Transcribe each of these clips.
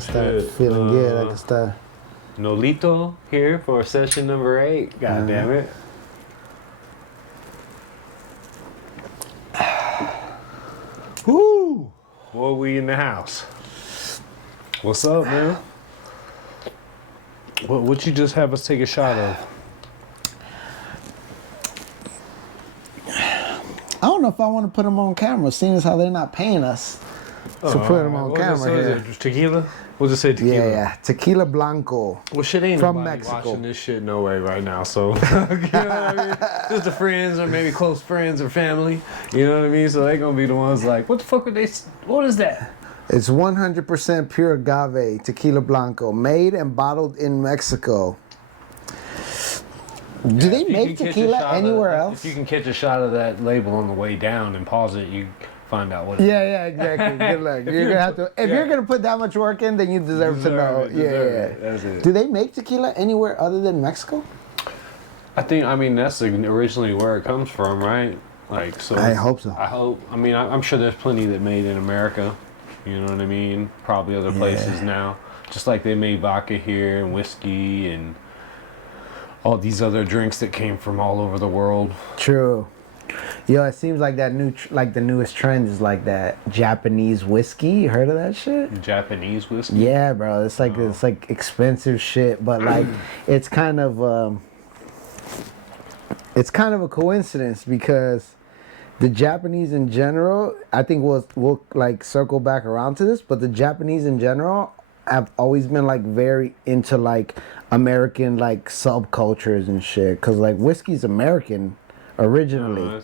can start feeling good. I can start. Nolito here for session number 8. God damn it. Woo! Boy, we in the house. What's up, man? What you just have us take a shot of? I don't know if I want to put them on camera, seeing as how they're not paying us to put them on camera here. Tequila? We'll just say tequila. Yeah, Tequila Blanco. Well, shit ain't from nobody Mexico. watching this shit no way right now, so you know what I mean? Just the friends or maybe close friends or family, you know what I mean? So they gonna be the ones like, what the fuck are they? What is that? It's 100% pure agave Tequila Blanco, made and bottled in Mexico. Do they make tequila anywhere else? If you can catch a shot of that label on the way down and pause it, you find out what it is. Yeah, exactly. Good luck. You're gonna have to. If you're gonna put that much work in, then you deserve to know. That's it. Do they make tequila anywhere other than Mexico? I mean, that's originally where it comes from, right? Like, so. I hope so. I hope. I mean, I'm sure there's plenty that made in America. You know what I mean? Probably other places now. Just like they made vodka here and whiskey and all these other drinks that came from all over the world. True. Yo, it seems like that the newest trend is like that Japanese whiskey. You heard of that shit? Japanese whiskey? Yeah, bro. It's like expensive shit, but like it's kind of a coincidence because the Japanese in general, I think we'll like circle back around to this, but the Japanese in general have always been like very into like American like subcultures and shit, cause like whiskey's American originally,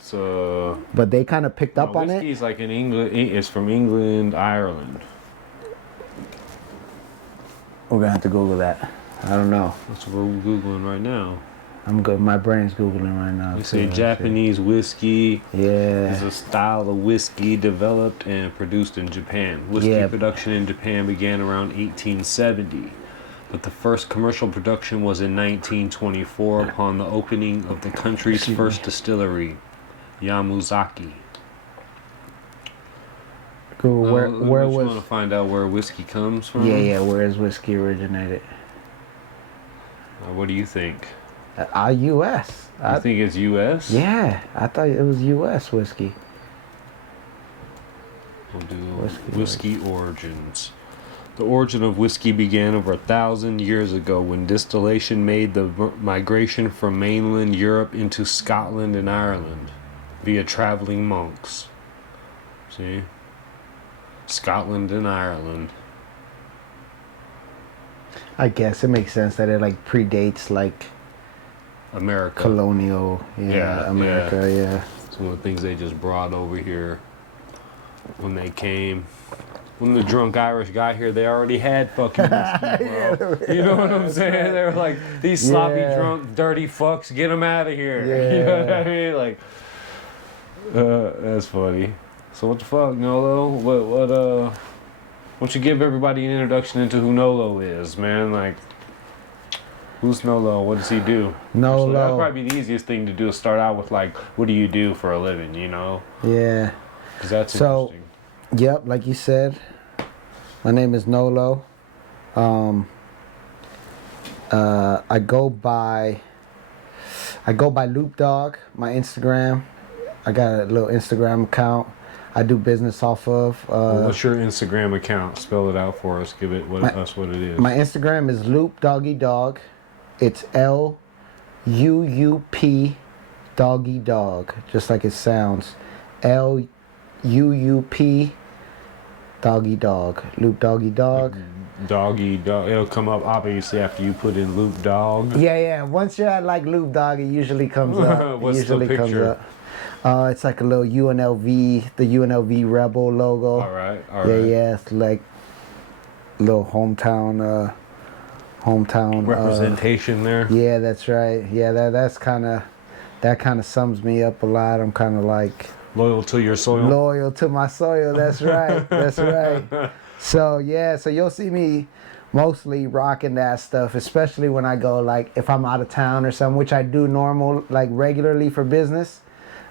but they kind of picked up on it. Whiskey's like in England. It's from England, Ireland. We're gonna have to Google that. I don't know. That's what we're googling right now. I'm good. My brain's googling right now. They say Japanese whiskey is a style of whiskey developed and produced in Japan. Whiskey production in Japan began around 1870, but the first commercial production was in 1924 upon the opening of the country's first distillery, Yamazaki. Cool. Where you was? Want to find out where whiskey comes from? Yeah. Where is whiskey originated? What do you think? U.S. You think it's U.S.? Yeah, I thought it was U.S. whiskey. We'll do whiskey origins. The origin of whiskey began over 1,000 years ago when distillation made the migration from mainland Europe into Scotland and Ireland via traveling monks. See? Scotland and Ireland. I guess it makes sense that it like predates like America. Colonial, America, yeah. Some of the things they just brought over here when they came. When the drunk Irish got here, they already had fucking whiskey, bro. You know what I'm saying? They were like, these sloppy, drunk, dirty fucks, get them out of here. Yeah. You know what I mean? Like, that's funny. So what the fuck, Nolo? Why don't you give everybody an introduction into who Nolo is, man? Like, who's Nolo? What does he do? Nolo. Actually, that'd probably be the easiest thing to do is start out with, like, what do you do for a living, you know? Yeah. Because that's interesting. Yep, like you said, my name is Nolo. I go by Loop Dog, my Instagram. I got a little Instagram account I do business off of. What's your Instagram account? Spell it out for us. Give it us what it is. My Instagram is Loop Doggy Dog. It's LUUP Doggy Dog, just like it sounds. LUUP Doggy Dog. Loop Doggy Dog. Doggy Dog. It'll come up obviously after you put in Loop Dog. Yeah. Once you're at like Loop Dog, it usually comes up. What's the picture? It's like a little UNLV, the UNLV Rebel logo. All right. Yeah. It's like little hometown representation there. Yeah, that's right. Yeah, that kind of sums me up a lot. I'm kind of like loyal to your soil. Loyal to my soil. That's right. That's right. So you'll see me mostly rocking that stuff, especially when I go like if I'm out of town or something, which I do regularly for business.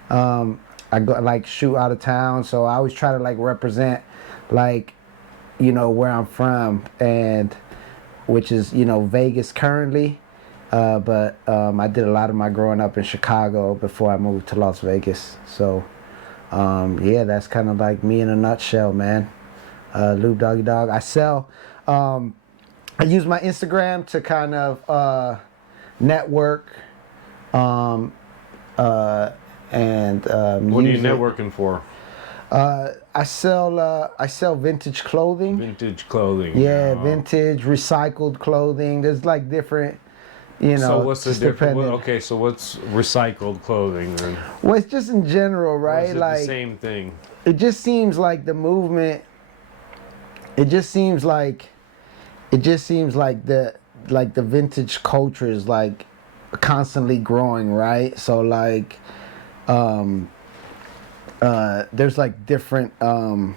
I go like shoot out of town, so I always try to like represent like you know, where I'm from, and which is, you know, Vegas currently. But I did a lot of my growing up in Chicago before I moved to Las Vegas. So, yeah, that's kind of like me in a nutshell, man. Lube Doggy Dog. I sell. I use my Instagram to kind of network. And What are you networking for? I sell vintage clothing. Vintage clothing. Yeah, vintage recycled clothing. There's like different, you know. So what's the just difference? depending. Okay, so what's recycled clothing then? Well, it's just in general, Or right? is it Like the same thing? it just seems like the movement. It just seems like the vintage culture is like constantly growing, right? So like there's like different I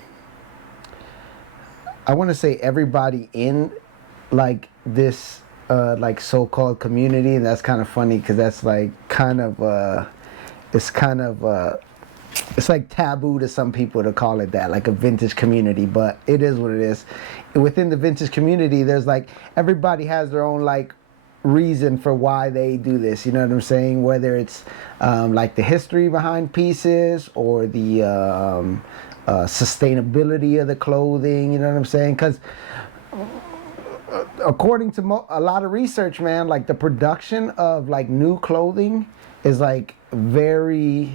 want to say everybody in like this like so-called community, and that's kind of funny because that's like kind of it's like taboo to some people to call it that, like a vintage community, but it is what it is. Within the vintage community, there's like everybody has their own like reason for why they do this. You know what I'm saying? Whether it's like the history behind pieces or the sustainability of the clothing. You know what I'm saying? Because according to a lot of research, man, like the production of like new clothing is like very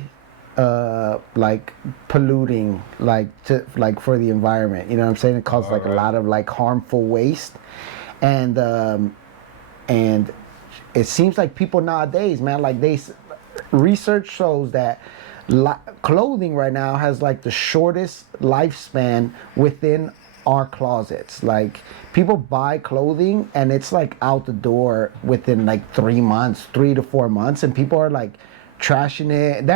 like polluting, like for the environment. You know what I'm saying? It causes like a lot of like harmful waste, and it seems like people nowadays, man, like research shows that clothing right now has like the shortest lifespan within our closets. Like people buy clothing and it's like out the door within like 3 months, 3 to 4 months, and people are like trashing it.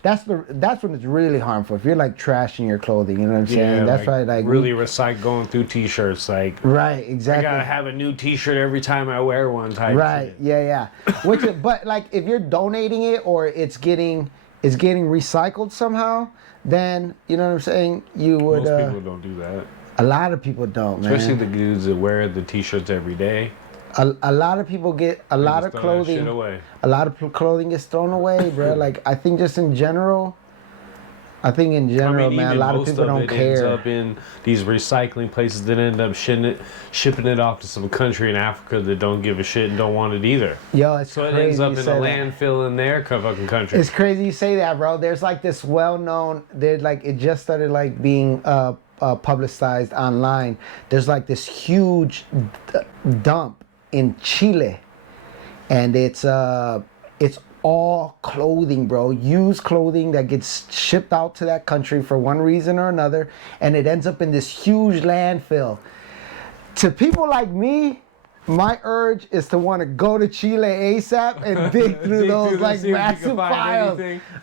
That's when it's really harmful. If you're like trashing your clothing, you know what I'm saying? That's like, right. Like really recycle, going through t-shirts, like right, exactly. I gotta have a new t-shirt every time I wear one type. Right. Shit. Yeah. But like if you're donating it or it's getting recycled somehow, then you know what I'm saying. You would. Most people don't do that. A lot of people don't, man. Especially the dudes that wear the t-shirts every day. A lot of people get a lot of clothing. Shit away. A lot of clothing gets thrown away, bro. Like I think in general, man, a lot of people don't care. Ends up in these recycling places that end up shipping it off to some country in Africa that don't give a shit and don't want it either. Yo, it's so crazy. It ends up in a landfill in their fucking country. It's crazy you say that, bro. There's like this well-known. There's like it just started like being publicized online. There's like this huge dump in Chile, and it's all clothing, bro. Used clothing that gets shipped out to that country for one reason or another, and it ends up in this huge landfill. To people like me, my urge is to want to go to Chile ASAP and dig through those like massive piles.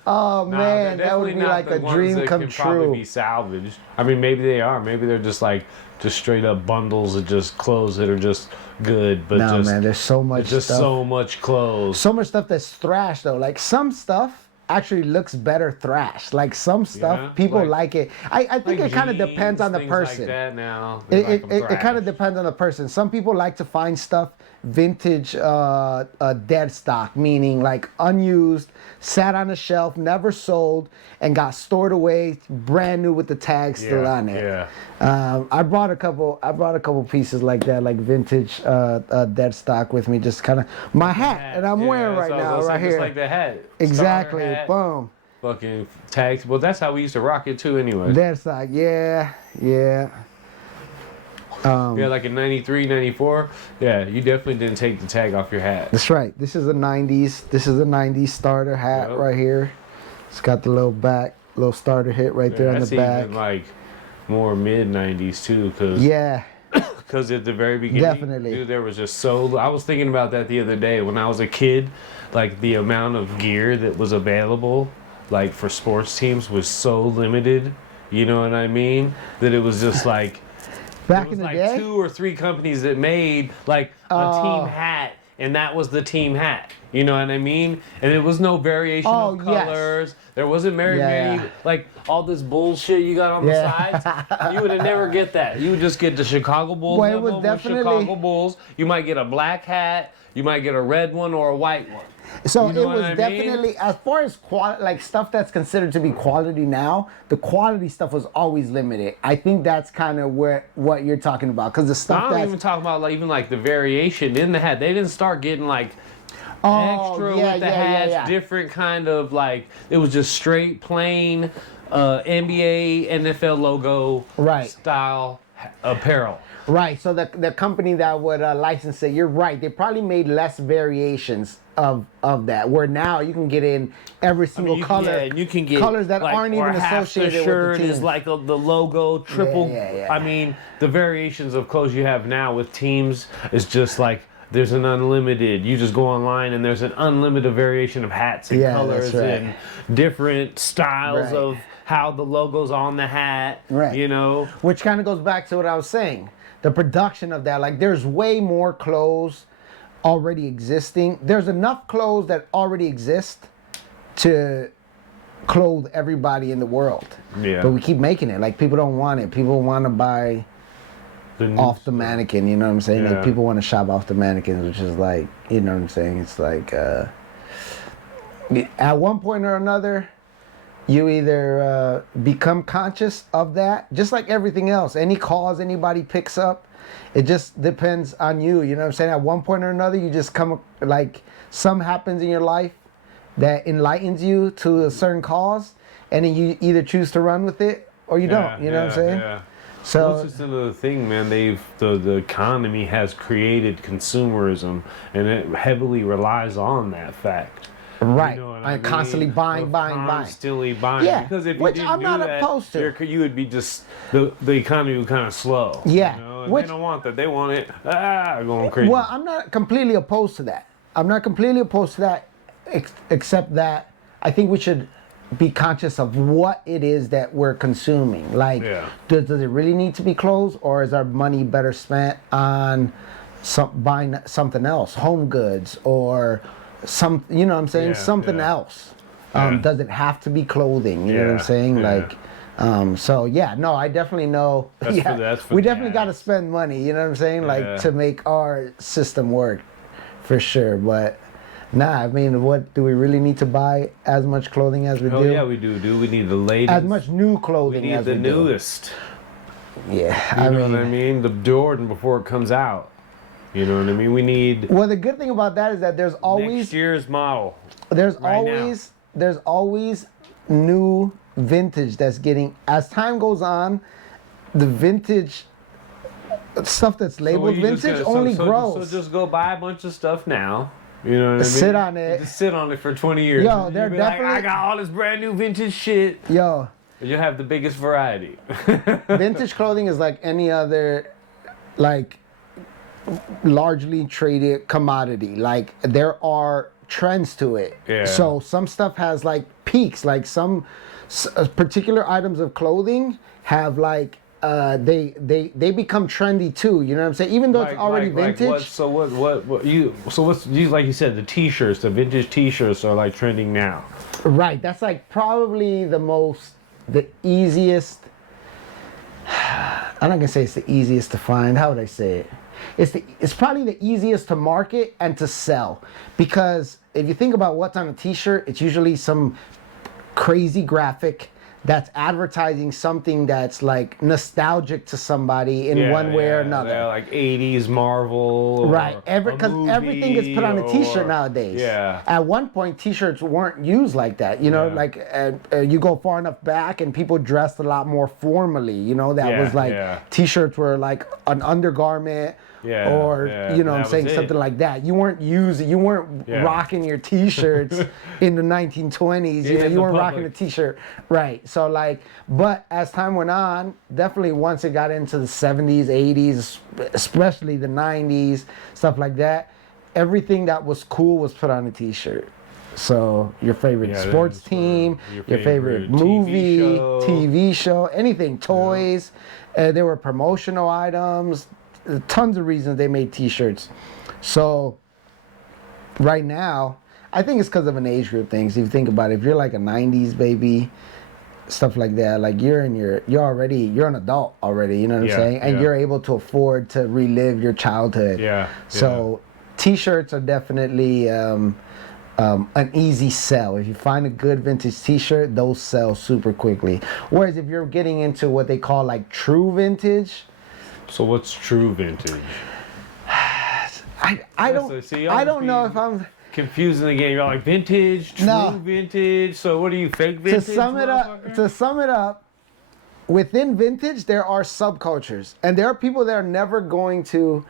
Oh man, that would be like a dream come true. Probably be salvaged. I mean, maybe they are. Maybe they're just like straight up bundles of just clothes that are just good, but no, man, there's so much just stuff. So much clothes. So much stuff that's thrashed though. Like some stuff actually looks better thrashed. Like some stuff people like it. I think it kind of depends on the person. Like that now. It kind of depends on the person. Some people like to find stuff vintage, dead stock, meaning like unused, sat on a shelf, never sold, and got stored away, brand new with the tag still on it. Yeah. I brought a couple pieces like that, like vintage dead stock with me, just kind of my hat, and I'm wearing right now, right here. Just like the hat. Exactly. Hat, boom. Fucking tags. Well, that's how we used to rock it too, anyway. Dead stock. Yeah. Yeah, like in 93, 94. Yeah, you definitely didn't take the tag off your hat. That's right. This is a 90s. This is a 90s starter hat right here. It's got the little starter hit right there on the back. Even like more mid 90s too, cause because at the very beginning, definitely, dude, there was just so. I was thinking about that the other day when I was a kid. Like the amount of gear that was available, like for sports teams, was so limited. You know what I mean? That it was just like. Back in the day, 2 or 3 companies that made like a team hat, and that was the team hat. You know what I mean? And it was no variation of colors. Yes. There wasn't many, like all this bullshit you got on the sides. You would have never get that. You would just get the Chicago Bulls Well, it was with definitely Chicago Bulls. You might get a black hat. You might get a red one or a white one. So You know it was what I definitely, mean? as far as like stuff that's considered to be quality now, the quality stuff was always limited. I think that's kind of what you're talking about, because the stuff I don't even talk about even like the variation in the hat. They didn't start getting like extra with the hats, different kind of like, it was just straight plain NBA, NFL logo style apparel. Right, so the company that would license it, you're right, they probably made less variations of that, where now you can get in every single color. Yeah, and you can get colors that like, aren't even associated the shirt with the team. is like the logo triple. I mean, the variations of clothes you have now with teams is just like, there's an unlimited, you just go online and there's an unlimited variation of hats and colors and different styles of how the logo's on the hat, you know? Which kind of goes back to what I was saying. The production of that, like there's way more clothes already existing. There's enough clothes that already exist to clothe everybody in the world. Yeah. But we keep making it. Like people don't want it. People want to buy off the mannequin, you know what I'm saying? Like people want to shop off the mannequins, which is like, you know what I'm saying? It's like at one point or another, you either become conscious of that, just like everything else. Any cause anybody picks up, it just depends on you. You know what I'm saying? At one point or another, you just come, like, something happens in your life that enlightens you to a certain cause, and then you either choose to run with it or you don't. You know what I'm saying? Yeah. So well, it's just another thing, man. The economy has created consumerism, and it heavily relies on that fact. Right, you know I'm constantly buying. Constantly buying. Yeah, because if which you I'm not that, opposed to. You would be just the economy would kind of slow. Yeah, you know? And they don't want that. They want it going crazy. Well, I'm not completely opposed to that. Except that I think we should be conscious of what it is that we're consuming. Like, does it really need to be clothes, or is our money better spent on buying something else, home goods, or you know what I'm saying, something else? Does it have to be clothing? You know what I'm saying? Like, so I definitely know. We definitely got to spend money. You know what I'm saying? Like to make our system work, for sure. But I mean, what do we really need to buy as much clothing as we do? Oh yeah, we do. We need the latest. As much new clothing as we do. We need the newest. Yeah, you know what I mean? The Jordan before it comes out. You know what I mean? We need. Well, the good thing about that is that there's always next year's model. There's always new vintage that's getting, as time goes on, the vintage stuff that's labeled vintage only grows. So just go buy a bunch of stuff now. You know what I mean? Sit on it. Just sit on it for 20 years. Yo, they're definitely. Like, I got all this brand new vintage shit. Yo. You have the biggest variety. Vintage clothing is like any other, like, largely traded commodity. Like, there are trends to it. Yeah. So some stuff has like peaks. Like some particular items of clothing have like they become trendy too. You know what I'm saying? Even though it's already vintage. What's like you said, the t-shirts, the vintage t-shirts are like trending now. Right. That's like probably the easiest. I'm not gonna say it's the easiest to find. How would I say it? It's probably the easiest to market and to sell, because if you think about what's on a t-shirt, it's usually some crazy graphic that's advertising something that's like nostalgic to somebody in one way or another. Yeah, like 80s Marvel. Right. Because everything gets put on a t-shirt nowadays. Yeah. At one point, t-shirts weren't used like that. You know, like you go far enough back and people dressed a lot more formally. You know, that was like t-shirts were like an undergarment. You know what I'm saying, something like that. You weren't rocking your t-shirts in the 1920s. You know, you weren't rocking a t-shirt, right? So like, but as time went on, definitely once it got into the 70s, 80s, especially the 90s, stuff like that, everything that was cool was put on a t-shirt. So your favorite sports team, your favorite movie, TV show, anything, toys. There were promotional items. Tons of reasons they made t-shirts. So right now, I think it's because of an age group thing. So if you think about it, if you're like a '90s baby, stuff like that, like you're an adult already. You know what I'm saying? And you're able to afford to relive your childhood. Yeah. So T-shirts are definitely an easy sell. If you find a good vintage T-shirt, those sell super quickly. Whereas if you're getting into what they call like true vintage. So what's true vintage? I don't know if I'm confusing again. You're like vintage, true vintage. So what are you, fake vintage? To sum it up, within vintage there are subcultures, and there are people that are never going to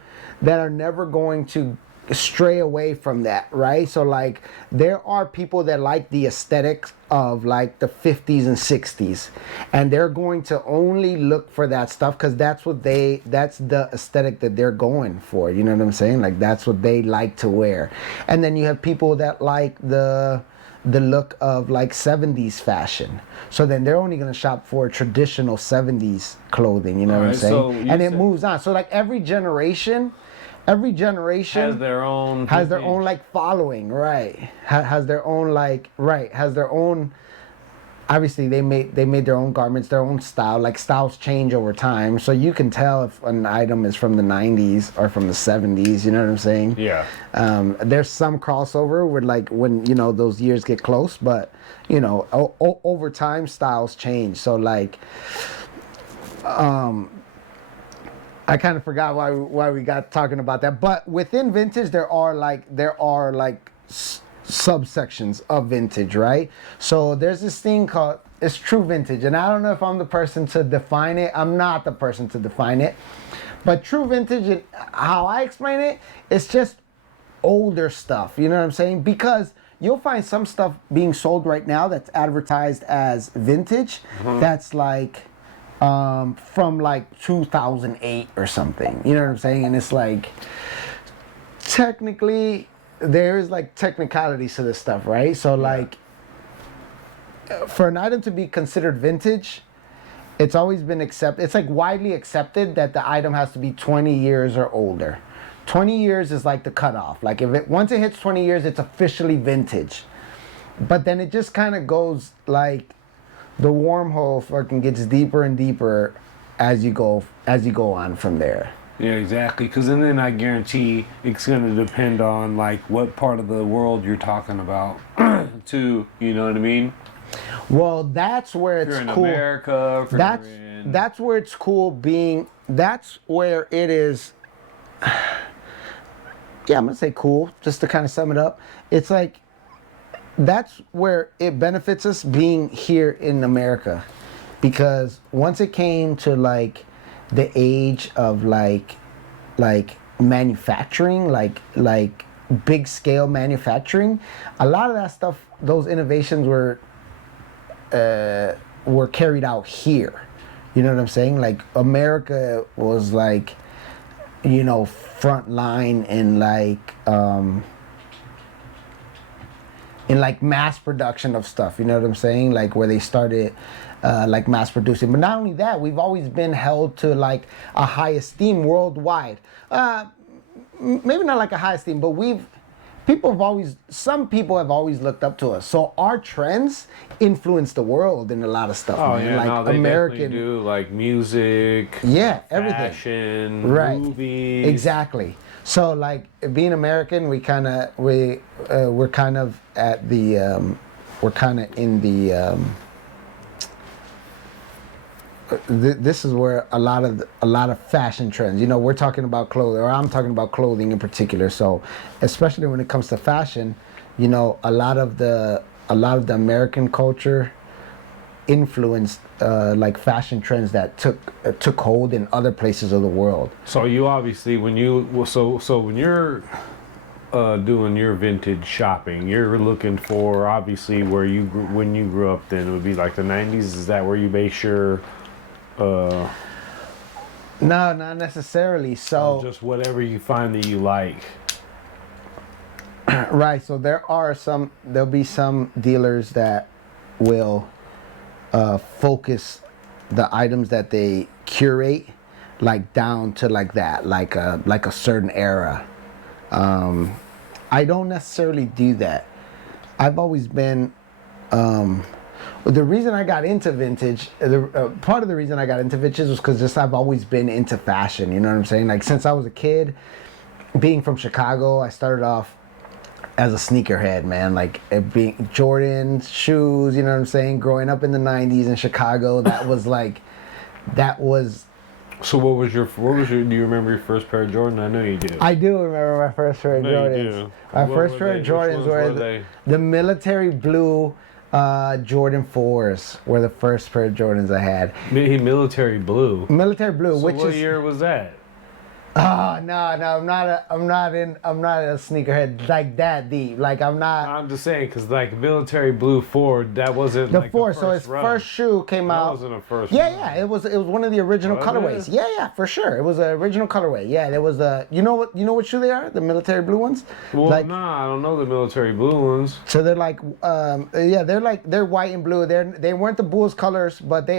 stray away from that, right? So like there are people that like the aesthetics of like the 50s and 60s, and they're going to only look for that stuff because that's the aesthetic that they're going for. You know what I'm saying? Like that's what they like to wear. And then you have people that like the look of like 70s fashion, so then they're only going to shop for traditional 70s clothing. You know what I'm saying? So and it moves on. So like every generation has their own like following, right? Has their own. Obviously, they made their own garments, their own style. Like styles change over time, so you can tell if an item is from the '90s or from the '70s. You know what I'm saying? Yeah. There's some crossover with like when those years get close, but over time styles change. So like, I kind of forgot why we got talking about that. But within vintage, there are subsections of vintage, right? So there's this thing called, it's true vintage, and I don't know if I'm the person to define it. I'm not the person to define it. But true vintage, how I explain it, it's just older stuff. You know what I'm saying? Because you'll find some stuff being sold right now that's advertised as vintage. That's like from like 2008 or something. You know what I'm saying? And it's like, technically, there's like technicalities to this stuff, right? So like, for an item to be considered vintage, it's always been accepted. It's like widely accepted that the item has to be 20 years or older. 20 years is like the cutoff. Like once it hits 20 years, it's officially vintage. But then it just kind of goes like, the wormhole fucking gets deeper and deeper as you go on from there. Yeah, exactly. Because then I guarantee it's going to depend on like what part of the world you're talking about, too. You know what I mean? Well, that's where it's cool. If America. That's where it's cool being. That's where it is. Yeah, I'm gonna say cool, just to kind of sum it up. It's like, that's where it benefits us being here in America, because once it came to like the age of like manufacturing, like big scale manufacturing, a lot of that stuff, those innovations were carried out here. You know what I'm saying? Like America was like, front line in like mass production of stuff, you know what I'm saying? Like where they started like mass producing. But not only that, we've always been held to like a high esteem worldwide. Maybe not like a high esteem, but some people have always looked up to us. So our trends influence the world in a lot of stuff. Oh, man. yeah, like no, they American definitely do, like music, everything. Fashion, right. Movies. Exactly. So like being American, we're kind of at the we're kind of in the this is where a lot of fashion trends. We're talking about clothing, or I'm talking about clothing in particular. So especially when it comes to fashion, a lot of the American culture influenced like fashion trends that took hold in other places of the world. So you obviously when you're doing your vintage shopping, you're looking for obviously when you grew up. Then it would be like the 90s. Is that where you base your No, not necessarily. So just whatever you find that you like. Right. So there'll be some dealers that will focus the items that they curate like down to like that, like a certain era. I don't necessarily do that. I've always been. The reason I got into vintage, part of the reason I got into vintage was because just I've always been into fashion. You know what I'm saying? Like since I was a kid, being from Chicago, I started off as a sneakerhead, man. Like being Jordan shoes. You know what I'm saying? Growing up in the '90s in Chicago, that was. So what was your? Do you remember your first pair of Jordan? I know you do. I do remember my first pair of Jordans. You do. My first pair of Jordans were the military blue Jordan 4s were the first pair of Jordans I had. Military blue. Military blue, So what year was that? Oh no, I'm not a sneakerhead like that deep. Like I'm not. I'm just saying, because like military blue Ford, that wasn't The like Ford, the so his first shoe came out. That wasn't a first Yeah, run. yeah, it was one of the original Was colorways. it? Yeah, for sure. It was an original colorway. Yeah, there was you know what shoe they are? The military blue ones? Well, like, nah, I don't know the military blue ones. So they're like they're white and blue. They weren't the Bulls colors, but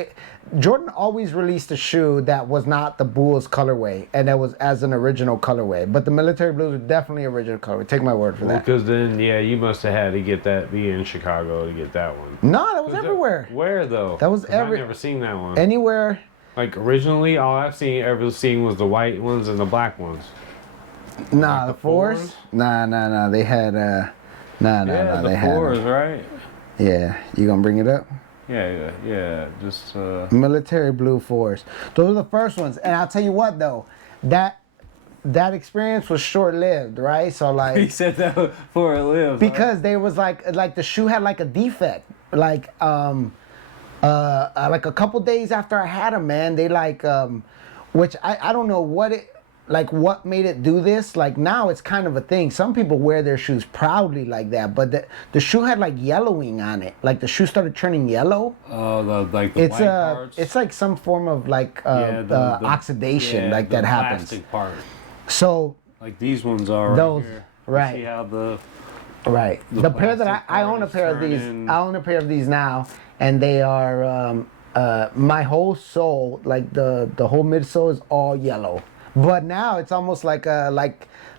Jordan always released a shoe that was not the Bulls colorway, and that was as an original colorway. But the military blues are definitely original colorway. Take my word for that. Because then, yeah, you must have had to get that, be in Chicago to get that one. No, that was everywhere. Where though? That was 'Cause I've never seen that one. Anywhere. Like originally, all I've ever seen was the white ones and the black ones. Nah, Like the the fours? fours? Nah. They had Yeah, they the had 'em. fours, right? Yeah, you gonna bring it up? Yeah. Just Military blue 4s. Those are the first ones. And I'll tell you what though, that experience was short lived, right? So he like said that before it lived. because they was like the shoe had like a defect. Like a couple days after I had them, man, they which I don't know what made it do this. Like now it's kind of a thing. Some people wear their shoes proudly like that, but the shoe had like yellowing on it. Like the shoe started turning yellow. Oh, the white parts. It's like some form of like the oxidation like the that happens. plastic part. So Like these ones are right those here. right. See how the The pair that I plastic own a part pair of is these. turning. I own a pair of these now, and they are my whole sole, like the whole midsole is all yellow. But now it's almost like a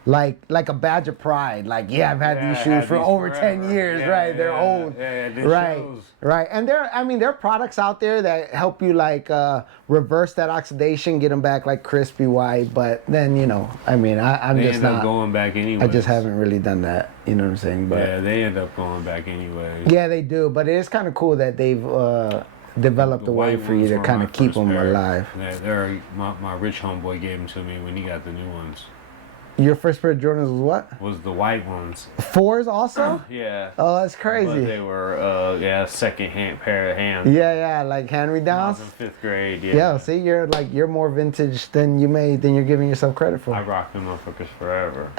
badge of pride. Like I've had these shoes for over 10 years, right? They're old, right? Shows. Right, and there are products out there that help you reverse that oxidation, get them back like crispy white. But then I'm They just end up not. going back anyway. I just haven't really done that. You know what I'm saying? But Yeah, they end up going back anyway. yeah, they do. But it is kind of cool that they've developed The a way white for you ones to were kind my of keep first them pair. alive. Yeah, my rich homeboy gave them to me when he got the new ones. Your first pair of Jordans was what? Was the white ones. 4s also? Yeah. Oh, that's But crazy. they were second hand pair of hands. Yeah, like hand me I downs. was in 5th grade. Yeah, see, you're more vintage than you're giving yourself credit for. I rocked them motherfuckers forever.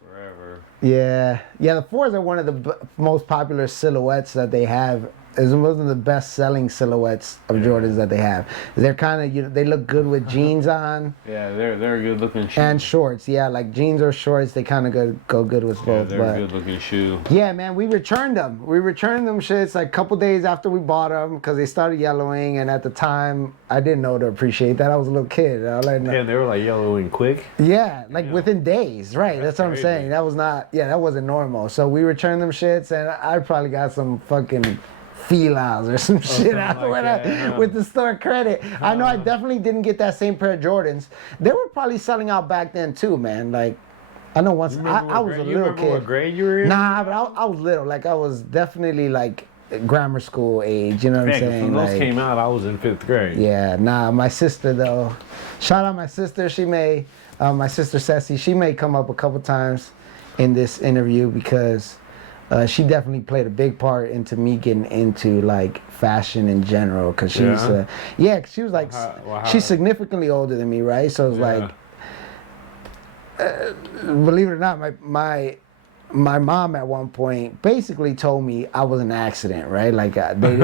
Forever. Yeah. The 4s are one of the most popular silhouettes that they have. It's one of the best-selling silhouettes of Jordans that they have. They're kind of they look good with jeans on Yeah, they're a good looking shoe. and shorts. Yeah, like jeans or shorts, they kind of go good with Yeah, both. they're but a good looking shoe. yeah, man, we returned them. We returned them shits like a couple days after we bought them because they started yellowing. And at the time, I didn't know to appreciate that. I was a little kid. I was like, Yeah, they were like yellowing quick. yeah, like within days, right? That's what I'm crazy. saying. That was not, that wasn't normal. So we returned them shits, and I probably got some fucking felines or some shit out like that, with the store credit. I know I definitely didn't get that same pair of Jordans. They were probably selling out back then too, man. Like, I know once I was a You little remember kid. what grade you were in? Nah, but I was little. Like, I was definitely like grammar school age. You know what I'm Yeah, 'cause saying? when those Like, came out, I was in 5th grade. yeah, nah, my sister though. Shout out my sister. She may, my sister Ceci, she may come up a couple times in this interview because she definitely played a big part into me getting into like fashion in general. Cause she's, 'cause she was like, she's significantly older than me, right? So it's like, believe it or not, my mom at one point basically told me I was an accident, right? Like they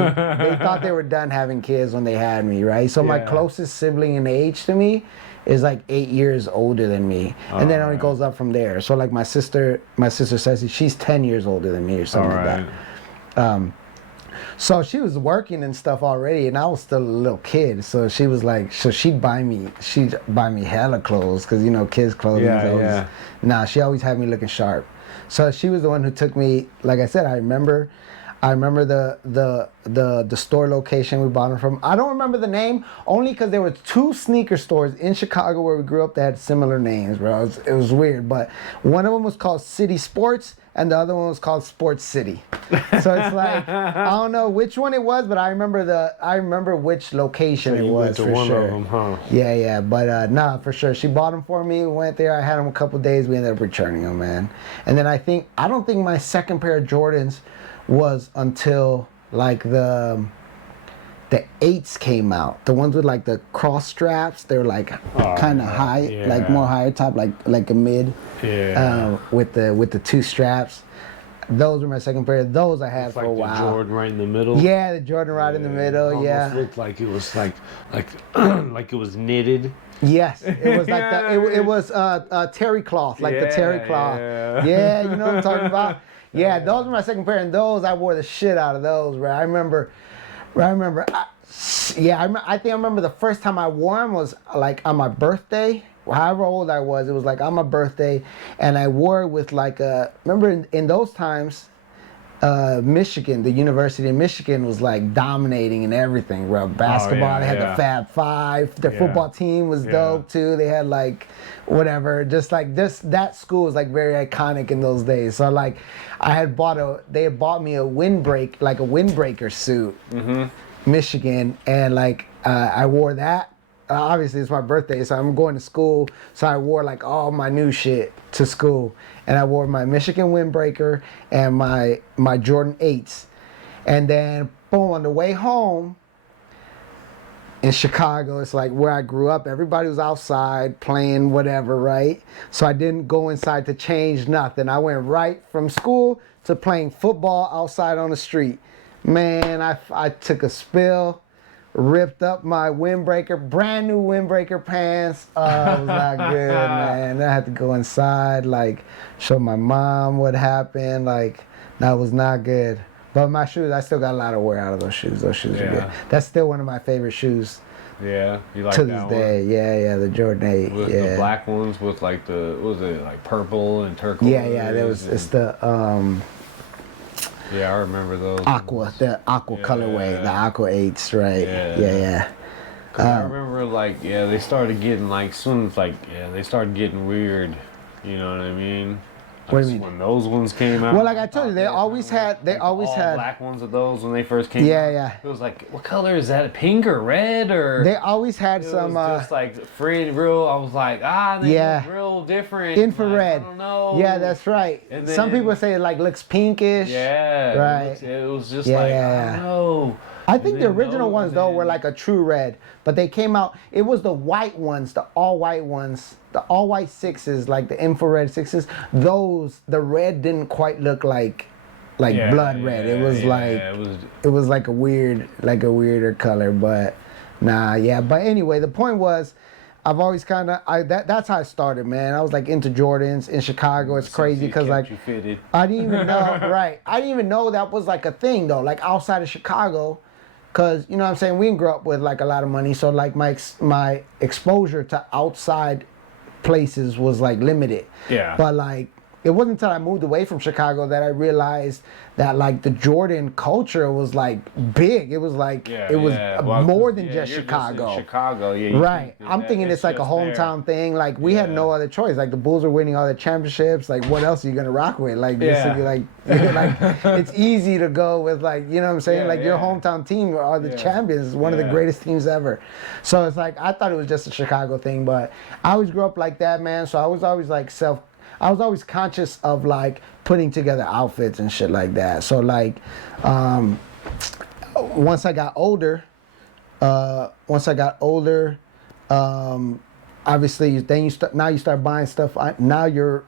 thought they were done having kids when they had me, right? So my closest sibling in age to me is like 8 years older than me, and then it only goes up from there. So like my sister says she's 10 years older than me or something like that. So she was working and stuff already, and I was still a little kid. So she was like, so she'd buy me hella clothes, because you know, kids' clothing. Yeah. Nah, she always had me looking sharp. So she was the one who took me. Like I said, I remember the store location we bought them from. I don't remember the name, only because there were 2 sneaker stores in Chicago where we grew up that had similar names, bro. It was weird, but one of them was called City Sports, and the other one was called Sports City. So it's like, I don't know which one it was, but I remember which location it was for one sure. of them, huh? Yeah, but nah, for sure. She bought them for me. We went there. I had them a couple days. We ended up returning them, man. And then I don't think my second pair of Jordans was until like the 8s came out. The ones with like the cross straps. They're like kind of high, like more higher top, like a mid. Yeah. With the 2 straps. Those were my second pair. Those I had for a while. The Jordan right in the middle. Yeah, the Jordan right in the middle. Almost looked like it was like like it was knitted. Yes, it was like it was terry cloth, like the terry cloth. Yeah, you know what I'm talking about. Yeah, those were my second pair, and those I wore the shit out of those, bro. I think I remember the first time I wore them was like on my birthday. However old I was, it was like on my birthday, and I wore it with like remember in those times, Michigan, the University of Michigan was like dominating in everything, bro. Basketball, they had the Fab Five. Their football team was dope too. They had like whatever, just like that school was like very iconic in those days. So like, they had bought me a windbreaker suit, Michigan, and like I wore that. Obviously it's my birthday, so I'm going to school, so I wore like all my new shit to school, and I wore my Michigan windbreaker and my Jordan 8s, and then boom, on the way home in Chicago, it's like where I grew up, everybody was outside playing whatever, right? So I didn't go inside to change nothing. I went right from school to playing football outside on the street. Man, I took a spill, ripped up my windbreaker, brand new windbreaker pants. Oh, it was not good, man. I had to go inside, like, show my mom what happened. Like, that was not good. But my shoes, I still got a lot of wear out of those shoes. Those shoes are good. That's still one of my favorite shoes. Yeah, you like to that this day. one? Yeah, the Jordan 8. With the black ones with like what was it, like purple and turquoise? Yeah, it's the yeah, I remember those. the aqua colorway, the aqua 8s, right? Yeah. I remember like they started getting like they started getting weird. You know what I mean? What do you mean? When those ones came out. Well, like I told you, they always had all black ones of those when they first came out. Yeah. It was like, what color is that? Pink or red or? They always had it some. Was just like real. I was like, they look real different. Infrared. Like, I don't know. Yeah, that's right. And then, some people say it like looks pinkish. Yeah. Right. It was just I don't know. I think the original ones though were like a true red, but they came out. It was the white ones, the all white ones, the all white 6s, like the infrared 6s. Those, the red didn't quite look like blood red. It was it was like a weirder color. But nah, yeah. But anyway, the point was, I've always that's how I started, man. I was like into Jordans in Chicago. It's crazy because like I didn't even know I didn't even know that was like a thing though, like outside of Chicago. Cause you know what I'm saying, we didn't grow up with like a lot of money, so like my exposure to outside places was like limited. Yeah. But like it wasn't until I moved away from Chicago that I realized that like the Jordan culture was like big. It was like more than just Chicago. Chicago, right. I'm thinking it's like a hometown thing. Like we had no other choice. Like the Bulls were winning all the championships. Like what else are you gonna rock with? Like like it's easy to go with like, you know what I'm saying? Like your hometown team are the champions, one of the greatest teams ever. So it's like I thought it was just a Chicago thing, but I always grew up like that, man. So I was always like I was always conscious of like putting together outfits and shit like that. So like, once I got older, obviously then you start buying stuff. Now you're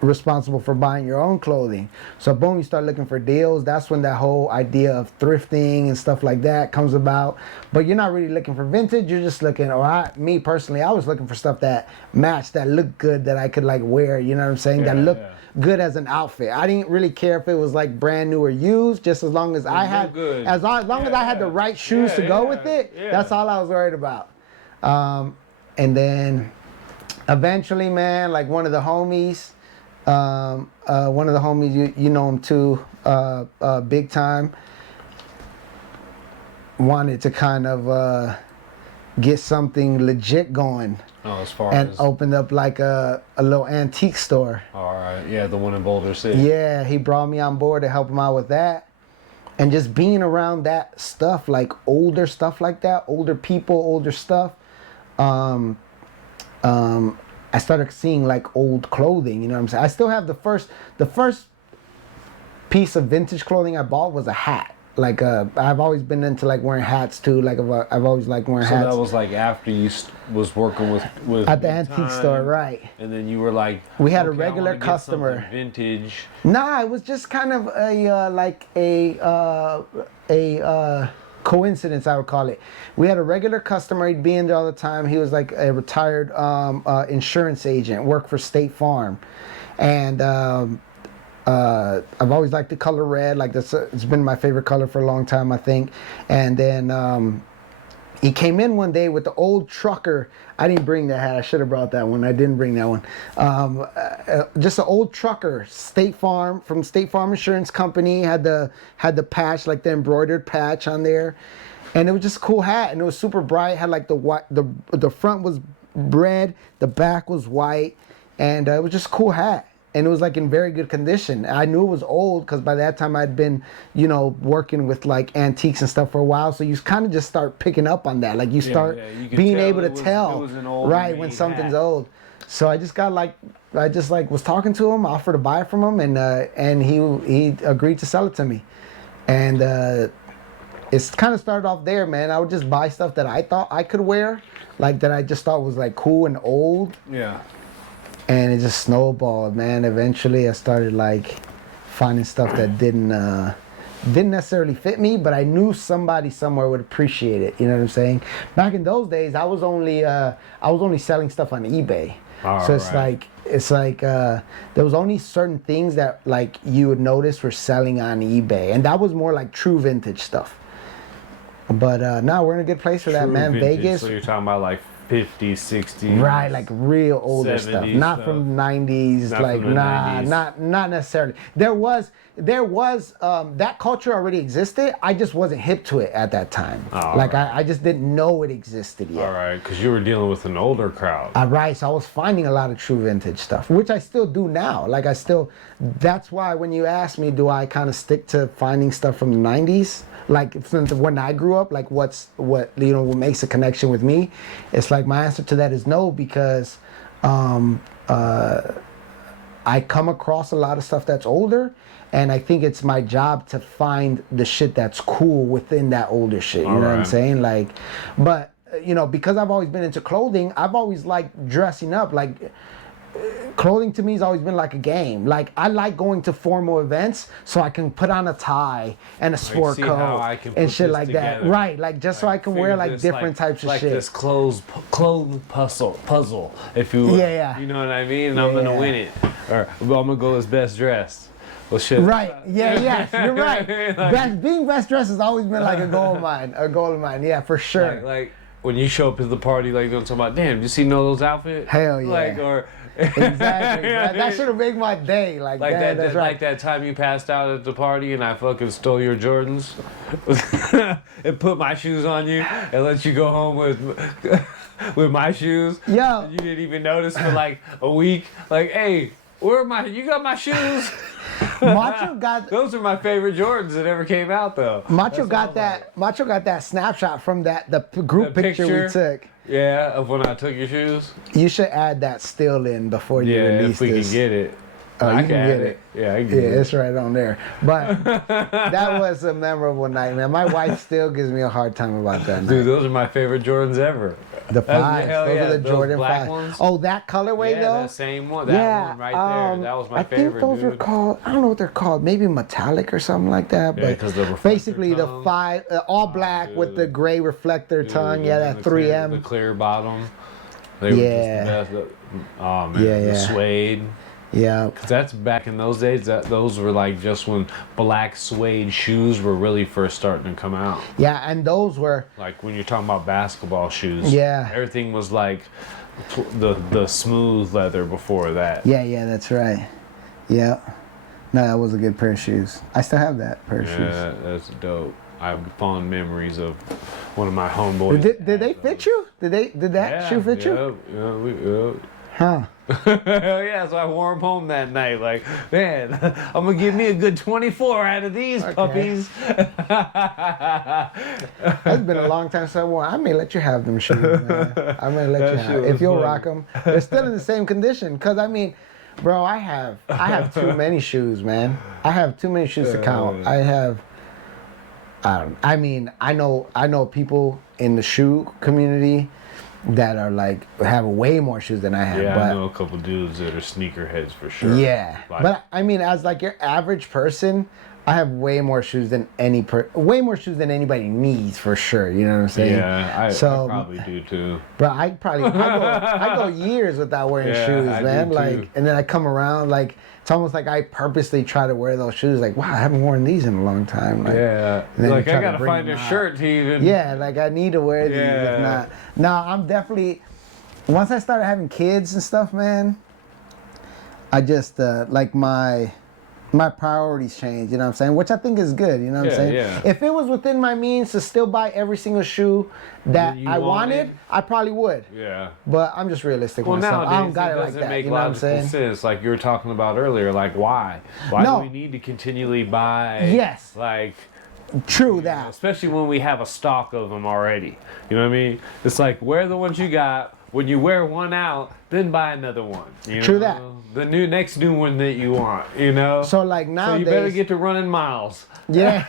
responsible for buying your own clothing. So boom, you start looking for deals. That's when that whole idea of thrifting and stuff like that comes about. But you're not really looking for vintage. You're just looking, me personally, I was looking for stuff that matched, that looked good, that I could like wear. You know what I'm saying? That looked good as an outfit. I didn't really care if it was like brand new or used, just as long as I had, as long as I had the right shoes to go with it. That's all I was worried about. And then eventually, man, like one of the homies, you know him too, big time, wanted to kind of get something legit going. Oh, as far and as opened up like a little antique store. All right, yeah, the one in Boulder City. Yeah, he brought me on board to help him out with that. And just being around that stuff, like older stuff like that, older people, older stuff, I started seeing like old clothing, you know what I'm saying? I still have the first piece of vintage clothing I bought was a hat. Like I've always been into like wearing hats too. Like I've always liked wearing hats. So that was like after you was working with at the antique store, right? And then you were like, we had a regular customer. Vintage. Nah, it was just kind of a coincidence, I would call it. We had a regular customer. He'd be in there all the time. He was like a retired insurance agent, worked for State Farm, and I've always liked the color red. Like it's been my favorite color for a long time, I think. And then he came in one day with the old trucker. I didn't bring that hat. I should have brought that one. I didn't bring that one. Just an old trucker, State Farm, from State Farm Insurance Company. Had the patch, like the embroidered patch on there, and it was just a cool hat. And it was super bright. Had like the front was red, the back was white, and it was just a cool hat. And it was like in very good condition. I knew it was old because by that time I'd been, working with like antiques and stuff for a while. So you kind of just start picking up on that. Like you start being able to tell, right, when something's old. So I just was talking to him, offered to buy it from him, and he agreed to sell it to me. And it's kind of started off there, man. I would just buy stuff that I thought I could wear, like that I just thought was like cool and old. Yeah. And it just snowballed, man. Eventually, I started like finding stuff that didn't necessarily fit me, but I knew somebody somewhere would appreciate it. You know what I'm saying? Back in those days, I was only selling stuff on eBay. So it's like there was only certain things that like you would notice were selling on eBay, and that was more like true vintage stuff. But now we're in a good place for that, man. Vintage, Vegas. So you're talking about like 50s, 60s, right, like real older stuff, not from the 90s, like not necessarily. There was that culture already existed. I just wasn't hip to it at that time. I just didn't know it existed yet. All right, because you were dealing with an older crowd. Right, so I was finding a lot of true vintage stuff, which I still do now. That's why when you ask me, do I kind of stick to finding stuff from the 90s? Like since when I grew up, like what makes a connection with me? It's like my answer to that is no, because I come across a lot of stuff that's older, and I think it's my job to find the shit that's cool within that older shit. You know what I'm saying? Like, but because I've always been into clothing, I've always liked dressing up. Like, clothing to me has always been like a game. Like, I like going to formal events so I can put on a tie and a sport coat and shit like that. Right, like just so I can wear like different types of shit. Like this clothes puzzle, if you will. Yeah. You know what I mean? And I'm gonna win it, or I'm gonna go as best dressed. Well, shit. Right. Yes, you're right. Being best dressed has always been like a goal of mine. Yeah, for sure. Like when you show up to the party, like they're talking about, damn, you see Nolo's outfit? Hell yeah. Like, or exactly. That should have made my day. Like that. That's right. Like that time you passed out at the party and I fucking stole your Jordans and put my shoes on you and let you go home with my shoes. Yo. And you didn't even notice for like a week. Like, hey, you got my shoes? Macho got those are my favorite Jordans that ever came out though. Macho got that snapshot from the group picture we took. Yeah, of when I took your shoes. You should add that still in before you release if we this. can get it. Oh, I you can get it. Yeah, I can Yeah, get it. it's right on there. But that was a memorable night, man. My wife still gives me a hard time about that night. Dude, those are my favorite Jordans ever. The fives. hell Those yeah, are the those Jordan black 5s. ones? Oh, that colorway Yeah, though? that same one. That one right there. That was my favorite, I think those dude. are called, I don't know what they're called, maybe metallic or something like that. Yeah, But 'cause the reflector basically the tongue. five, all black with the dude. gray reflector Dude, tongue. Yeah, and that the clear- 3M. The clear bottom. They were Yeah. just the best. Oh man, Yeah, the yeah. suede. Yeah. Cause that's back in those days. Those were like just when black suede shoes were really first starting to come out. Yeah, and those were, Like when you're talking about basketball shoes. Yeah. Everything was like the smooth leather before that. yeah, that's right. Yeah. No, that was a good pair of shoes. I still have that pair of shoes. Yeah, that's dope. I have fond memories of one of my homeboys. Did they fit you? Did that shoe fit you? Yeah, Huh. yeah, so I wore them home that night. Like, man, I'm gonna give me a good 24 out of these puppies. It's been a long time, so I may let you have them shoes, man. I may let you have shit if was you'll funny. rock them. They're still in the same condition, cause I mean, bro, I have too many shoes, man. I have too many shoes to count. I know people in the shoe community that are like have way more shoes than I have. Yeah, but I know a couple dudes that are sneakerheads for sure. yeah, Like- but I mean, as like your average person, I have way more shoes than way more shoes than anybody needs for sure. You know what I'm saying? Yeah, I So- probably do too. But I go years without wearing Yeah, shoes, I man. do Like, too. and then I come around, like it's almost like I purposely try to wear those shoes. Like, wow, I haven't worn these in a long time. Like, Yeah, and then like you I try to gotta bring find them a out. shirt to even. Yeah, like I need to wear these. Yeah. If not, no, I'm definitely. Once I started having kids and stuff, man, I just like my priorities changed. You know what I'm saying? Which I think is good. You know what I'm Yeah, saying? yeah. If it was within my means to still buy every single shoe that you I wanted, wanted? I probably would. Yeah. But I'm just realistic Well, with myself. nowadays I don't got it like doesn't that. make You know what I'm logical saying? sense. Like you were talking about earlier. Like why? Why No. do we need to continually buy? Yes. Like. True You know, that. especially when we have a stock of them already. You know what I mean? It's like wear the ones you got. When you wear one out, then buy another one. You True know? that. The next new one that you want. You know. So like So nowadays, you better get to running miles. yeah.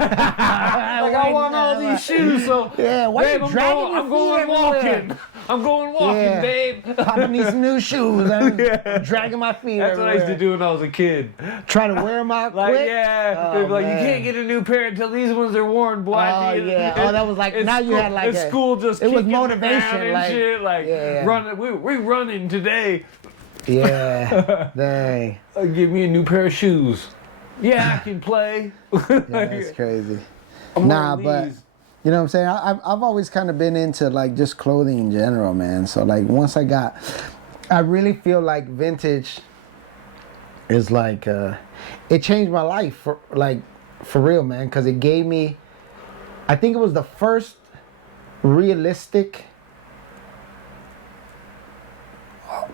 Like I want all these shoes, so Yeah, why babe, you I'm dragging going, your I'm going feet everywhere? walking. I'm going walking, Yeah. babe. Papa needs some new shoes. I'm dragging my feet That's what I used to everywhere. do when I was a kid. Trying to wear them out Like, quick. yeah, Oh, they'd be like, man. you can't get a new pair until these ones are worn, boy. Oh, yeah. Oh, that was like- now you had like at a- school just it was kicking the motivation, ground and like- shit, like yeah. running. We're running today. Yeah. Dang. Give me a new pair of shoes. Yeah, I can play. Yeah, that's crazy. I'm Nah, wearing but these. you know what I'm saying? I've always kind of been into like just clothing in general, man. So like once I really feel like vintage is like it changed my life for real, man, because it gave me, I think it was the first realistic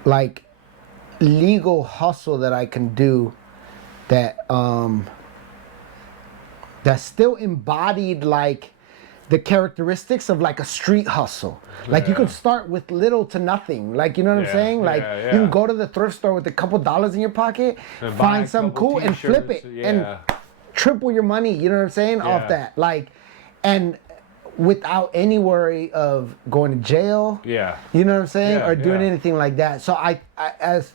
like legal hustle that I can do that that still embodied like the characteristics of like a street hustle. Like you Yeah. could start with little to nothing. Like, you know what Yeah, I'm saying? Like yeah, you yeah. can go to the thrift store with a couple dollars in your pocket, And buy find a something couple cool and flip it t-shirts, and yeah. triple your money, you know what I'm saying? Yeah. Off that. Like, and without any worry of going to jail. Yeah. You know what I'm saying? Yeah, Or doing yeah. anything like that. So I as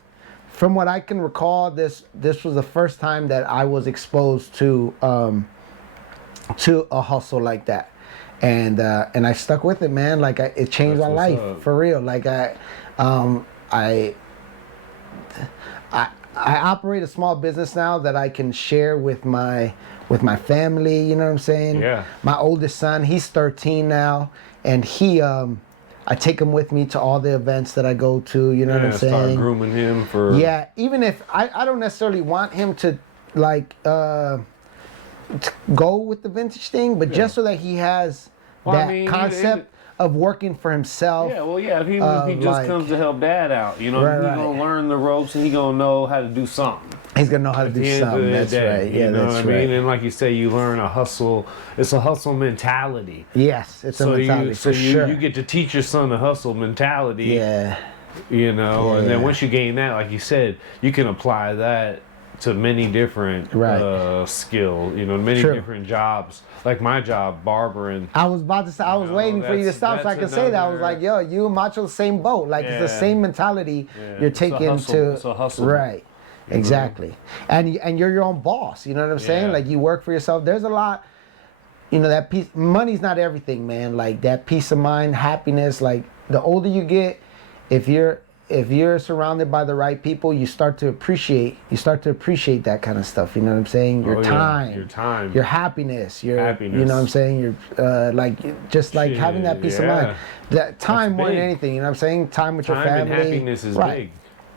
from what I can recall, this was the first time that I was exposed to a hustle like that. And I stuck with it, man. Like it changed That's my what's life up. for real. Like I operate a small business now that I can share with my family, you know what I'm saying? Yeah. My oldest son, he's 13 now, and he I take him with me to all the events that I go to, you know what I'm Start saying? grooming him for. Yeah, even if I don't necessarily want him to like to go with the vintage thing, but just so that he has Well, I that mean, concept of working for himself. Yeah, well, yeah. If he just like- comes to help dad out, you know, Right, he's right. gonna learn the ropes and he gonna know how to do something. He's gonna know how to At the do end of something. the That's day, right. Yeah, you know that's what I right. mean. And like you say, you learn a hustle. It's a hustle mentality. Yes, it's a mentality for sure. you get to teach your son a hustle mentality. Yeah. You know, and then Yeah. once you gain that, like you said, you can apply that to many different skills, many True. different jobs. Like my job, barbering. I was about to say, I was waiting for you to stop so I could say that. I was like, yo, you and Macho, same boat. Like, it's the same mentality you're taking It's a hustle. Right. Exactly. And you're your own boss. You know what I'm saying? Like, you work for yourself. There's a lot, that piece. Money's not everything, man. Like, that peace of mind, happiness. Like, the older you get, if you're surrounded by the right people, you start to appreciate that kind of stuff. You know what I'm saying? Your time, your happiness, you know what I'm saying? Your having that peace of mind. That time more than anything, you know what I'm saying? Time with your family. And happiness is big.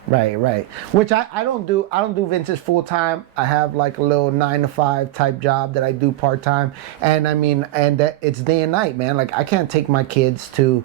Right. Which I don't do vintage full time. I have like a little 9-to-5 type job that I do part time. And that it's day and night, man. Like, I can't take my kids to.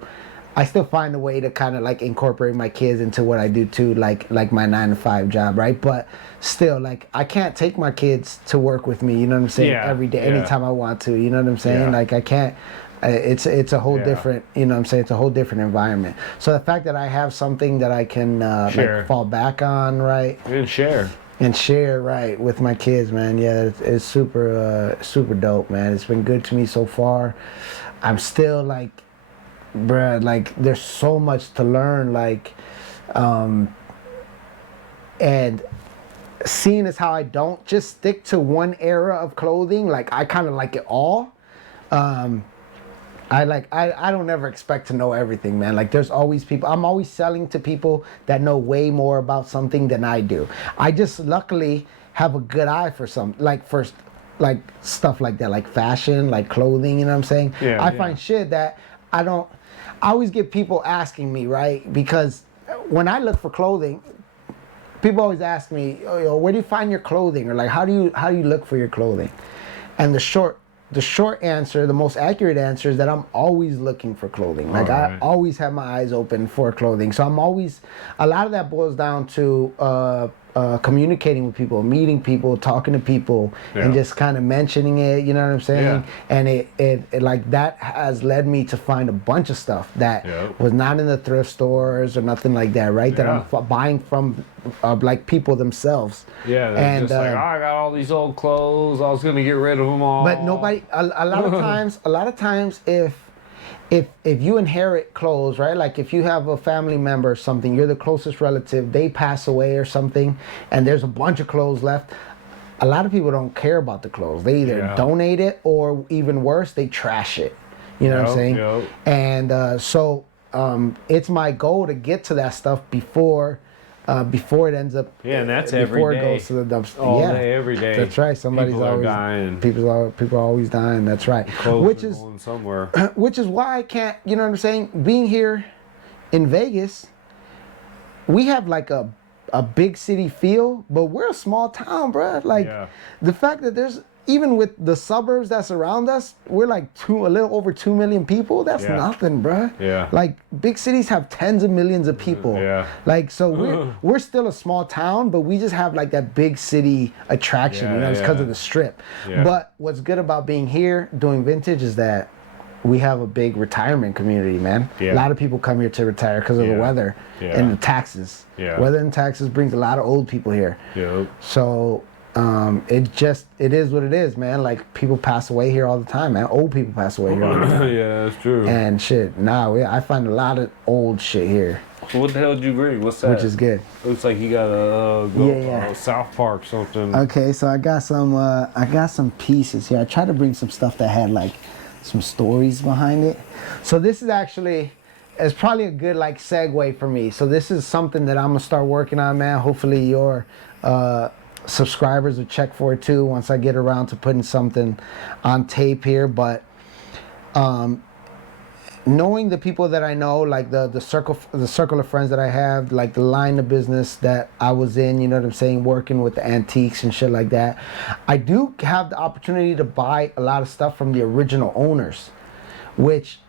I still find a way to kind of like incorporate my kids into what I do too, like my 9-to-5 job, right? But still, like, I can't take my kids to work with me, you know what I'm saying? Every day, anytime I want to, you know what I'm saying? Like, I can't. It's a whole different, you know what I'm saying? It's a whole different environment. So the fact that I have something that I can like fall back on, right? And share, right, with my kids, man. Yeah, it's super dope, man. It's been good to me so far. I'm still like, bruh, like, there's so much to learn, like, and seeing as how I don't just stick to one era of clothing, like, I kind of like it all. I don't ever expect to know everything, man. Like, there's always people. I'm always selling to people that know way more about something than I do. I just luckily have a good eye for like stuff like that, like fashion, like clothing, you know what I'm saying? I find shit that I always get people asking me, right? Because when I look for clothing, people always ask me, oh, where do you find your clothing? Or like, how do you look for your clothing? And the short answer, the most accurate answer, is that I'm always looking for clothing. Like, I always have my eyes open for clothing. So a lot of that boils down to communicating with people, meeting people, talking to people, and just kind of mentioning it, you know what I'm saying? And it like, that has led me to find a bunch of stuff that was not in the thrift stores or nothing like that, right? That I'm buying from like people themselves. And just like, oh, I got all these old clothes, I was gonna get rid of them all. But nobody, a lot of times, if you inherit clothes, right? Like, if you have a family member or something, you're the closest relative, they pass away or something, and there's a bunch of clothes left, a lot of people don't care about the clothes. They either donate it, or even worse, they trash it. You know what I'm saying? And so it's my goal to get to that stuff before it ends up. And that's every before day. It goes to the dumpster. All day, every day. That's right. Somebody's people always dying. People are always dying. That's right. Clothes are going somewhere. Which is why I can't. You know what I'm saying? Being here in Vegas, we have like a big city feel, but we're a small town, bro. Like, the fact that there's, even with the suburbs that surround us, we're like a little over 2 million people. That's nothing, bruh. Like, big cities have tens of millions of people. Like, so we're still a small town, but we just have like that big city attraction. You know, it's because of the strip. But what's good about being here doing vintage is that we have a big retirement community, man. A lot of people come here to retire because of the weather and the taxes. Weather and taxes brings a lot of old people here. So it is what it is, man. Like, people pass away here all the time, man. Old people pass away here all the time. That's true. And shit, I find a lot of old shit here. So what the hell did you bring? What's that? Which is good. Looks like you got a South Park something. Okay, so I got some pieces here. I tried to bring some stuff that had like some stories behind it. So this is actually, it's probably a good like segue for me. So this is something that I'm gonna start working on, man. Hopefully your subscribers will check for it too once I get around to putting something on tape here. But knowing the people that I know, like the circle of friends that I have, like the line of business that I was in, you know what I'm saying, working with the antiques and shit like that, I do have the opportunity to buy a lot of stuff from the original owners, which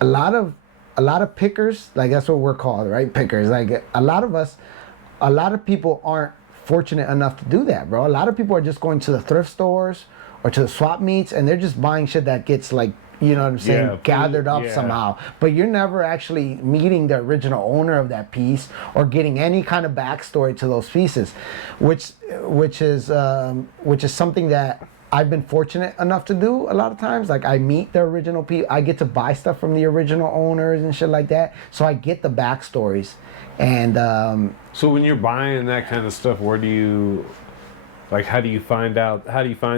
a lot of pickers, like, that's what we're called, right? Pickers. Like, a lot of people aren't fortunate enough to do that, bro. A lot of people are just going to the thrift stores or to the swap meets, and they're just buying shit that gets like you know what I'm saying, Yeah, gathered up yeah. somehow. But you're never actually meeting the original owner of that piece or getting any kind of backstory to those pieces, which is something that I've been fortunate enough to do a lot of times. Like I meet the original people, I get to buy stuff from the original owners and shit like that. So I get the backstories. And so when you're buying that kind of stuff, where do you, like, how do you find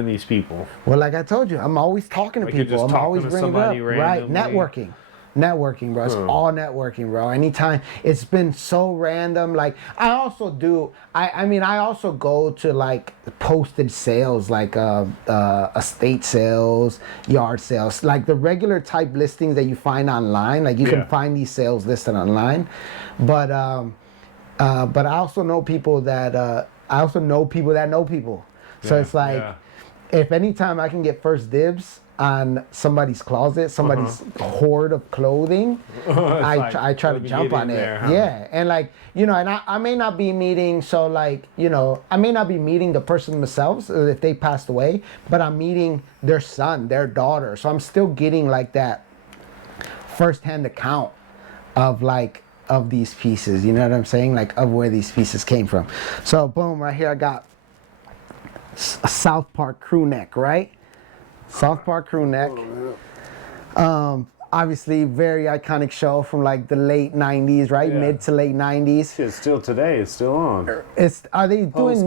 these people? well, like I told you, I'm always talking to Like you're people. just I'm talking always to bringing it up. somebody Right, randomly? networking, bro. It's all networking, bro. Anytime, it's been so random. Like I also do. I mean, I also go to like posted sales, like estate sales, yard sales, like the regular type listings that you find online. Like you can find these sales listed online, but I also know people that know people. So it's like, if anytime I can get first dibs on somebody's closet, somebody's hoard of clothing, I try to jump on it. There, huh? Yeah, and like, you know, and I may not be meeting, so like, you know, I may not be meeting the person themselves if they passed away, but I'm meeting their son, their daughter. So I'm still getting like that firsthand account of like, of these pieces, you know what I'm saying? Like of where these pieces came from. So boom, right here I got a South Park crew neck, right? South Park crew neck. Obviously very iconic show from like the late 90s, right? Yeah. Mid to late 90s. It's still today. It's still on. Are they doing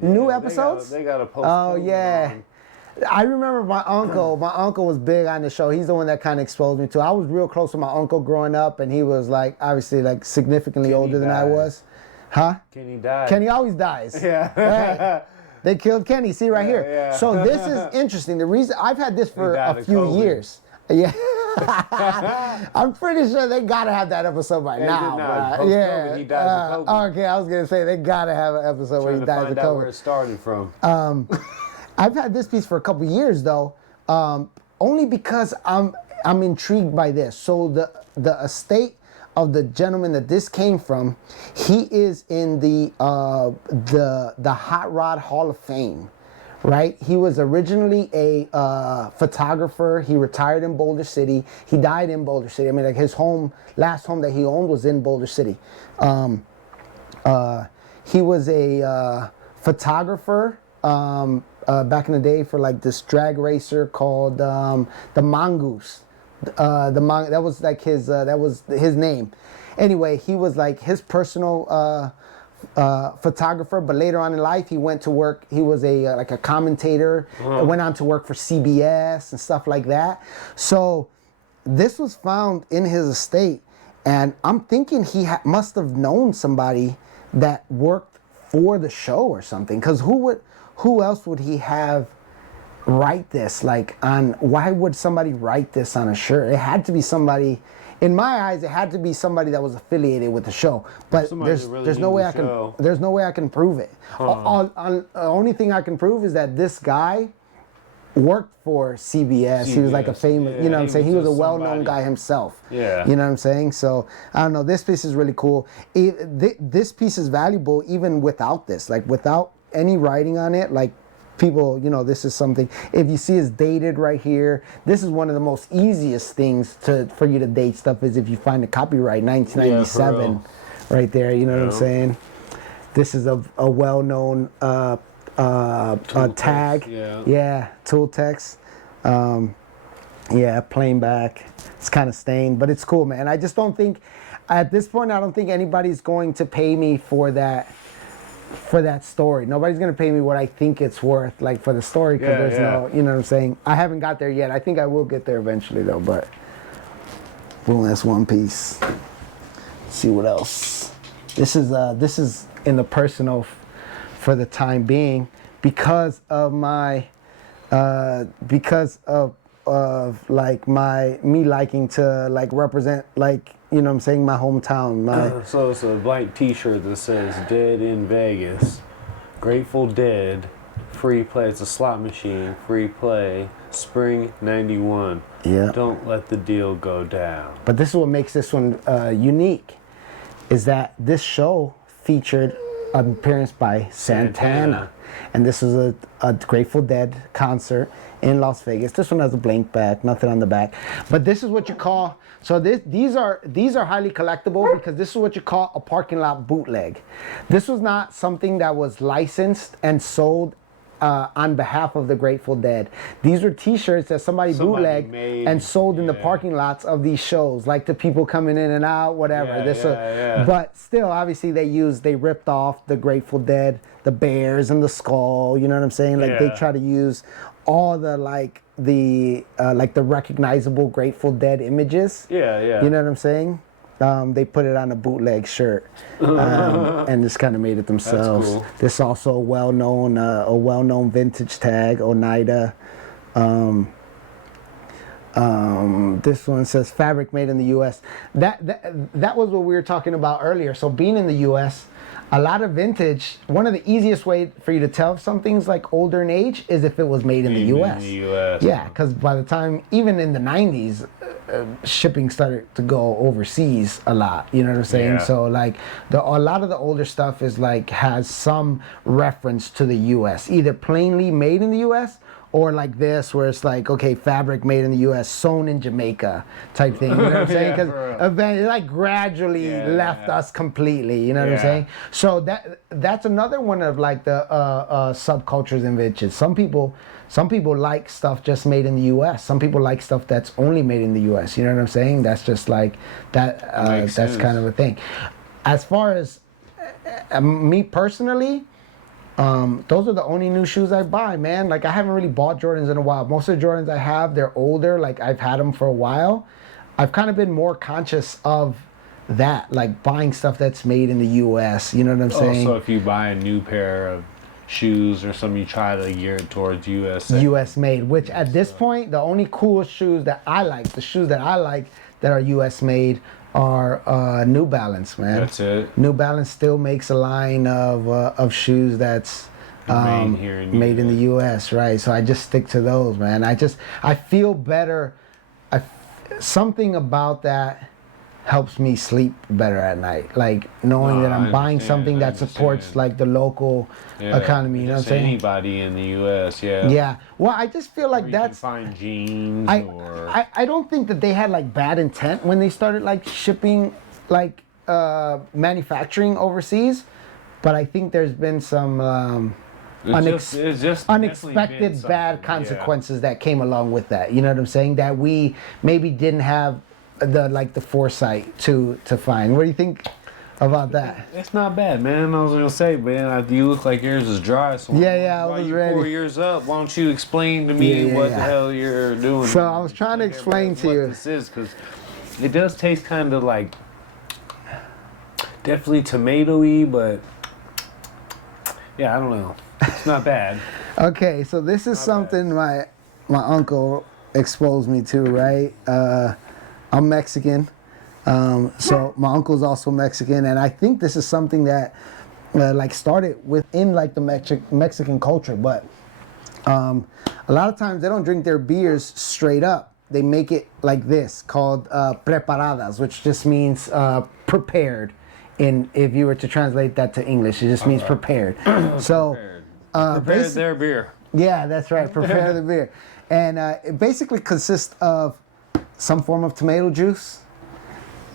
new episodes? They got a post. Oh yeah. I remember my uncle. My uncle was big on the show. He's the one that kind of exposed me to. I was real close with my uncle growing up, and he was like obviously like significantly older than I was. Huh? Kenny died. Kenny always dies. Yeah. Right. They killed Kenny. See right here. Yeah. So this is interesting. The reason I've had this for died a of few COVID. years. Yeah. I'm pretty sure they gotta have that episode by now. Bro. Yeah. He dies of COVID. Okay, I was gonna say they gotta have an episode where he dies of Find out where COVID. it started from. I've had this piece for a couple years though, only because I'm intrigued by this. So the estate of the gentleman that this came from, he is in the Hot Rod Hall of Fame, right? He was originally a photographer. He retired in Boulder City. He died in Boulder City. I mean, like his last home that he owned was in Boulder City. He was a photographer. Back in the day for like this drag racer called the Mongoose. That was like that was his name. Anyway, he was like his personal photographer, but later on in life he went to work. He was like a commentator. Went on to work for CBS and stuff like that. So this was found in his estate, and I'm thinking he must have known somebody that worked for the show or something. Because who else would he have write this? Like why would somebody write this on a shirt? It had to be somebody, in my eyes, it had to be somebody that was affiliated with the show. But there's no way I can prove it. The only thing I can prove is that this guy worked for CBS. He was like a famous, you know what I'm saying? He was a well-known guy himself. Yeah. You know what I'm saying? So, I don't know. This piece is really cool. This piece is valuable even without this. Like, without any writing on it, like, people, you know, this is something. If you see it's dated right here, this is one of the most easiest things for you to date stuff is if you find the copyright 1997 right there. You know what I'm saying? This is a well-known tag. Yeah, tool text. Yeah, plain back. It's kind of stained, but it's cool, man. I just don't think, at this point, I don't think anybody's going to pay me for that story. Nobody's gonna pay me what I think it's worth, like for the story, because there's no, you know what I'm saying? I haven't got there yet. I think I will get there eventually though, but boom, that's one piece. Let's see what else. This is in the personal for the time being because of my like me liking to like represent, like, you know what I'm saying, my hometown. So it's a blank t-shirt that says Dead in Vegas, Grateful Dead, free play. It's a slot machine, free play, spring 91. Yeah. Don't let the deal go down. But this is what makes this one unique, is that this show featured an appearance by Santana. and this was a Grateful Dead concert in Las Vegas. This one has a blank back, nothing on the back, but this is what you call. So these are highly collectible because this is what you call a parking lot bootleg. This was not something that was licensed and sold on behalf of the Grateful Dead. These were T-shirts that somebody bootlegged and sold in the parking lots of these shows, like the people coming in and out, whatever. But still, obviously, they ripped off the Grateful Dead, the bears and the skull. You know what I'm saying? Like they try to use all the the recognizable Grateful Dead images. Yeah. You know what I'm saying? They put it on a bootleg shirt and just kind of made it themselves. That's cool. This is also a well-known vintage tag, Oneida. This one says fabric made in the U.S. That was what we were talking about earlier. So being in the U.S., a lot of vintage, one of the easiest way for you to tell if something's like older in age is if it was made in the U.S. Yeah, because by the time, even in the 90s, shipping started to go overseas a lot. You know what I'm saying? Yeah. So like a lot of the older stuff is like has some reference to the U.S. Either plainly made in the U.S. or like this, where it's like, okay, fabric made in the U.S., sewn in Jamaica type thing. You know what I'm saying? Because it like gradually left us completely. You know what I'm saying? So that's another one of like the subcultures and vintage. Some people like stuff just made in the U.S. Some people like stuff that's only made in the U.S. You know what I'm saying? That's just like that. That's kind of a thing. As far as me personally, those are the only new shoes I buy, man. Like I haven't really bought Jordans in a while. Most of the Jordans I have, they're older. Like I've had them for a while. I've kind of been more conscious of that, like buying stuff that's made in the U.S. You know what I'm saying? So if you buy a new pair of shoes or something, you try to gear it towards U.S. U.S. made, which at this point, the only cool shoes that I like, the shoes that I like that are U.S. made are New Balance, man. That's it. New Balance still makes a line of shoes that's made in the U.S., right? So I just stick to those, man. I feel better. Something about that helps me sleep better at night. Like knowing that I'm buying something that supports like the local economy. You know what I'm saying? Anybody in the U.S. Yeah. Well, I just feel like you that's. can find jeans I don't think that they had like bad intent when they started like shipping like manufacturing overseas, but I think there's been some unexpected bad consequences that came along with that. You know what I'm saying? That we maybe didn't have the foresight to find. What do you think about that? It's not bad, man. I was gonna say, man, you look like yours is dry. So I was ready. Pour yours up. Why don't you explain to me what the hell you're doing? So I was trying to explain to you what this is, because it does taste kind of like definitely tomatoey, but yeah, I don't know. It's not bad. Okay, so this is something my uncle exposed me to, right? I'm Mexican, so my uncle's also Mexican, and I think this is something that like started within like the Mexican culture. But a lot of times they don't drink their beers straight up. They make it like this, called preparadas, which just means prepared. If you were to translate that to English, it just means prepared. So prepare their beer. Yeah, that's right. Prepare the beer, and it basically consists of some form of tomato juice,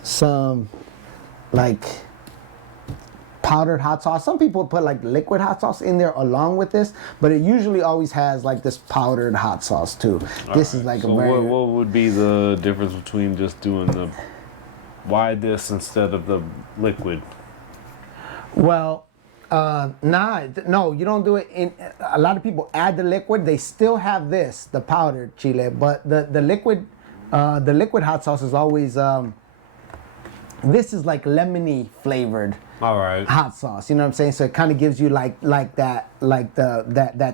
some like powdered hot sauce. Some people put like liquid hot sauce in there along with this, but it usually always has like this powdered hot sauce too. This is like so what would be the difference between just doing why this instead of the liquid? Well, no, you don't do it a lot of people add the liquid. They still have this, the powdered chile, but the liquid hot sauce is always this is like lemony flavored hot sauce. You know what I'm saying? So it kind of gives you like that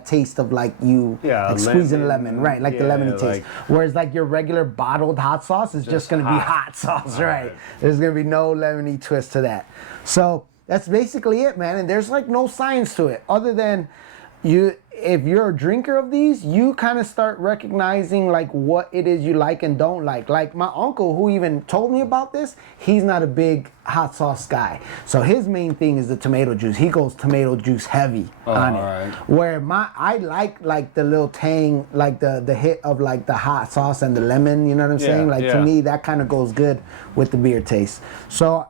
taste of like you squeezing lemon, right? Like the lemony taste. Whereas like your regular bottled hot sauce is just gonna be hot sauce, right? There's gonna be no lemony twist to that. So that's basically it, man. And there's like no science to it other than if you're a drinker of these, you kind of start recognizing like what it is you like and don't like. Like my uncle, who even told me about this, he's not a big hot sauce guy. So his main thing is the tomato juice. He goes tomato juice heavy on it. Right. Where I like the little tang, like the hit of like the hot sauce and the lemon. You know what I'm saying? Like to me, that kind of goes good with the beer taste. So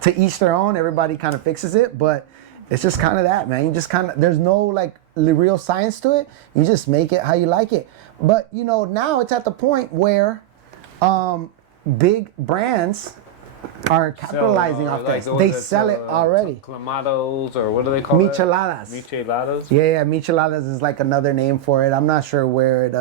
to each their own. Everybody kind of fixes it, but it's just kind of that, man. You just kind of, there's no like real science to it. You just make it how you like it. But you know, now it's at the point where big brands are capitalizing off like this. They sell it already. Clamatos, or what do they call it? Micheladas. Micheladas? Yeah, micheladas is like another name for it. I'm not sure where it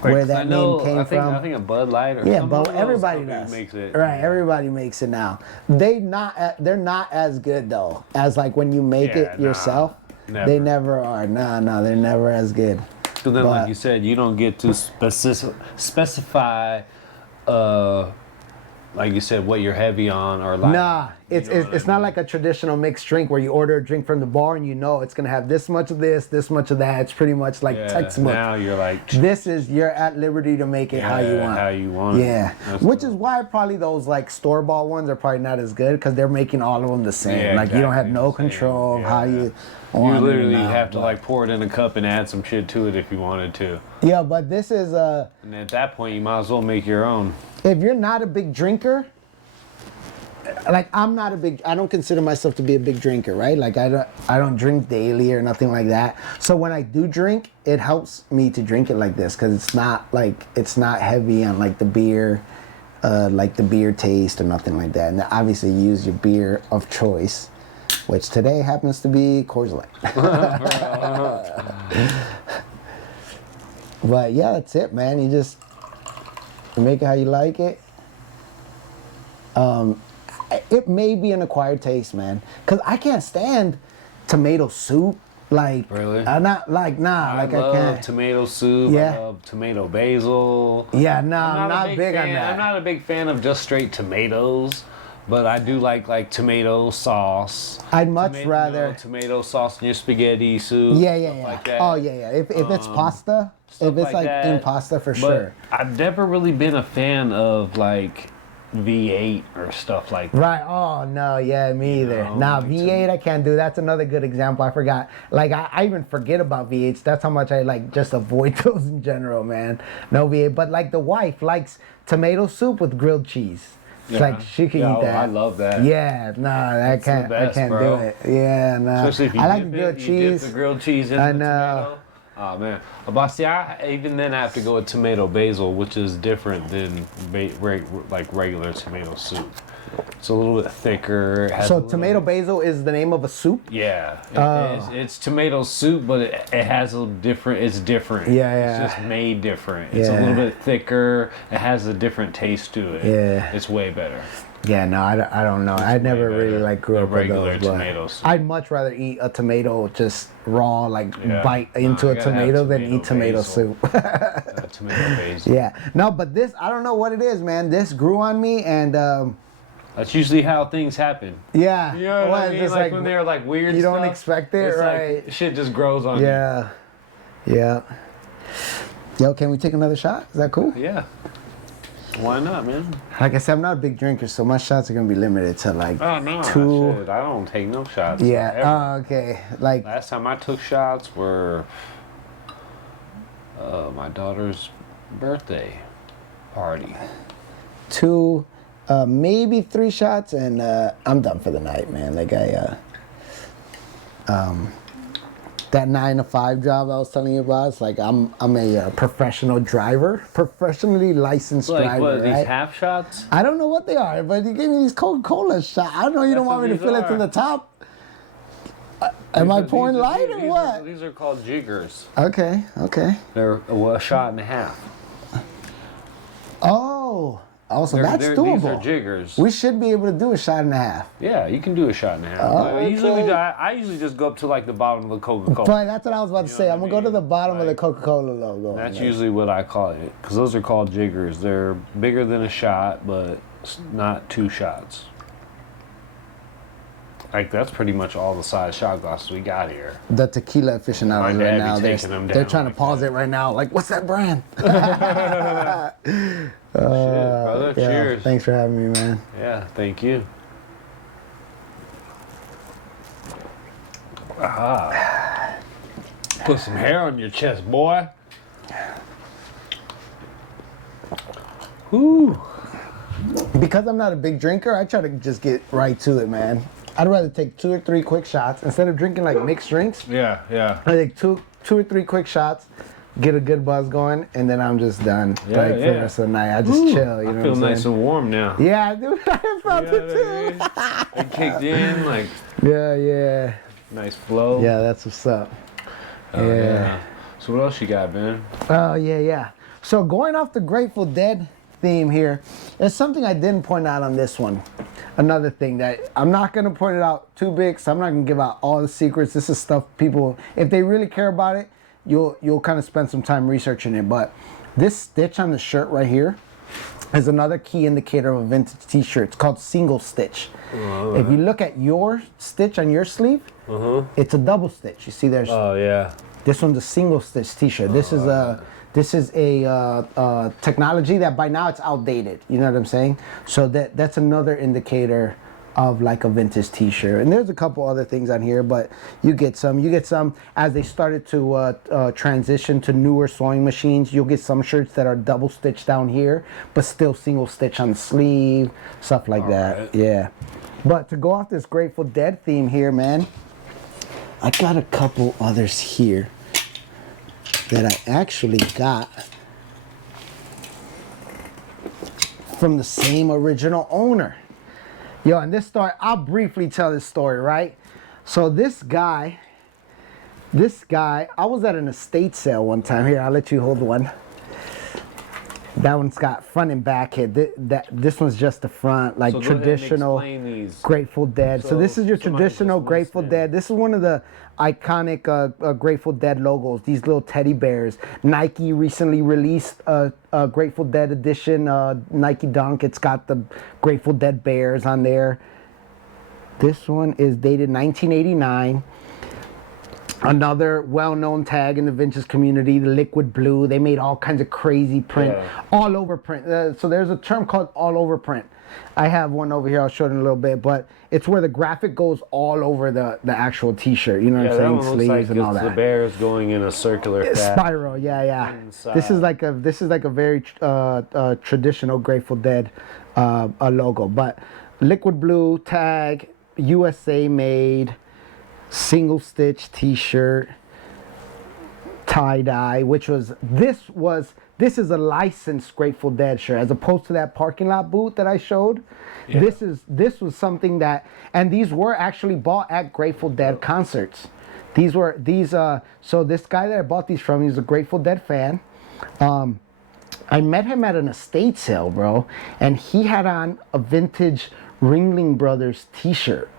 where that name came from. I think a Bud Light or but everybody does. Makes it. Right, everybody makes it now. They're not as good though as like when you make it yourself. Never. They never are. No, they're never as good. So then, like you said, you don't get to specify, like you said, what you're heavy on or like. Nah, it's not like a traditional mixed drink where you order a drink from the bar and you know it's gonna have this much of this, this much of that. It's pretty much like textbook. Now you're like. You're at liberty to make it how you want. How you want it. Yeah, which is why probably those like store-bought ones are probably not as good because they're making all of them the same. Yeah, like you don't have no control of how you. You literally have to like pour it in a cup and add some shit to it if you wanted to. Yeah, but this is And at that point, you might as well make your own. If you're not a big drinker, like I don't consider myself to be a big drinker, right? Like I don't drink daily or nothing like that. So when I do drink, it helps me to drink it like this because it's not heavy on like the beer taste or nothing like that. And obviously you use your beer of choice, which today happens to be Coors Light. But yeah, that's it, man. You make it how you like it. It may be an acquired taste, man, because I can't stand tomato soup. Like, really? I'm not like, nah, like I can't. Tomato soup. Yeah. I love tomato basil. Yeah, no, I'm not big on that. I'm not a big fan of just straight tomatoes. But I do like tomato sauce. I'd much rather tomato sauce in your spaghetti soup. Yeah. Like that. Oh yeah. If it's pasta, if it's like in pasta for sure. I've never really been a fan of like V8 or stuff like that. Right. Oh no. Yeah, me either. Nah, V8 I can't do. That's another good example. I forgot. Like I even forget about V8s. That's how much I like just avoid those in general, man. No V8. But like the wife likes tomato soup with grilled cheese. It's like she can eat that. I love that. Yeah, I can't do it. Yeah, no. Especially if you I like dip grilled cheese. You dip the grilled cheese in the tomato. Oh man, but see, I even then have to go with tomato basil, which is different than like regular tomato soup. It's a little bit thicker. So tomato basil is the name of a soup? Yeah, it's tomato soup, but it has a different. It's different. Yeah. It's just made different. It's a little bit thicker. It has a different taste to it. Yeah, it's way better. Yeah, no, I don't know. I never really like grew up with those. Tomatoes. I'd much rather eat a tomato just raw, like bite into a tomato than eat tomato soup. Tomato basil. Yeah, no, but this, I don't know what it is, man. This grew on me, and that's usually how things happen. Yeah, you know what I mean? Like when they're like weird. You stuff, don't expect it, right? Like, shit just grows on you. Yeah. Yo, can we take another shot? Is that cool? Yeah. Why not, man? Like I said, I'm not a big drinker, so my shots are gonna be limited to like 2. Shit, I don't take no shots. Yeah. Oh, okay. Like last time I took shots were my daughter's birthday party. 2, maybe 3 shots, and I'm done for the night, man. Like that 9 to 5 job I was telling you about. It's like I'm a professional driver, professionally licensed driver. What, right? these half shots? I don't know what they are, but you gave me these Coca-Cola shots. I don't know. You don't want me to fill it to the top? Am I pouring light or what? These are called jiggers. Okay. They're a shot and a half. So that's doable. These are jiggers. We should be able to do a shot and a half. Yeah, you can do a shot and a half. Okay. I usually just go up to like the bottom of the Coca-Cola. Right, that's what I was about to say. I'm going to go to the bottom of the Coca-Cola logo. That's usually what I call it, because those are called jiggers. They're bigger than a shot, but not 2 shots. Like, that's pretty much all the size shot glasses we got here. The tequila aficionados My dad right be now, taking them they're down trying to like pause that. it right now. Like, what's that brand? Shit, brother. Yeah, Cheers. thanks for having me, man. Yeah, thank you. Ah. Put some hair on your chest, boy. Whew. Because I'm not a big drinker, I try to just get right to it, man. I'd rather take 2 or 3 quick shots instead of drinking like mixed drinks. Yeah. I take two or three quick shots, get a good buzz going, and then I'm just done. Yeah, like for the rest of the night, I just chill. You know I feel what I'm nice saying? and warm now. Yeah, dude, I felt You know it what I too. mean? It kicked in, like, Yeah. nice flow. Yeah, that's what's up. Yeah. So what else you got, man? Oh, yeah. So going off the Grateful Dead theme here, there's something I didn't point out on this one. Another thing that I'm not going to point it out too big, so I'm not going to give out all the secrets. This is stuff people, if they really care about it, you'll kind of spend some time researching it. But this stitch on the shirt right here is another key indicator of a vintage t-shirt. It's called single stitch. If you look at your stitch on your sleeve, it's a double stitch. You see there's Oh, yeah. this one's a single stitch t-shirt. This is a technology that by now it's outdated. You know what I'm saying? So that's another indicator of like a vintage t-shirt. And there's a couple other things on here, but you get some as they started to transition to newer sewing machines. You'll get some shirts that are double stitched down here, but still single stitch on the sleeve, stuff like that. Right. Yeah. But to go off this Grateful Dead theme here, man, I got a couple others here that I actually got from the same original owner. Yo, and this story, I'll briefly tell this story, right? So this guy, I was at an estate sale one time. Here, I'll let you hold one. That one's got front and back here. This one's just the front, like So go ahead and traditional explain these. Grateful Dead. So this is your somebody traditional just Grateful listening. Dead. This is one of the iconic Grateful Dead logos. These little teddy bears. Nike recently released a Grateful Dead edition, Nike Dunk. It's got the Grateful Dead bears on there. This one is dated 1989. Another well-known tag in the vintage community, the liquid blue. They made all kinds of crazy print, all over print. So there's a term called all over print. I have one over here. I'll show it in a little bit, but it's where the graphic goes all over the actual T-shirt. You know what I'm That saying? one looks Sleeves like and all it's the that. bears going in a circular path. Spiral, yeah. Inside. This is like a very traditional Grateful Dead logo, but liquid blue tag, USA made. Single stitch t-shirt, tie-dye, this is a licensed Grateful Dead shirt as opposed to that parking lot boot that I showed. Yeah. This was something that, and these were actually bought at Grateful Dead concerts. So this guy that I bought these from, he's a Grateful Dead fan. I met him at an estate sale, bro, and he had on a vintage Ringling Brothers t-shirt.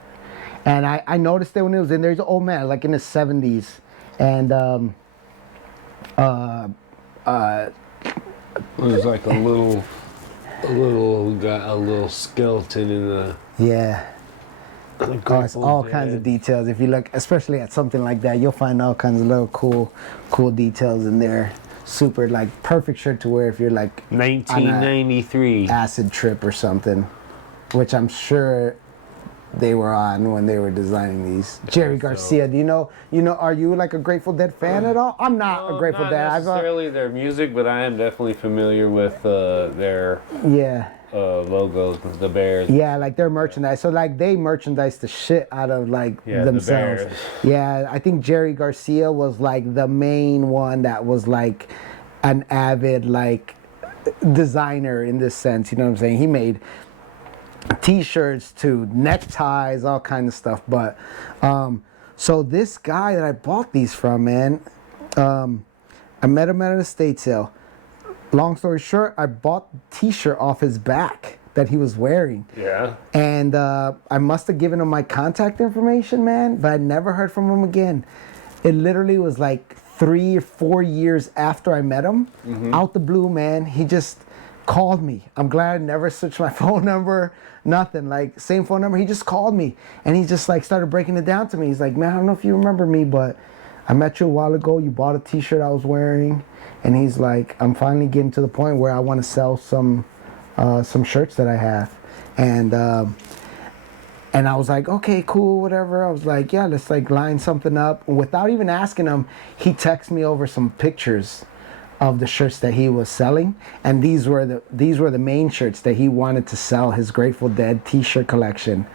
And I noticed it when it was in there. He's an old man, like in his 70s. And There's like a little skeleton in the. yeah. Oh, it's all kinds of details. If you look, especially at something like that, you'll find all kinds of little cool details in there. Super, like, perfect shirt to wear if you're like 1993 acid trip or something, which I'm sure they were on when they were designing these. Jerry Garcia, do you know, are you like a Grateful Dead fan at all? I'm not a Grateful Dead. Not necessarily their music, but I am definitely familiar with their logos, the bears. Yeah, like their merchandise. So like they merchandise the shit out of like themselves. The bears. Yeah, I think Jerry Garcia was like the main one that was like an avid like designer in this sense. You know what I'm saying? He made t-shirts to neckties, all kind of stuff. But so this guy that I bought these from, man, I met him at an estate sale. Long story short, I bought the t-shirt off his back that he was wearing. Yeah. And I must have given him my contact information, man, but I never heard from him again. It literally was like 3 or 4 years after I met him. Out the blue, man, he just called me. I'm glad I never switched my phone number, nothing. Like, same phone number. He just called me, and he just like started breaking it down to me. He's like, man, I don't know if you remember me, but I met you a while ago. You bought a t-shirt I was wearing. And he's like, I'm finally getting to the point where I want to sell some shirts that I have. And I was like, okay, cool, whatever. I was like, yeah, let's like line something up. Without even asking him, he texted me over some pictures of the shirts that he was selling, and these were the main shirts that he wanted to sell, his Grateful Dead t-shirt collection.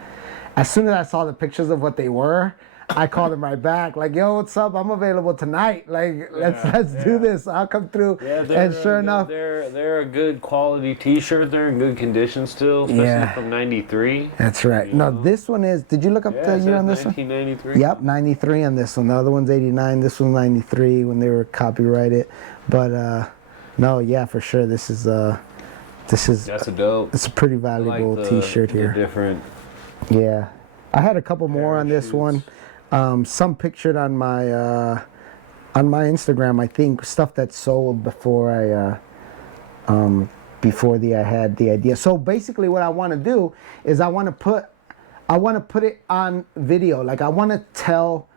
As soon as I saw the pictures of what they were, I called him right back, like, yo, what's up? I'm available tonight. Like, let's do this. I'll come through. Yeah, and sure enough, they're a good quality t-shirt. They're in good condition still, especially from '93. That's right. No, this one is. Did you look up the year on this 1993. one? Yep, 93 on this one. The other one's 89. This one's 93 when they were copyrighted. But no, yeah, for sure. This is That's a dope. It's a pretty valuable t-shirt here. Different. Yeah, I had a couple more on this one. Some pictured on my Instagram, I think, stuff that sold before I had the idea. So basically what I want to do is I want to put it on video. Like, I want to tell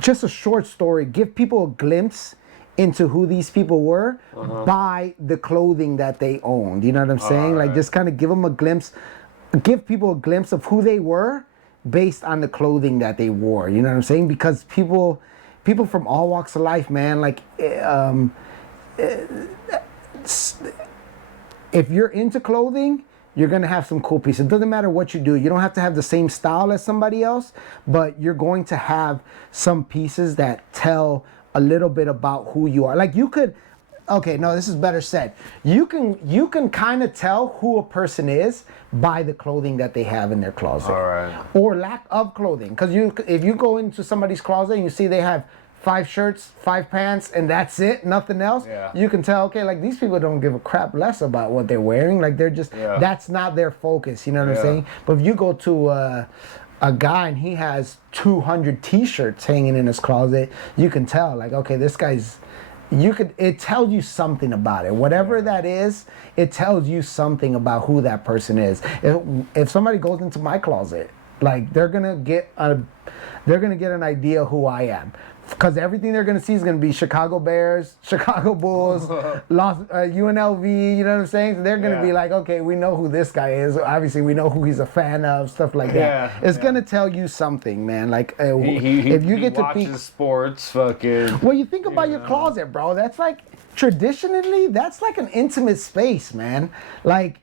just a short story, give people a glimpse into who these people were by the clothing that they owned. You know what I'm saying? Like, just kind of give them a glimpse, give people a glimpse of who they were based on the clothing that they wore. You know what I'm saying? Because people from all walks of life, man, like, if you're into clothing, you're gonna have some cool pieces. It doesn't matter what you do. You don't have to have the same style as somebody else, but you're going to have some pieces that tell a little bit about who you are. Like, you could, okay, no, this is better said. You can kind of tell who a person is by the clothing that they have in their closet. All right. Or lack of clothing. Because if you go into somebody's closet and you see they have 5 shirts, 5 pants, and that's it, nothing else, you can tell, okay, like, these people don't give a crap less about what they're wearing. Like, they're just, that's not their focus, you know what I'm saying? But if you go to a guy and he has 200 t-shirts hanging in his closet, you can tell, like, okay, this guy's, it tells you something about it. Whatever that is, it tells you something about who that person is. If somebody goes into my closet, like, they're gonna get an idea who I am. Because everything they're going to see is going to be Chicago Bears, Chicago Bulls, UNLV, you know what I'm saying? So they're going to be like, okay, we know who this guy is. Obviously, we know who he's a fan of, stuff like that. It's going to tell you something, man. Like, if you get to peek sports, fucking. Well, you think about your closet, bro. That's like, traditionally, that's like an intimate space, man. Like,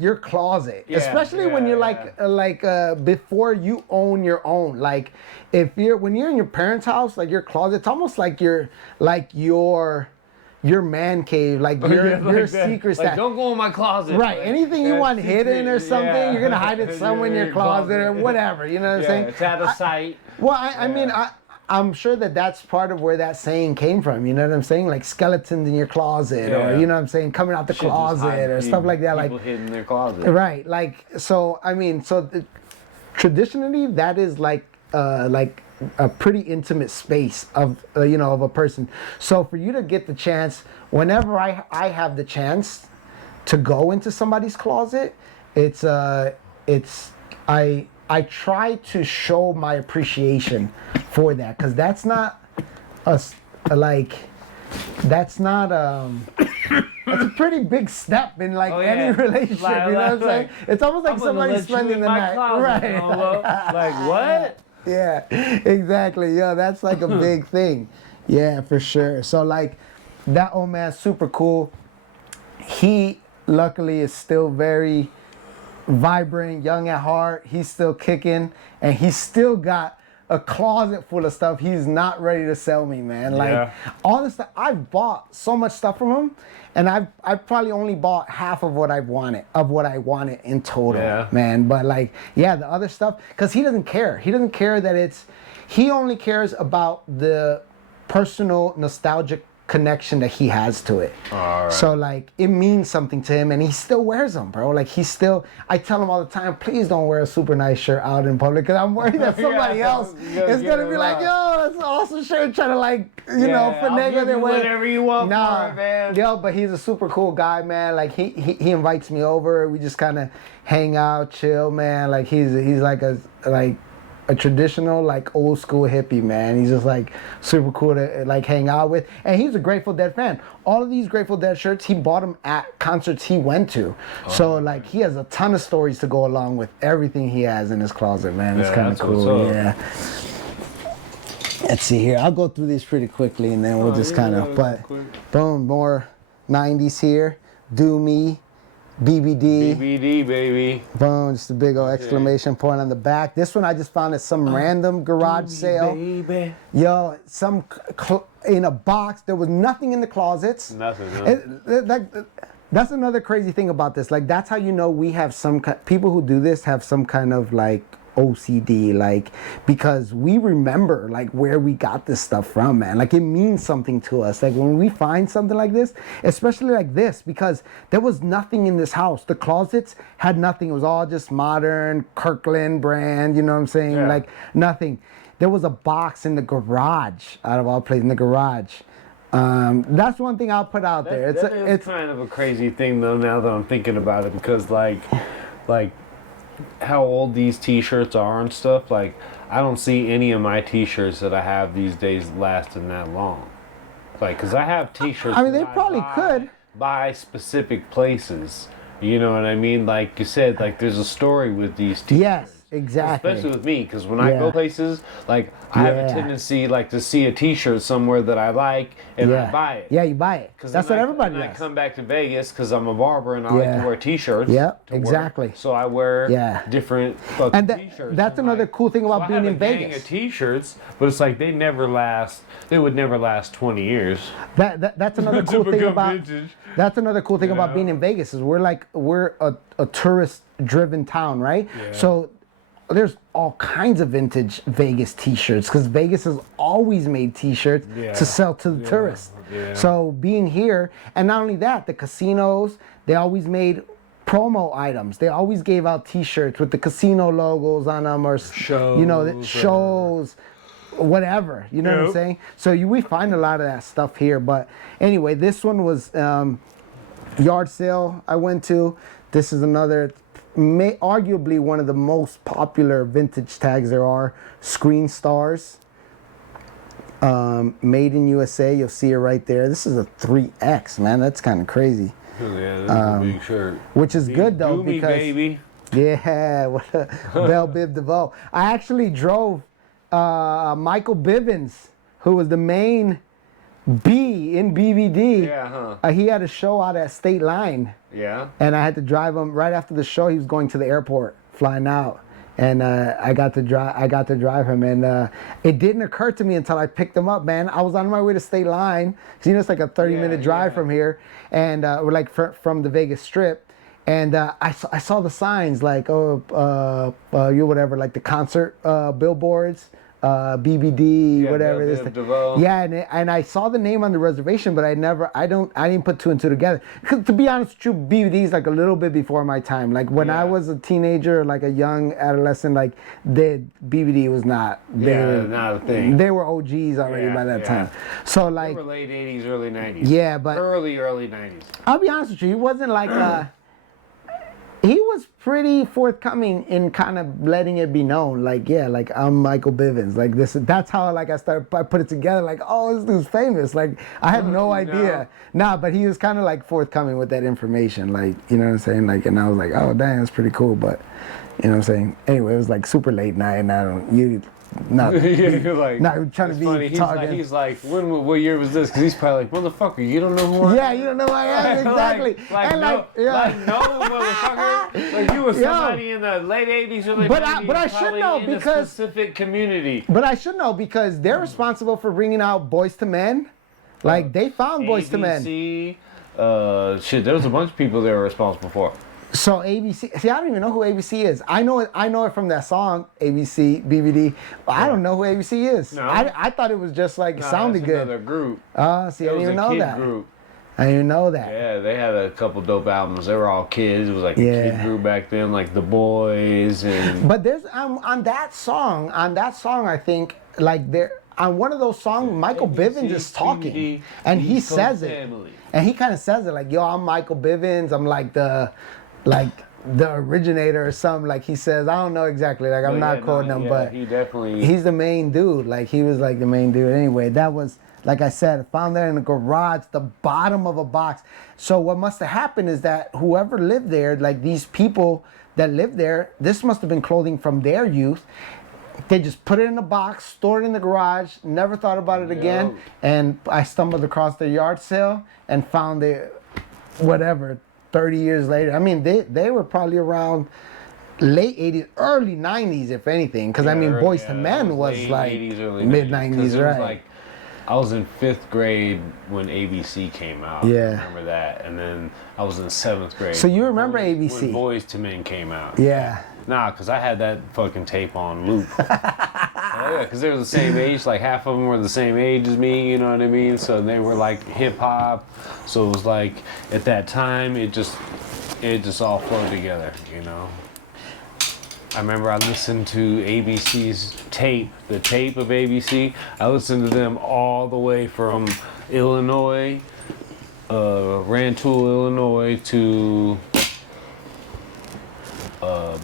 your closet, especially when you're before you own your own. Like, when you're in your parents' house, like, your closet, it's almost like your man cave, like your secret stash. Like, don't go in my closet. Right. Anything you want hidden or something, you're gonna hide it somewhere in your closet or whatever. You know what I'm saying? It's out of sight. Well, I mean, I'm sure that's part of where that saying came from. You know what I'm saying? Like, skeletons in your closet, or, you know what I'm saying, coming out the closet, or stuff like that. People like, hidden in their closet. Right. Like, so I mean, traditionally, that is like a pretty intimate space of of a person. So for you to get the chance, whenever I have the chance to go into somebody's closet, I try to show my appreciation for that, because that's not that's a pretty big step in any relationship, you know what I'm saying? It's almost like somebody spending the night. Right. Like, what? Yeah, exactly. Yeah, that's like a big thing. Yeah, for sure. So, like, that old man's super cool. He luckily is still very vibrant, young at heart. He's still kicking, and he's still got a closet full of stuff he's not ready to sell me, man. Like, all this stuff, I've bought so much stuff from him, and I've probably only bought half of what I wanted in total, man. But like, the other stuff, because he doesn't care. He doesn't care that he only cares about the personal nostalgic connection that he has to it. All right. So like it means something to him, and he still wears them, bro. Like I tell him all the time, please don't wear a super nice shirt out in public, because I'm worried that somebody else is gonna be like, yo, that's an awesome shirt, trying to like, you know, finagle their way. Whatever you want for it, man. Yo, but he's a super cool guy, man. Like he invites me over. We just kind of hang out, chill, man. Like he's like a traditional, like old school hippie, man. He's just like super cool to like hang out with. And he's a Grateful Dead fan. All of these Grateful Dead shirts, he bought them at concerts he went to. So like he has a ton of stories to go along with everything he has in his closet, man. It's kind of cool. Yeah. Let's see here. I'll go through these pretty quickly, and then we'll just kind of, but boom, more 90s here. Do Me. BBD. BBD, baby. Boom, just a big old exclamation point on the back. This one I just found at some random garage sale. Baby. Yo, in a box. There was nothing in the closets. Nothing. That's another crazy thing about this. Like, that's how you know we have people who do this have some kind of like OCD, like, because we remember like where we got this stuff from, man. Like it means something to us. Like when we find something like this, especially like this, because there was nothing in this house. The closets had nothing. It was all just modern Kirkland brand, you know what I'm saying? Yeah. Like nothing. There was a box in the garage, out of all places, in the garage. That's one thing I'll put out there. It's kind of a crazy thing though, now that I'm thinking about it, because like how old these t-shirts are and stuff, like I don't see any of my t-shirts that I have these days lasting that long. Like, because I have t-shirts, I mean, they probably could buy specific places, you know what I mean? Like you said, like there's a story with these t-shirts. Yes, exactly. Especially with me, because when I go places, like I have a tendency like to see a t-shirt somewhere that I like and I buy it. Yeah, you buy it. That's what everybody does. I come back to Vegas because I'm a barber and I like to wear t-shirts. Yep, exactly. So I wear different fucking t-shirts. That's another cool thing about being in Vegas. I have a gang of t-shirts, but it's like they would never last 20 years. That's another cool thing about vintage. That's another cool thing about being in Vegas is we're a tourist-driven town, right? Yeah. So there's all kinds of vintage Vegas t-shirts, because Vegas has always made t-shirts to sell to the tourists. Yeah. So being here, and not only that, the casinos, they always made promo items. They always gave out t-shirts with the casino logos on them, or shows, whatever. You know what I'm saying? So we find a lot of that stuff here. But anyway, this one was yard sale I went to. This is another, arguably one of the most popular vintage tags there are. Screen Stars, made in USA. You'll see it right there. This is a 3X, man. That's kind of crazy. Yeah, this is a big shirt. Which is good though, because baby. Yeah, what a Belle Biv DeVoe. I actually drove Michael Bivins, who was the main B in BBD. Yeah, he had a show out at State Line. Yeah. And I had to drive him right after the show. He was going to the airport, flying out, and I got to drive him. And it didn't occur to me until I picked him up, man. I was on my way to State Line. So, it's like a 30-minute drive from here, and we're like from the Vegas Strip. And I saw the signs like whatever, like the concert billboards. BBD, whatever this thing. Yeah, and I saw the name on the reservation, but I didn't put two and two together. 'Cause to be honest with you, BBD is like a little bit before my time. Like when I was a teenager, like a young adolescent, like BBD was not. Not a thing. They were OGs already by that time. So like. They were late 80s, early 90s. Yeah, but early 90s. I'll be honest with you, he wasn't like. He was pretty forthcoming in kind of letting it be known, like, like I'm Michael Bivins, like this. That's how I put it together, like, oh, this dude's famous. Like I had no idea. Nah, but he was kind of like forthcoming with that information, like, you know what I'm saying, like, and I was like, oh, dang, that's pretty cool. But you know what I'm saying. Anyway, it was like super late night, and not trying to be funny. talking. He's like, what year was this? Because he's probably like, motherfucker, you don't know who I am? Yeah, you don't know who I am, exactly. No, motherfucker. Like you were somebody in the late 80s, early 90s. But I should know because a specific community. But I should know because they're responsible for bringing out Boys to Men. Like they found Boys to Men. Shit, there was a bunch of people they were responsible for. So ABC. See, I don't even know who ABC is. I know it from that song ABC BBD. But I don't know who ABC is. No? I thought it was just like sounded that's good. Another group. See, I It didn't was even a know kid that. group. I didn't even know that. Yeah, they had a couple dope albums. They were all kids. It was like a Yeah. kid group back then, like The Boys and. But there's on that song, I think like there on one of those songs, Michael Bivins is talking, BBD, and he East Coast says it, Family. and he kind of says it like, "Yo, I'm Michael Bivins. I'm like the originator or something." Like he says, I don't know exactly. Like I'm not quoting him, but he definitely. he's the main dude. Like he was like the main dude. Anyway, that was like I said, found there in the garage, the bottom of a box. So what must have happened is that whoever lived there, like these people that lived there, this must have been clothing from their youth. They just put it in a box, stored it in the garage, never thought about it again. And I stumbled across their yard sale and found it, whatever, 30 years later. I mean, they were probably around late 80s, early 90s, if anything. Because, I mean, Boyz II Men was like mid 90s, right? Like, I was in 5th grade when ABC came out. Yeah. I remember that. And then I was in 7th grade. So you remember ABC? When Boyz II Men came out. Yeah. Nah, because I had that fucking tape on loop. Oh, yeah, because they were the same age. Like, half of them were the same age as me, you know what I mean? So they were like hip-hop. So it was like, at that time, it just all flowed together, you know? I remember I listened to ABC's tape, the tape of ABC. I listened to them all the way from Illinois, Rantoul, Illinois, to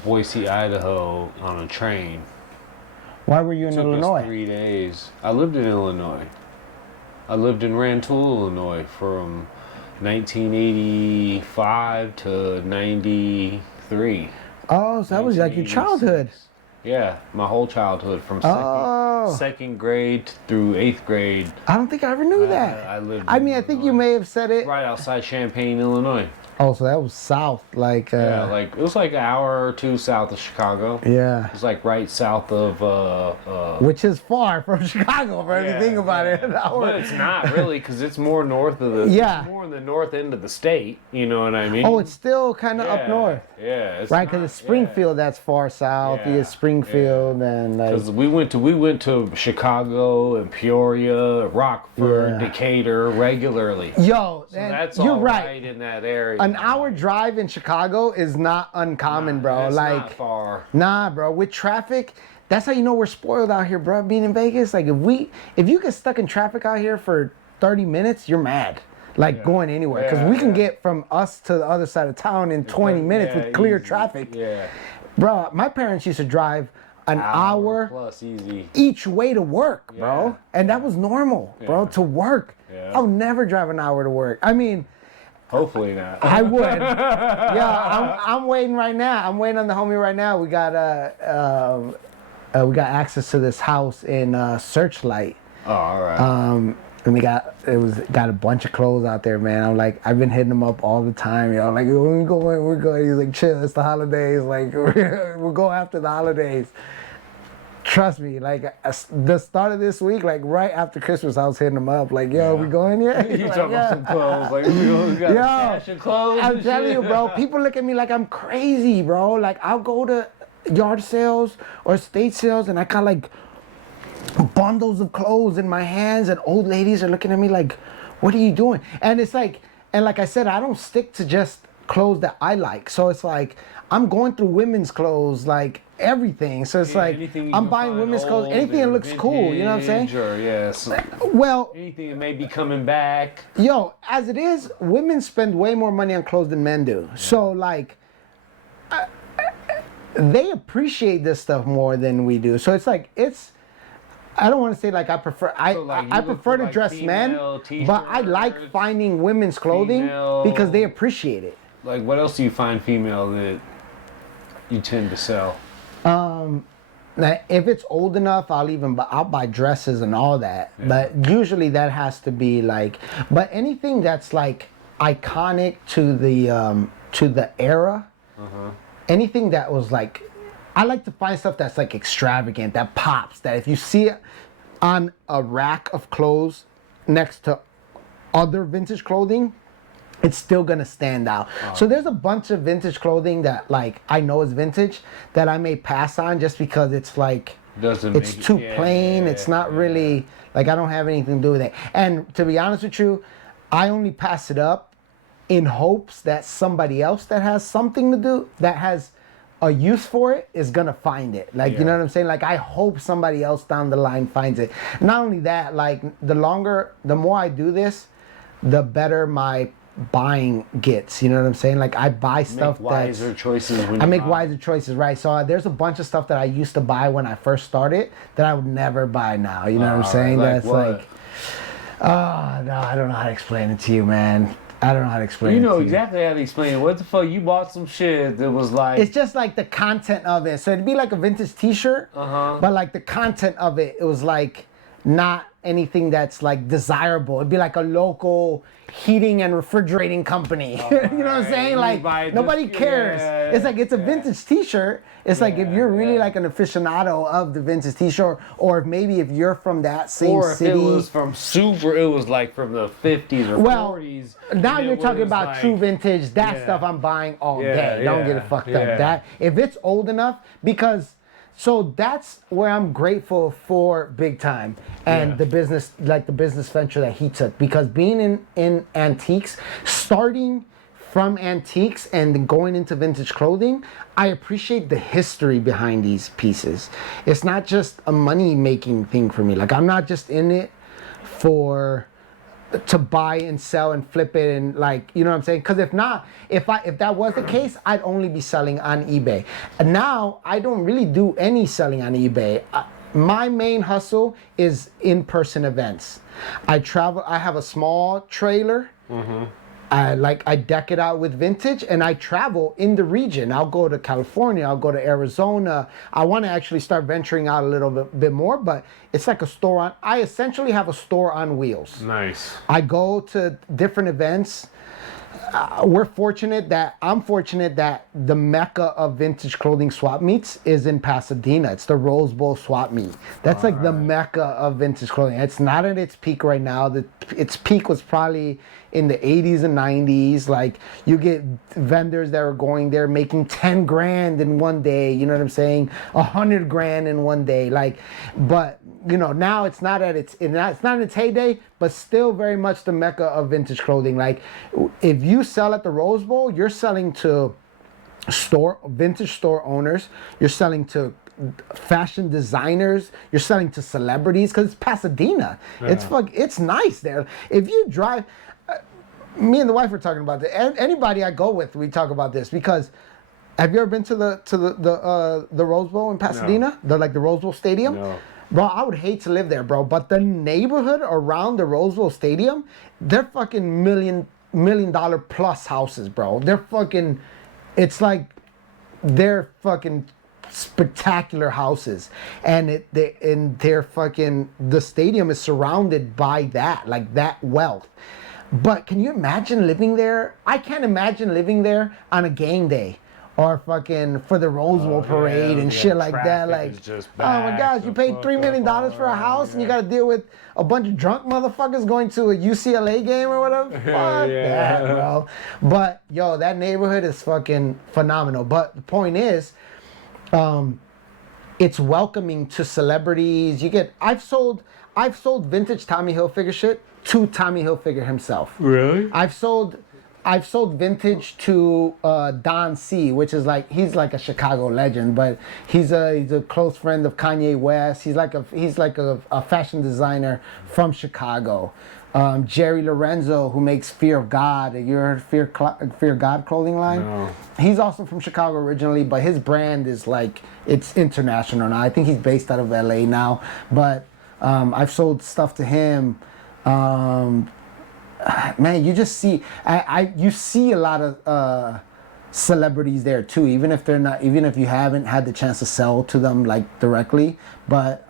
Boise, Idaho on a train. Why were you in Took Illinois? us 3 days. I lived in Illinois. I lived in Rantoul, Illinois from 1985 to 93. Oh, so that was like your childhood. Yeah, my whole childhood from second grade through 8th grade. I don't think I ever knew that. I lived. I mean, I think you may have said it. Right outside Champaign, Illinois. Oh, so that was south, like. Yeah, like it was like an hour or two south of Chicago. Yeah. It was like right south of. Which is far from Chicago, if you think about it. But it's not really, because it's more north of the. Yeah. It's more in the north end of the state. You know what I mean? Oh, it's still kind of up north. Yeah. It's Right, because it's Springfield. That's far south. Yeah, You get Springfield and like. Because we went to Chicago and Peoria, Rockford, Decatur regularly. Yo, So that's you're all right. in that area. An hour drive in Chicago is not uncommon, bro. That's Like, not far. nah, bro. With traffic, that's how you know we're spoiled out here, bro. Being in Vegas, like if you get stuck in traffic out here for 30 minutes, you're mad. Like going anywhere, because we can get from us to the other side of town in 20 minutes with clear traffic. Yeah. Bro, my parents used to drive an hour plus easy. each way to work, bro. Yeah. And that was normal, bro, to work. Yeah. I would never drive an hour to work. I mean, Hopefully not. I would. Yeah, I'm waiting right now. I'm waiting on the homie right now. We got access to this house in Searchlight. Oh, all right. And got a bunch of clothes out there, man. I'm like, I've been hitting them up all the time, yo. Like, when we going, we're going. He's like, chill, it's the holidays. Like, we'll go after the holidays. Trust me, like the start of this week, like right after Christmas, I was hitting him up, like, yo, we going yet? You Like, talking about some clothes? Like, we got a stash of clothes. I'm and telling shit? you, bro, people look at me like I'm crazy, bro. Like, I'll go to yard sales or estate sales, and I got like bundles of clothes in my hands, and old ladies are looking at me like, what are you doing? And it's like, and like I said, I don't stick to just clothes that I like. So it's like, I'm going through women's clothes, like everything. So it's like, I'm buying women's clothes, anything that looks cool, you know what I'm saying? Or, yes. Well, Anything that may be coming back. yo, as it is, women spend way more money on clothes than men do. So like, they appreciate this stuff more than we do. So it's like, I don't want to say like I prefer, I prefer to dress men, but I like finding women's clothing because they appreciate it. Like, what else do you find female that you tend to sell? Now, if it's old enough, I'll buy dresses and all that. Yeah. But usually that has to be like, but anything that's like iconic to the era, anything that was like, I like to find stuff that's like extravagant, that pops, that if you see it on a rack of clothes next to other vintage clothing, it's still gonna stand out. So there's a bunch of vintage clothing that like I know is vintage that I may pass on just because it's like it's too plain. It's not really like I don't have anything to do with it. And to be honest with you, I only pass it up in hopes that somebody else that has something to do, that has a use for it, is gonna find it. Like, you know what I'm saying? Like, I hope somebody else down the line finds it. Not only that, like, the more I do this, the better my buying gets. You know what I'm saying? Like, I buy stuff make wiser choices when I make wiser choices, right? So there's a bunch of stuff that I used to buy when I first started that I would never buy now. You know what I'm saying? Like That's what? like, oh no, I don't know how to explain it to you, man. I don't know how to explain it. You know to exactly how to explain it. What the fuck? You bought some shit that was like... It's just like the content of it. So it'd be like a vintage t-shirt, but like the content of it, it was like not anything that's like desirable. It'd be like a local heating and refrigerating company. You know what I'm saying? Like nobody cares. It's like it's a vintage t-shirt. It's like if you're really like an aficionado of the vintage t-shirt, or maybe if you're from that same city. Or if it was from it was like from the 50s or 40s. Now you're talking about like, true vintage. That stuff I'm buying all day. Don't get it fucked up. That if it's old enough, because so that's where I'm grateful for Big Time and the business, like the business venture that he took, because being in antiques, starting from antiques and going into vintage clothing, I appreciate the history behind these pieces. It's not just a money making thing for me. Like, I'm not just in it to buy and sell and flip it, and like, you know what I'm saying? Because if not, if that was the case, I'd only be selling on eBay. And now I don't really do any selling on eBay. My main hustle is in-person events. I travel. I have a small trailer. I deck it out with vintage, and I travel in the region. I'll go to California, I'll go to Arizona. I want to actually start venturing out a little bit more, but it's like a store I essentially have a store on wheels. Nice. I go to different events. I'm fortunate that the mecca of vintage clothing swap meets is in Pasadena. It's the Rose Bowl swap meet. That's like the mecca of vintage clothing. It's not at its peak right now. Its peak was probably in the 80s and 90s. Like, you get vendors that are going there making 10 grand in one day. You know what I'm saying? 100 grand in one day. Like, but you know, now it's not in its heyday, but still very much the mecca of vintage clothing. Like, if you sell at the Rose Bowl, you're selling to vintage store owners, you're selling to fashion designers, you're selling to celebrities, because it's Pasadena. It's nice there. If you drive, me and the wife were talking about this. Anybody I go with, we talk about this, because have you ever been to the Rose Bowl in Pasadena? No. The Rose Bowl Stadium? No. Bro, I would hate to live there, bro. But the neighborhood around the Rose Bowl Stadium, they're fucking $1 million plus houses, bro. It's like they're fucking spectacular houses, and the stadium is surrounded by that wealth. But can you imagine living there? I can't imagine living there on a game day, or fucking for the Rose Bowl parade and shit like that. Like, oh my gosh, you paid $3 million for a house and you got to deal with a bunch of drunk motherfuckers going to a UCLA game or whatever. Fuck that, bro. But yo, that neighborhood is fucking phenomenal. But the point is, it's welcoming to celebrities. I've sold vintage Tommy Hilfiger shit to Tommy Hilfiger himself. Really? I've sold vintage to Don C, which is like, he's like a Chicago legend, but he's a close friend of Kanye West. He's like a fashion designer from Chicago. Jerry Lorenzo, who makes Fear of God. You heard Fear of God clothing line? No. He's also from Chicago originally, but his brand is like, it's international now. I think he's based out of LA now, but I've sold stuff to him. Man, you just see, you see a lot of celebrities there too, even if you haven't had the chance to sell to them like directly, but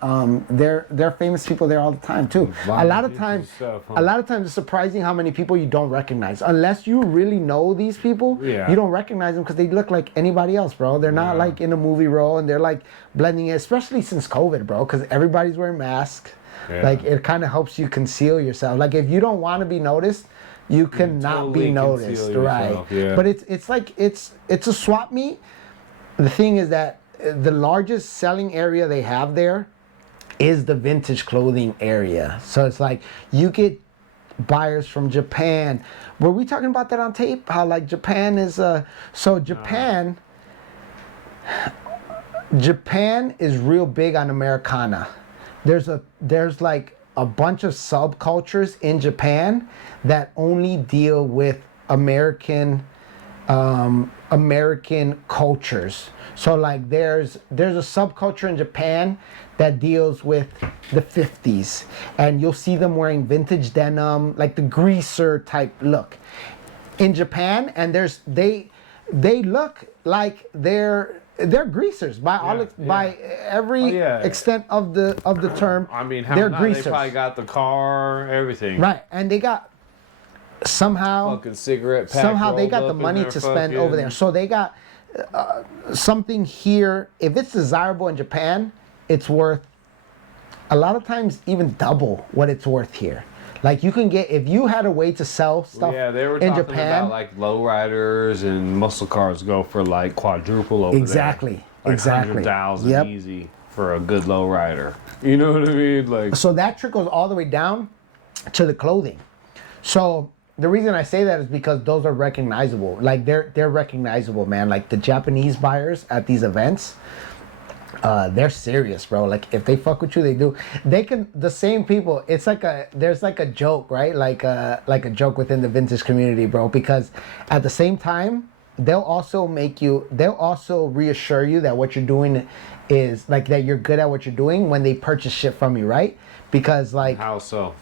they're famous people there all the time too. A lot of times it's surprising how many people you don't recognize unless you really know these people. You don't recognize them because they look like anybody else, bro. They're not like in a movie role, and they're like blending in, especially since COVID, bro, because everybody's wearing masks. Like, it kind of helps you conceal yourself. Like, if you don't want to be noticed, you cannot totally be noticed, conceal right? yourself, yeah. But it's like it's a swap meet. The thing is that the largest selling area they have there is the vintage clothing area. So it's like you get buyers from Japan. Were we talking about that on tape? How like Japan is so Japan is real big on Americana. There's like a bunch of subcultures in Japan that only deal with American cultures. So like there's a subculture in Japan that deals with the 50s, and you'll see them wearing vintage denim, like the greaser type look in Japan, and they look like they're greasers by every extent of the term. I mean, how they're not? greasers. They probably got the car, everything. Right, and they got somehow Fucking cigarette pack somehow they rolled got the up in money their to spend fucking- over there. So they got something here. If it's desirable in Japan, it's worth a lot of times even double what it's worth here. Like you can get, if you had a way to sell stuff Yeah, they were in talking Japan. about like lowriders and muscle cars go for like quadruple over Exactly. there. Like Exactly. 100,000 Yep. easy for a good lowrider. You know what I mean? Like So that trickles all the way down to the clothing. So the reason I say that is because those are recognizable. Like they're recognizable, man. Like the Japanese buyers at these events, they're serious, bro. Like if they fuck with you, they do. They can, the same people. It's like there's like a joke, right? Like a joke within the vintage community, bro. Because at the same time, they'll also reassure you that what you're doing is like that you're good at what you're doing when they purchase shit from you, right? Because like how so?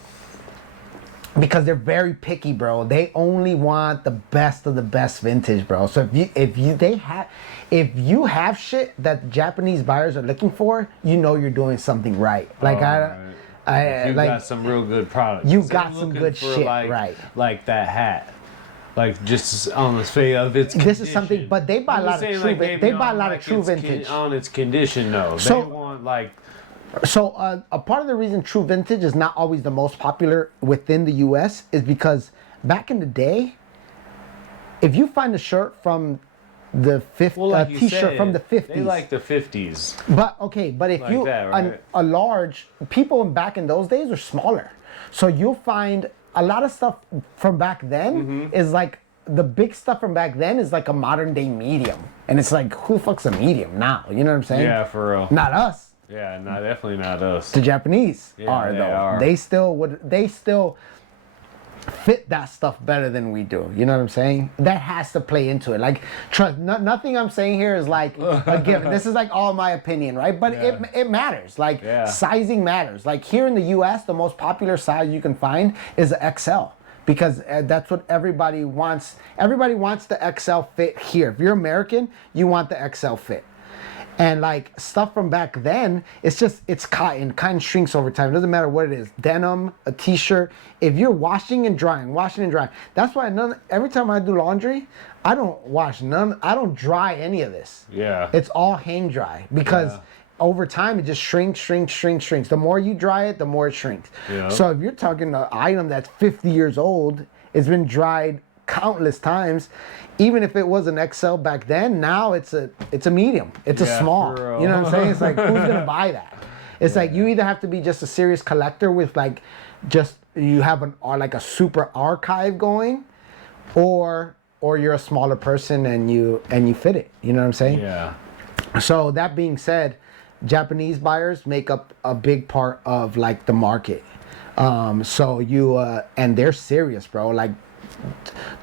Because they're very picky, bro. They only want the best of the best vintage, bro. So if you have shit that the Japanese buyers are looking for, you know you're doing something right. Like you got some real good products. You They're got some looking good for, shit, like, right? Like that hat. Like just on the face of its condition. This is something, but they buy a lot of true. They buy a lot of true vintage on its condition, though. So- They want like. So a part of the reason true vintage is not always the most popular within the U.S. is because back in the day, if you find a shirt from the t-shirt from the 50s, they like the 50s. but if Like you that, right? a large people back in those days are smaller, so you'll find a lot of stuff from back then is like the big stuff from back then is like a modern day medium, and it's like who the fuck's a medium now? You know what I'm saying? Yeah, for real. Not us. Yeah, no, definitely not us. The Japanese are they though. are. They still fit that stuff better than we do. You know what I'm saying? That has to play into it. Like, trust, nothing I'm saying here is like a given. This is like all my opinion, right? But it matters. Like sizing matters. Like here in the U.S., the most popular size you can find is a XL. Because that's what everybody wants. Everybody wants the XL fit here. If you're American, you want the XL fit. And like stuff from back then, it's cotton. Cotton shrinks over time. It doesn't matter what it is. Denim, a t-shirt. If you're washing and drying. That's why every time I do laundry, I don't wash none. I don't dry any of this. Yeah. It's all hang dry because over time it just shrinks. The more you dry it, the more it shrinks. Yeah. So if you're talking an item that's 50 years old, it's been dried countless times. Even if it was an XL back then, now it's a medium. It's a small. You know what I'm saying? It's like, who's gonna buy that? It's like you either have to be just a serious collector with like just you have a super archive going, or you're a smaller person and you fit it. You know what I'm saying? Yeah. So that being said, Japanese buyers make up a big part of like the market. So you and they're serious, bro. Like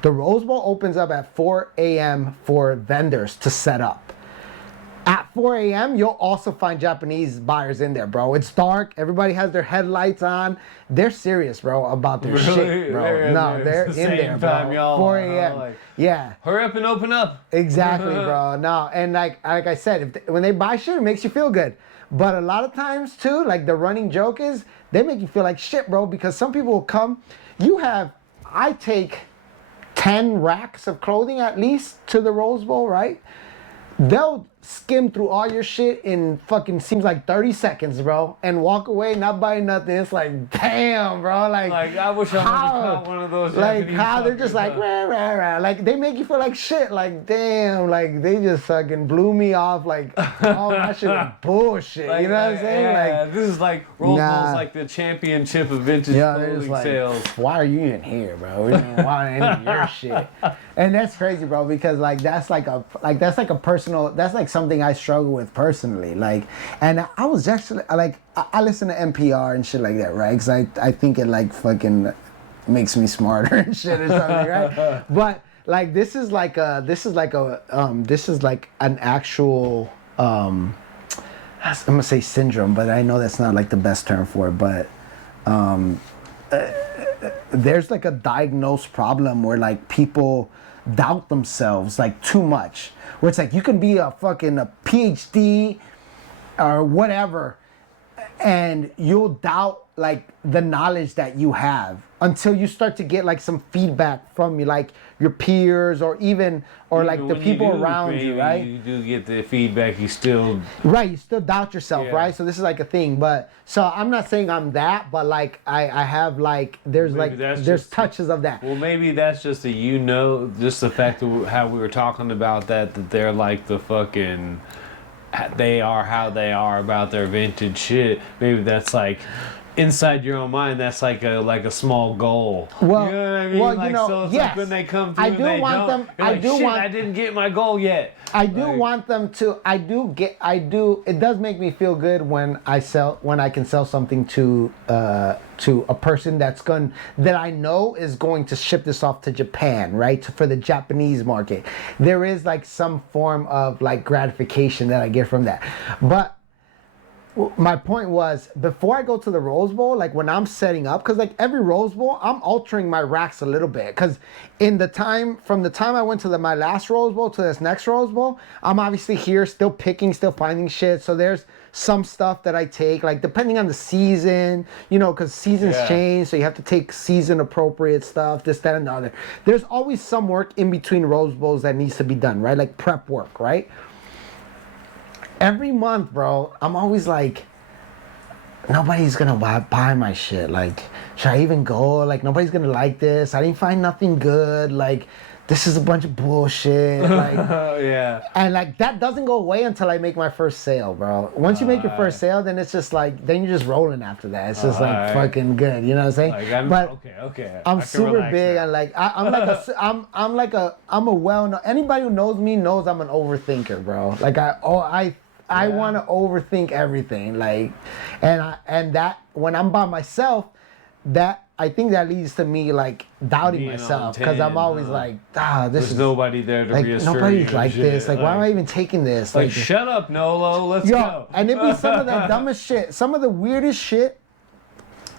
the Rose Bowl opens up at 4 a.m. for vendors to set up. At 4 a.m., you'll also find Japanese buyers in there, bro. It's dark. Everybody has their headlights on. They're serious, bro, about their shit, bro. They're in there, bro. 4 a.m. Yeah. Hurry up and open up. Exactly, bro. No, and like I said, when they buy shit, it makes you feel good. But a lot of times, too, like the running joke is, they make you feel like shit, bro, because some people will come. I take 10 racks of clothing at least to the Rose Bowl, right? skim through all your shit in fucking seems like 30 seconds, bro, and walk away not buying nothing. It's like, damn, bro. Like I wish I would have caught one of those. Like Japanese how they're just like, fuckers, rah, rah, rah. Like they make you feel like shit. Like damn, like they just fucking blew me off. Like all that shit was bullshit. Like, you know what I'm saying? Yeah, Like this is like Rose Bowl's like the championship of vintage clothing like, sales. why are you in here, bro? We don't want any of your shit. And that's crazy, bro, because like that's like a personal, that's like something I struggle with personally. Like, and I was actually like, I listen to NPR and shit like that, right? Because I think it like fucking makes me smarter and shit or something, right? But like this is like an actual I'm gonna say syndrome, but I know that's not like the best term for it, but there's like a diagnosed problem where like people doubt themselves like too much, where it's like you can be a PhD or whatever and you'll doubt like the knowledge that you have until you start to get like some feedback from like your peers or even like the people around you, right? You do get the feedback, you still doubt yourself, right? So this is like a thing, but so I'm not saying I'm that, but like I have like there's touches of that. Well, maybe that's just just the fact of how we were talking about that they're like the fucking, they are how they are about their vintage shit. Maybe that's like inside your own mind, that's like a small goal. Well, you know what I mean? Well, like, so it's like when they come through, I do and want them. I didn't get my goal yet. I do want them to. It does make me feel good when I can sell something to a person that I know is going to ship this off to Japan, right? For the Japanese market. There is like some form of like gratification that I get from that, but. My point was, before I go to the Rose Bowl, like when I'm setting up, because like every Rose Bowl, I'm altering my racks a little bit. Because from the time I went to my last Rose Bowl to this next Rose Bowl, I'm obviously here still picking, still finding shit. So there's some stuff that I take, like depending on the season, because seasons change. So you have to take season appropriate stuff, this, that, and the other. There's always some work in between Rose Bowls that needs to be done, right? Like prep work, right? Every month, bro, I'm always like, nobody's gonna buy my shit. Like, should I even go? Like, nobody's gonna like this. I didn't find nothing good. Like, this is a bunch of bullshit. Like, yeah. And like that doesn't go away until I make my first sale, bro. Once you make your first sale, then it's just like, then you're just rolling after that. It's just like fucking good. You know what I'm saying? Like, okay. I'm super big. And like, I'm a well-known. Anybody who knows me knows I'm an overthinker, bro. Like I want to overthink everything, like, and that when I'm by myself, that I think that leads to me like doubting myself, because I'm always like, there's nobody there to reassure you. Nobody's like this. Like, why am I even taking this? Like, shut up, Nolo. Let's go. And it'd be some of the dumbest shit, some of the weirdest shit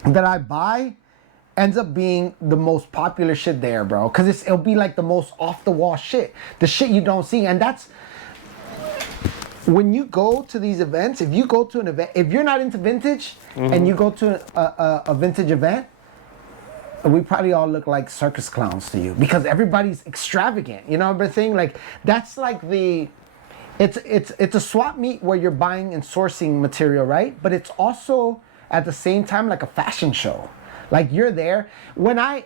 that I buy ends up being the most popular shit there, bro. Because it'll be like the most off the wall shit, the shit you don't see, and that's. When you go to these events, if you go to an event, if you're not into vintage and you go to a vintage event, we probably all look like circus clowns to you, because everybody's extravagant. You know what I'm saying? Like, that's like it's a swap meet where you're buying and sourcing material, right? But it's also at the same time like a fashion show. Like, you're there. I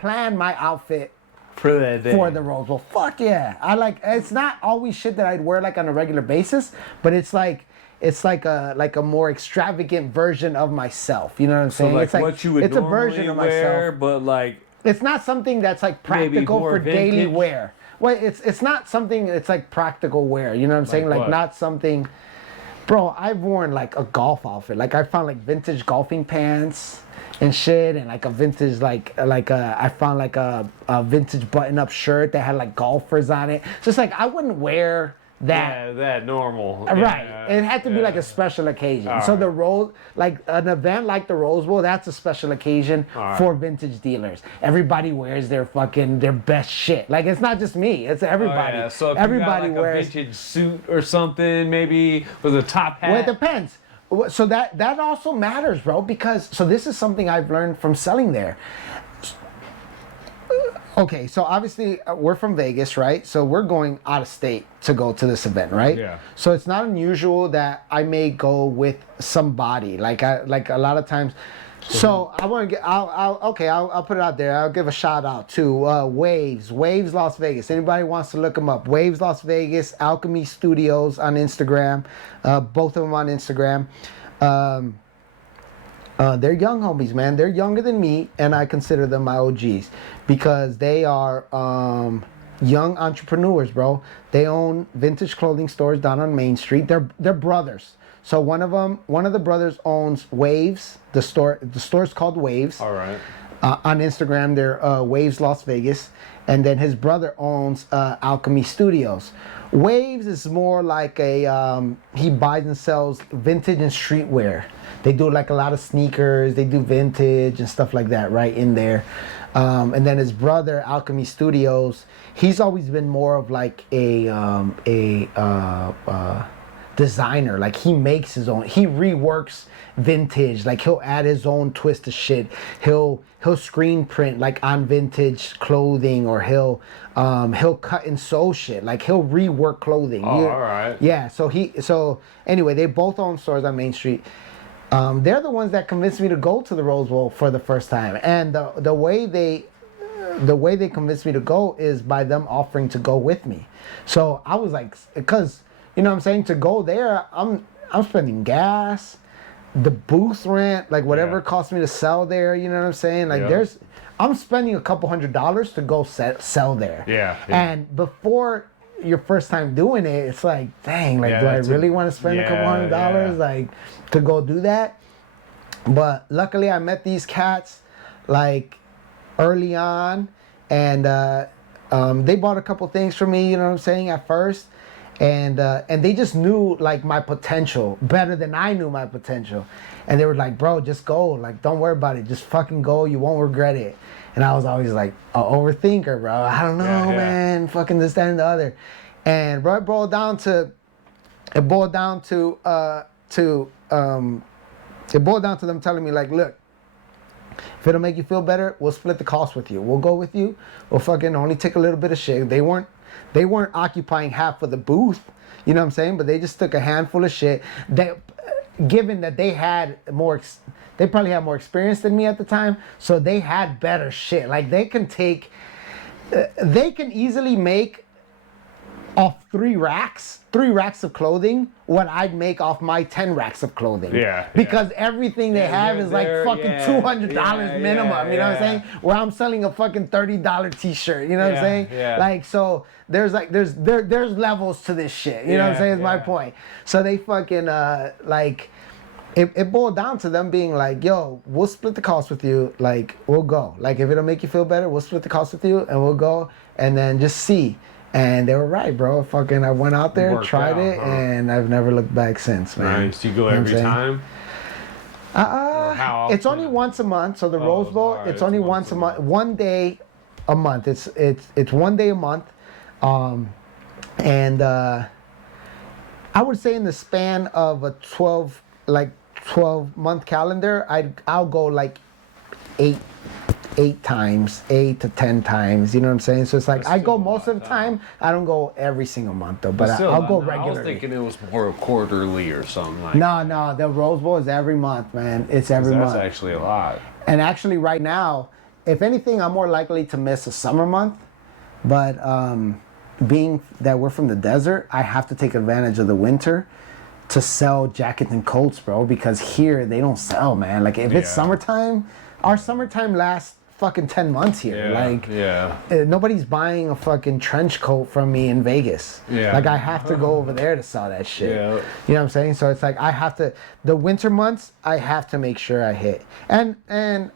plan my outfit for that day. For the Rose Bowl. Fuck yeah. It's not always shit that I'd wear like on a regular basis, but it's like a more extravagant version of myself. You know what I'm saying? So like it's like what you would it's normally a version of wear, myself. but like it's not something that's like practical for daily vintage? wear. Well, it's not something that's like practical wear. You know what I'm saying? Like what? Not something. Bro, I've worn like a golf outfit. Like, I found like vintage golfing pants and shit, and like a vintage I found like a vintage button-up shirt that had like golfers on it. So it's like I wouldn't wear that. Yeah, that normal. Right. It had to be like a special occasion. All so the Rose, like an event like the Rose Bowl, that's a special occasion for vintage dealers. Everybody wears their best shit. Like, it's not just me, it's everybody. So if everybody you got like wears a vintage suit or something, maybe with a top hat. Well, it depends. So that also matters, bro, because so this is something I've learned from selling there. Okay, so obviously we're from Vegas, right? So we're going out of state to go to this event, right? Yeah. So it's not unusual that I may go with somebody. Like a lot of times. So I want to get. I'll put it out there. I'll give a shout out to Waves Las Vegas. Anybody wants to look them up? Waves Las Vegas, Alchemy Studios on Instagram. Both of them on Instagram. They're young homies, man. They're younger than me, and I consider them my OGs because they are young entrepreneurs, bro. They own vintage clothing stores down on Main Street. They're brothers. So one of the brothers owns Waves. The store's called Waves. All right. On Instagram, they're Waves Las Vegas, and then his brother owns Alchemy Studios. Waves is more like a he buys and sells vintage and streetwear. They do like a lot of sneakers. They do vintage and stuff like that right in there. And then his brother, Alchemy Studios, he's always been more of like a designer. Like he makes his own. He reworks vintage. Like he'll add his own twist of shit. He'll screen print like on vintage clothing, or he'll cut and sew shit. Like he'll rework clothing. Oh, all right. Yeah. So anyway, they both own stores on Main Street. They're the ones that convinced me to go to the Rose Bowl for the first time, and the way they convinced me to go is by them offering to go with me. So I was like, because you know what I'm saying, to go there, I'm spending gas, the booth rent, like whatever it costs me to sell there. You know what I'm saying? Like I'm spending a couple $100s to go sell there. Yeah. And before your first time doing it, it's like, dang, like, do I really want to spend a couple $100s like to go do that? But luckily I met these cats like early on, and they bought a couple things for me, you know what I'm saying, at first. And they just knew like my potential better than I knew my potential. And they were like, bro, just go. Like, don't worry about it. Just fucking go. You won't regret it. And I was always like, an overthinker, bro. I don't know, man. Fucking this, that, and the other. And bro, it boiled down to them telling me like, look, if it'll make you feel better, we'll split the cost with you. We'll go with you. We'll fucking only take a little bit of shit. They weren't occupying half of the booth, you know what I'm saying? But they just took a handful of shit. Given that they probably had more experience than me at the time, so they had better shit. Like they can easily make off 3 racks of clothing what I'd make off my 10 racks of clothing. Yeah. Because everything they have is like fucking $200 minimum. You know what I'm saying? Where I'm selling a fucking $30 t-shirt. You know what I'm saying? Yeah. Like, so there's levels to this shit. You know what I'm saying? Is my point. So they fucking like it boiled down to them being like, yo, we'll split the cost with you. Like, we'll go. Like, if it'll make you feel better, we'll split the cost with you and we'll go and then just see. And they were right, bro. Fucking, I went out there, tried it, and I've never looked back since, man. Nice. Do you go every time? It's only once a month. So the Rose Bowl, it's only once a month. One day a month. It's one day a month. And I would say in the span of a 12-month calendar, I'll go like 8 times, 8 to 10 times, you know what I'm saying? So it's like I go most of the time. I don't go every single month though, but I'll go regularly. I was thinking it was more quarterly or something like. No, the Rose Bowl is every month, man. It's every month. That's actually a lot. And actually, right now, if anything, I'm more likely to miss a summer month, but being that we're from the desert, I have to take advantage of the winter to sell jackets and coats, bro, because here they don't sell, man. Like if it's summertime, our summertime lasts fucking 10 months here. Nobody's buying a fucking trench coat from me in Vegas. Like I have to go over there to sell that shit. You know what I'm saying? So it's like I have to, the winter months, I have to make sure I hit. And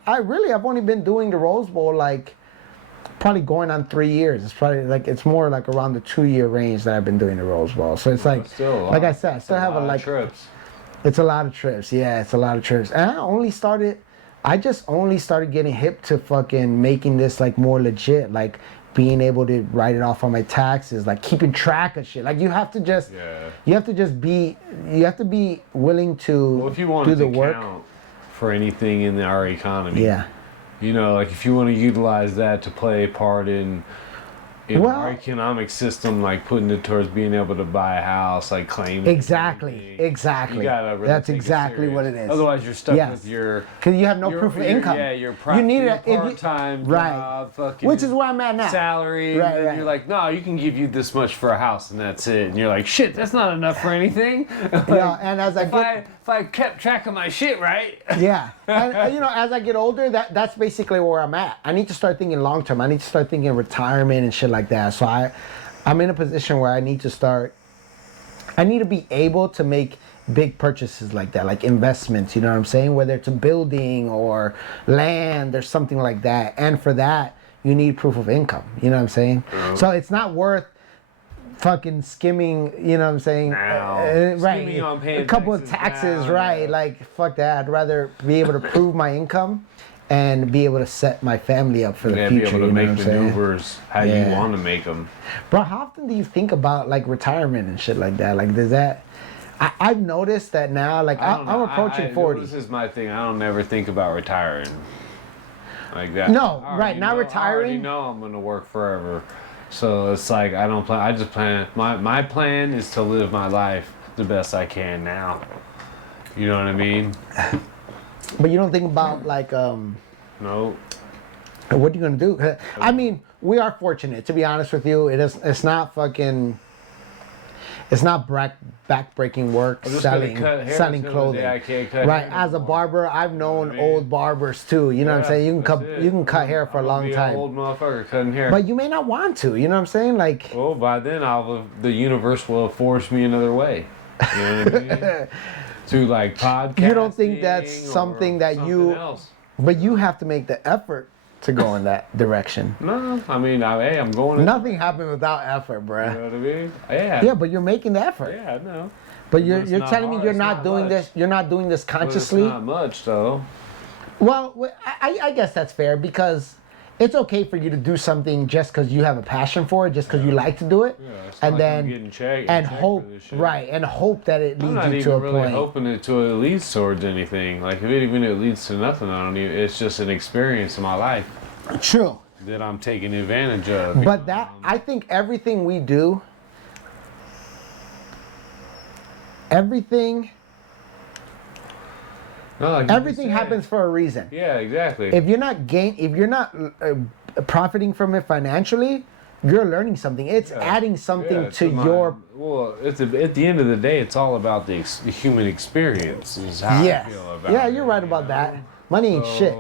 I've only been doing the Rose Bowl like probably going on 3 years. It's probably like, it's more like around the 2-year range that I've been doing the Rose Bowl. So it's like I said, I still have a like trips. It's a lot of trips. Yeah, it's a lot of trips. And I just only started getting hip to fucking making this like more legit, like being able to write it off on my taxes, like keeping track of shit. Like you have to be willing to if you wanted do the to work count for anything in our economy. You know, like if you want to utilize that to play a part in our economic system, like putting it towards being able to buy a house, like claiming. Exactly. You gotta really That's take it exactly what it serious. is. Otherwise, you're stuck with your. Because you have no proof of income. Yeah, your you need your a part-time job, fucking. Which is where I'm at now. Salary. Right, and you're like, no, you can give you this much for a house, and that's it. And you're like, shit, that's not enough for anything. Like, and as if I kept track of my shit right. Yeah, and you know, as I get older, that's basically where I'm at. I need to start thinking long term. I need to start thinking retirement and shit like that. So I'm in a position where I need to be able to make big purchases like that, like investments, you know what I'm saying? Whether it's a building or land or something like that. And for that, you need proof of income, you know what I'm saying? So it's not worth fucking skimming, you know what I'm saying? Right. On a couple of taxes, now, right? Yeah. Like, fuck that. I'd rather be able to prove my income and be able to set my family up for the future. Be able to make maneuvers how you want to make them. Bro, how often do you think about like retirement and shit like that? Like, does that? I've noticed that now. Like, I'm approaching 40. This is my thing. I don't ever think about retiring like that. No, right? Not retiring. I already know I'm gonna work forever, so it's like I don't plan. I just plan. My plan is to live my life the best I can now. You know what I mean? But you don't think about like no. What are you gonna do? I mean, we are fortunate, to be honest with you. It's not fucking. It's not back-breaking work selling clothing. Right. As a barber, I've known old barbers too. You know what I'm saying? You can cut hair for a long time. Old motherfucker cutting hair. But you may not want to. You know what I'm saying? Like. Well, by then the universe will force me another way. You know what I mean? To like podcasting. You don't think that's something that else. But you have to make the effort to go in that direction. No, I mean, hey, I'm going. Nothing happened without effort, bruh. You know what I mean? Yeah. Yeah, but you're making the effort. Yeah, I know. But you're telling me you're not doing this. You're not doing this consciously. It's not much, though. Well, I guess that's fair because it's okay for you to do something just because you have a passion for it, just because you like to do it, and then hope and hope that it leads you to a point. I'm not even really hoping it leads towards anything. Like if it leads to nothing, I don't even. It's just an experience in my life. True. That I'm taking advantage of. But I think everything we do, everything happens for a reason. Yeah, exactly. If you're not profiting from it financially, you're learning something. It's adding something to your. Well, at the end of the day, it's all about the human experience. Is how I feel about it. Yeah, you're right about that. Money ain't shit.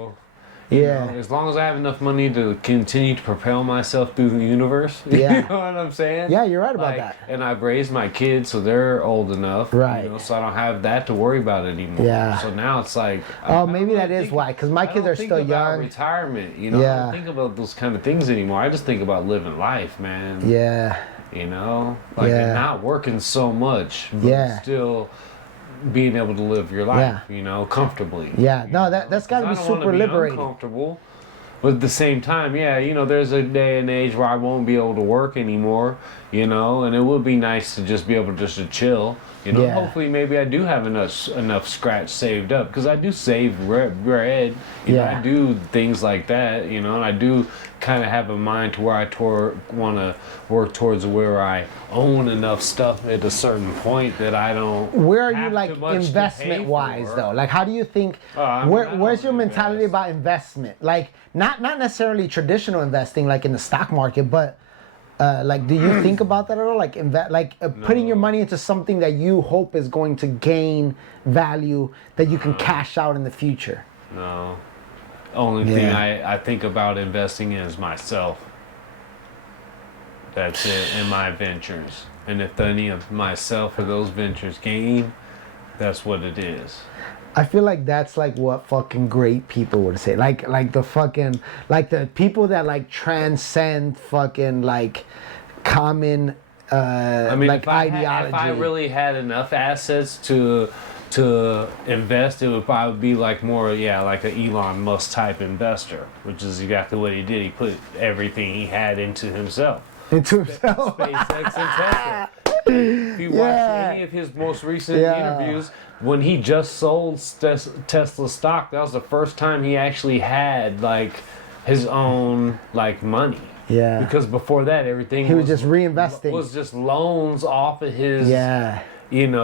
Yeah. You know, as long as I have enough money to continue to propel myself through the universe. Yeah. You know what I'm saying? Yeah, you're right about that. And I've raised my kids so they're old enough. Right. You know, so I don't have that to worry about anymore. Yeah. So now it's like. Maybe that is why. Because my kids are still young. I don't think about retirement. You know, I don't think about those kind of things anymore. I just think about living life, man. Yeah. You know? Like, and not working so much. But still being able to live your life, you know, comfortably. Yeah, no, that's got to be super liberating. Uncomfortable, but at the same time, you know, there's a day and age where I won't be able to work anymore, you know, and it would be nice to just be able to chill, you know. Hopefully, maybe I do have enough scratch saved up because I do save bread, you know, I do things like that, you know, and I do kind of have a mind to where I want to work towards where I own enough stuff at a certain point that I don't. Where are you like investment wise though? Like how do you think? Where's your mentality about investment? Like not necessarily traditional investing like in the stock market, but like do you think about that at all? Like putting your money into something that you hope is going to gain value that you can cash out in the future. No. Only thing I think about investing in is myself. That's it, in my ventures. And if any of myself or those ventures gain, that's what it is. I feel like that's like what fucking great people would say. Like the people that like transcend fucking like common like ideology. If I really had enough assets to invest, it would probably be like more, like an Elon Musk type investor, which is exactly what he did. He put everything he had into himself. Into himself. SpaceX and Tesla. If you watch any of his most recent interviews, when he just sold Tesla stock, that was the first time he actually had like his own like money. Yeah. Because before that, everything he was just reinvesting. Was just loans off of his. Yeah. And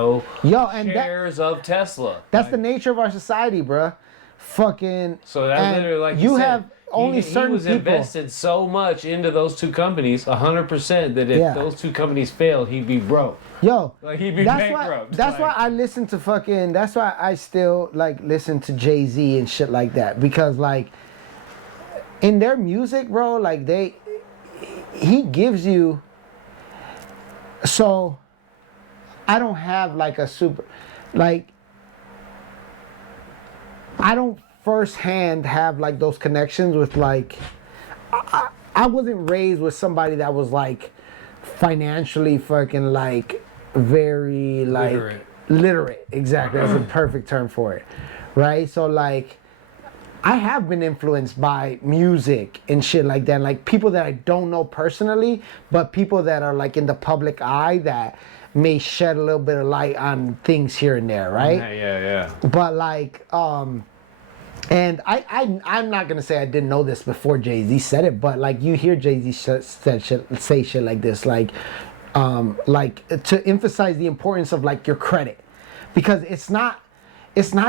shares of Tesla. That's the nature of our society, bruh. Fucking. So that's literally like you said, have only certain he was people. Invested so much into those two companies, 100%, that if those two companies failed, he'd be broke. Like he'd be bankrupt. That's why I listen to fucking. That's why I still like listen to Jay-Z and shit like that, because like in their music, bro, like he gives you. So I don't have like a super, like I don't firsthand have like those connections with like, I wasn't raised with somebody that was like financially fucking like very like literate. Exactly, that's the perfect term for it, right? So like I have been influenced by music and shit like that, like people that I don't know personally, but people that are like in the public eye that may shed a little bit of light on things here and there, right? Yeah. But like, and I'm not gonna say I didn't know this before Jay-Z said it, but like you hear Jay-Z say shit like this, like to emphasize the importance of like your credit, because it's not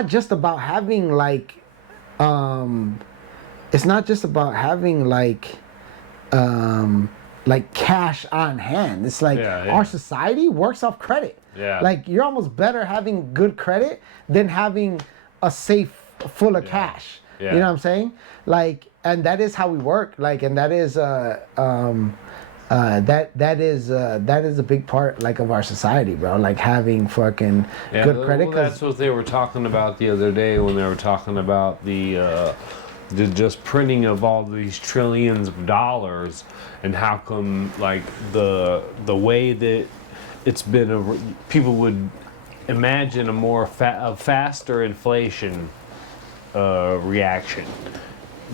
just about having like, it's not just about having like cash on hand. It's like our society works off credit. Yeah. Like you're almost better having good credit than having a safe full of cash. Yeah. You know what I'm saying? Like, and that is how we work. Like, and that is that is a big part like of our society, bro. Like having fucking good credit. Well, that's what they were talking about the other day when they were talking about the just printing of all these trillions of dollars, and how come like the way that it's been people would imagine a more faster inflation reaction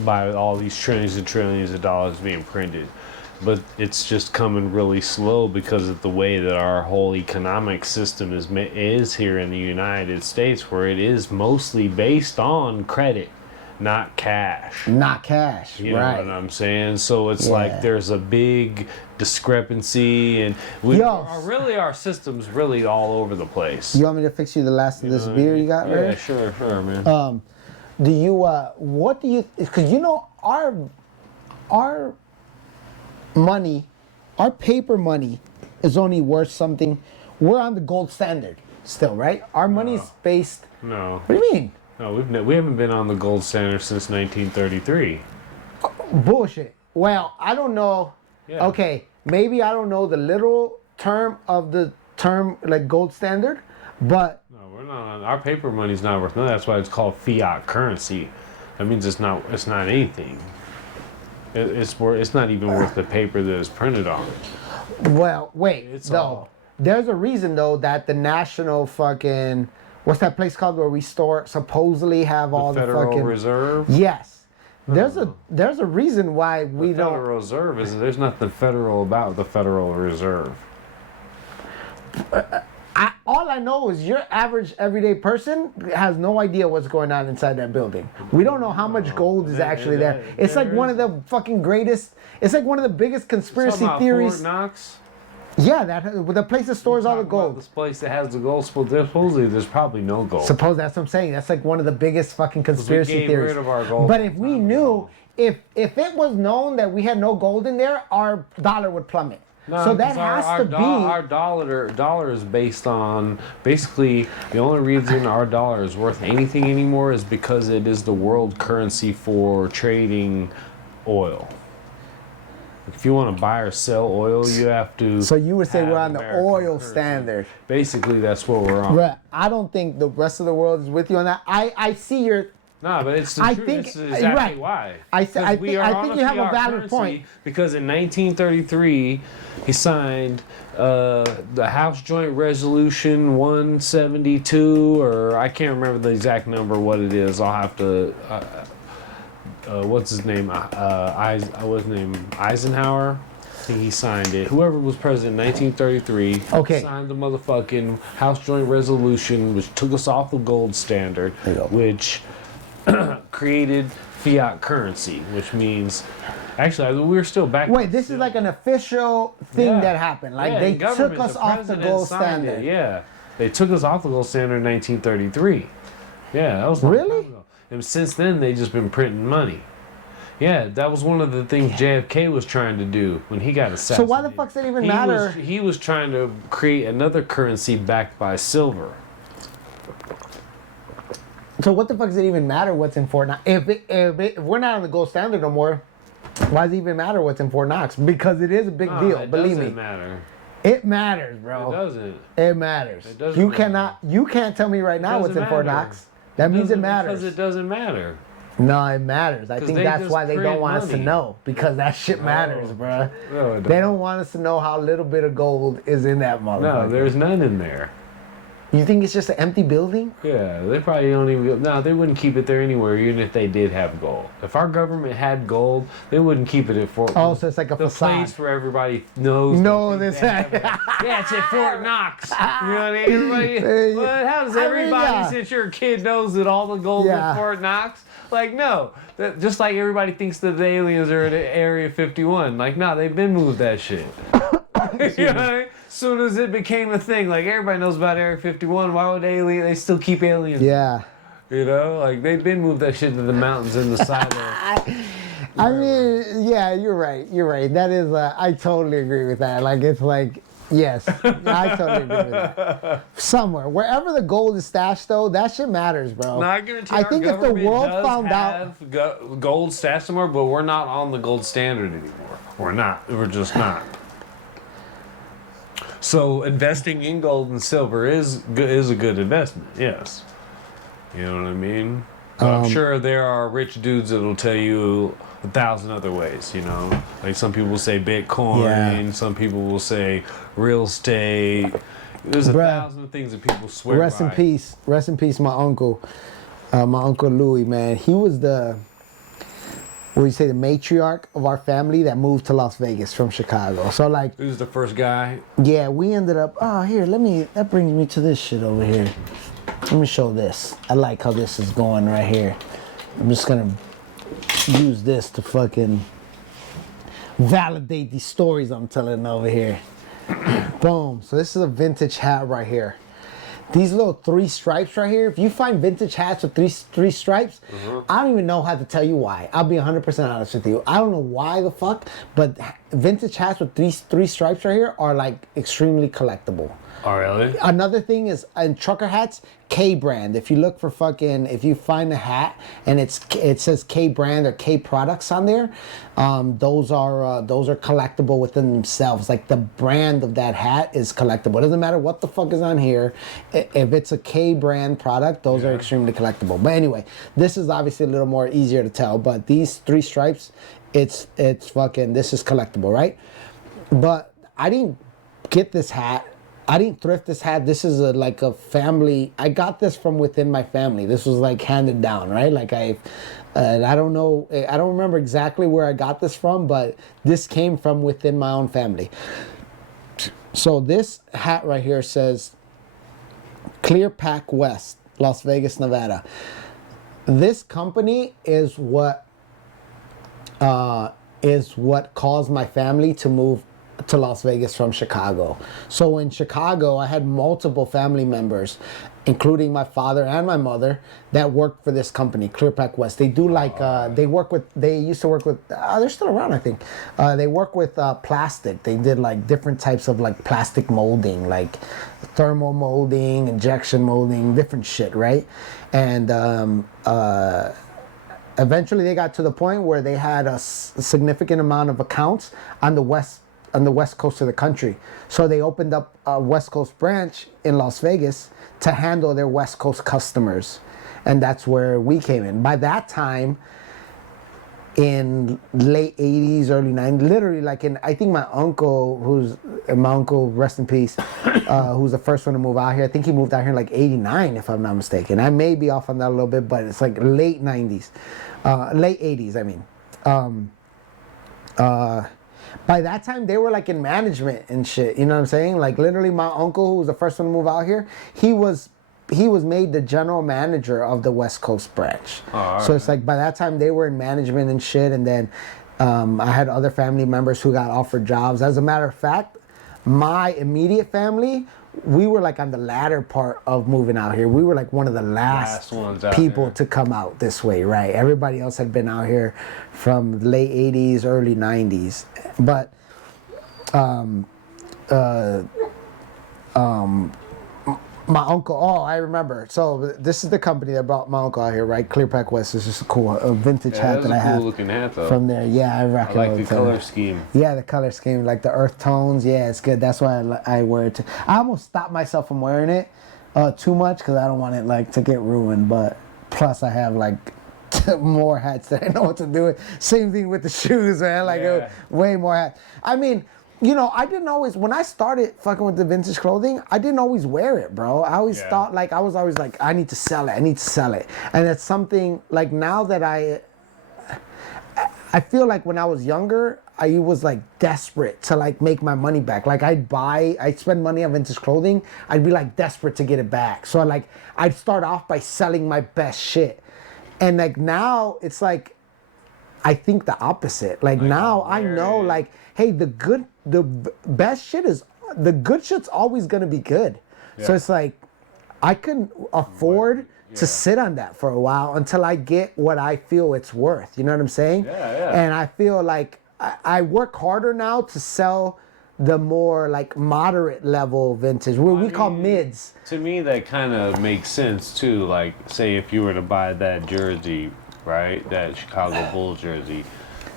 by all these trillions and trillions of dollars being printed, but it's just coming really slow because of the way that our whole economic system is here in the United States, where it is mostly based on credit, not cash. You know what I'm saying? So it's like there's a big discrepancy, and our system's really all over the place. You want me to fix you the last of this beer you got, right? Yeah, sure, man. Do you what do you, because you know our money, our paper money is only worth something. We're on the gold standard still, right? Our money's based. No. What do you mean? No, we haven't been on the gold standard since 1933. Bullshit. Well, I don't know. Yeah. Okay, maybe I don't know the literal term of the term like gold standard, but no, we're not on. Our paper money's not worth nothing. That's why it's called fiat currency. That means it's not anything. It's not even worth the paper that it's printed on. Well, wait. There's a reason though that the national fucking, what's that place called where we supposedly have all the Federal fucking Reserve? Yes. There's a reason why we don't. The Federal Reserve there's nothing federal about the Federal Reserve. All I know is your average everyday person has no idea what's going on inside that building. We don't know how much gold is actually there. It's like one of the fucking greatest. It's like one of the biggest conspiracy theories. Fort Knox? Yeah, the place that stores all the gold. This place that has the gold. Supposedly, there's probably no gold. Suppose that's what I'm saying. That's like one of the biggest fucking conspiracy we gave theories. Rid of our gold. But if we knew, if it was known that we had no gold in there, our dollar would plummet. No, so that has to be. Our dollar is based on, basically the only reason our dollar is worth anything anymore is because it is the world currency for trading oil. If you want to buy or sell oil, you have to. So you would say we're on the oil standard. Basically, that's what we're on. Right. I don't think the rest of the world is with you on that. I see your. No, but it's the truth. It's exactly why. I think you have a valid point. Because in 1933, he signed the House Joint Resolution 172, or I can't remember the exact number what it is. I'll have to. What's his name? Eisenhower. think he signed it. Whoever was president in 1933 Okay. signed the motherfucking House Joint Resolution, which took us off the gold standard, There you go. which created fiat currency, which means... Actually, we were still back... Wait, this is like an official thing that happened. Like, they took us off the gold standard. Yeah. They took us off the gold standard in 1933. Yeah, that was a long time Really? ago. And since then, they just been printing money. Yeah, that was one of the things JFK was trying to do when he got assassinated. So why the fuck does it even matter? He was trying to create another currency backed by silver. So what the fuck does it even matter what's in Fort Knox? If we're not on the gold standard no more, why does it even matter what's in Fort Knox? Because it is a big deal, believe me. It doesn't matter. It matters, bro. It doesn't. It matters. It doesn't You can't tell me right now what's in Fort Knox. That means it matters. Because it doesn't matter. No, it matters. I think that's why they don't want us to know. Because that shit matters, bro. No, they don't want us to know how little bit of gold is in that motherfucker. No, there's none in there. You think it's just an empty building? Yeah, they probably don't even... No, they wouldn't keep it there anywhere, even if they did have gold. If our government had gold, they wouldn't keep it at Fort... Oh, so it's like a the facade. place where everybody knows... No, this... Yeah, it's at Fort Knox. You know what I mean? Everybody, well, how does everybody, since you're a kid, knows that all the gold is at Fort Knox? Like, no. Just like everybody thinks that the aliens are at Area 51. Like, no, they've been moved that shit. You know what I mean? As soon as it became a thing, like everybody knows about Area 51, why would they still keep aliens? Yeah. You know, like they've been moved that shit to the mountains in the side of... I mean, yeah, you're right. You're right. That is, I totally agree with that. Like, it's like, yes, I totally agree with that. Somewhere, wherever the gold is stashed, though, that shit matters, bro. No, I guarantee I think if the world found out gold stashed somewhere, but we're not on the gold standard anymore. We're not. We're just not. So investing in gold and silver is a good investment. Yes. You know what I mean? I'm sure there are rich dudes that'll tell you 1,000 other ways, you know? Like some people will say Bitcoin, some people will say real estate. There's 1,000 things that people swear by. Rest in peace, my uncle. My Uncle Louis, man. He was the matriarch of our family that moved to Las Vegas from Chicago. So like... Who's the first guy? Yeah, we ended up... Oh, here, that brings me to this shit over here. Let me show this. I like how this is going right here. I'm just gonna use this to fucking validate these stories I'm telling over here. Boom. So this is a vintage hat right here. These little 3 stripes right here, if you find vintage hats with three stripes, I don't even know how to tell you why. I'll be 100% honest with you. I don't know why the fuck, but vintage hats with three stripes right here are like extremely collectible. Oh, really? Another thing is, in trucker hats, K brand. If you look for if you find a hat and it says K brand or K products on there, those are collectible within themselves. Like the brand of that hat is collectible. It doesn't matter what the fuck is on here. If it's a K brand product, those are extremely collectible. But anyway, this is obviously a little more easier to tell. But these 3 stripes, it's fucking, this is collectible, right? But I didn't get this hat. I didn't thrift this hat. This is like a family. I got this from within my family. This was like handed down, right? Like I don't know. I don't remember exactly where I got this from, but this came from within my own family. So this hat right here says Clear Pack West, Las Vegas, Nevada. This company is what caused my family to move to Las Vegas from Chicago. So in Chicago, I had multiple family members, including my father and my mother, that worked for this company, Clearpack West. They do like, they used to work with, they're still around, I think. They work with plastic. They did like different types of like plastic molding, like thermal molding, injection molding, different shit, right? And eventually they got to the point where they had a significant amount of accounts on the west coast of the country. So they opened up a West Coast branch in Las Vegas to handle their West Coast customers. And that's where we came in. By that time, in late 80s, early 90s, literally like I think my uncle, rest in peace, who's the first one to move out here. I think he moved out here in like 89, if I'm not mistaken. I may be off on that a little bit, but it's like late 90s, late 80s, I mean. by that time they were like in management and shit. You know what I'm saying? Like literally, my uncle, who was the first one to move out here, he was made the general manager of the West Coast branch. So it's like by that time they were in management and shit. And then I had other family members who got offered jobs. As a matter of fact, my immediate family, we were like on the latter part of moving out here. We were like one of the last people to come out this way, right? Everybody else had been out here from the late 80s, early 90s. But my uncle, I remember. So this is the company that brought my uncle out here, right? Clearpack West. This is a cool vintage hat that I have. Cool looking hat though. From there, yeah, I rock it. I like the color scheme. Yeah, the color scheme, like the earth tones. Yeah, it's good. That's why I wear it. I almost stopped myself from wearing it too much because I don't want it like to get ruined. But plus, I have like more hats that I know what to do with. Same thing with the shoes, man. Like way more hats. I mean, you know, I didn't always, when I started fucking with the vintage clothing, I didn't always wear it, bro. I always thought, like, I was always like, I need to sell it. And it's something, like, now that I feel like when I was younger, I was, like, desperate to, like, make my money back. Like, I'd spend money on vintage clothing. I'd be, like, desperate to get it back. So, like, I'd start off by selling my best shit. And, like, now, it's, like, I think the opposite. Like now I know, like, hey, the best shit is, the good shit's always gonna be good. So it's like, I couldn't afford to sit on that for a while until I get what I feel it's worth. You know what I'm saying? And I feel like I work harder now to sell the more like moderate level vintage, what we call mids. To me, that kind of makes sense too. Like, say if you were to buy that jersey, right? That Chicago Bulls jersey,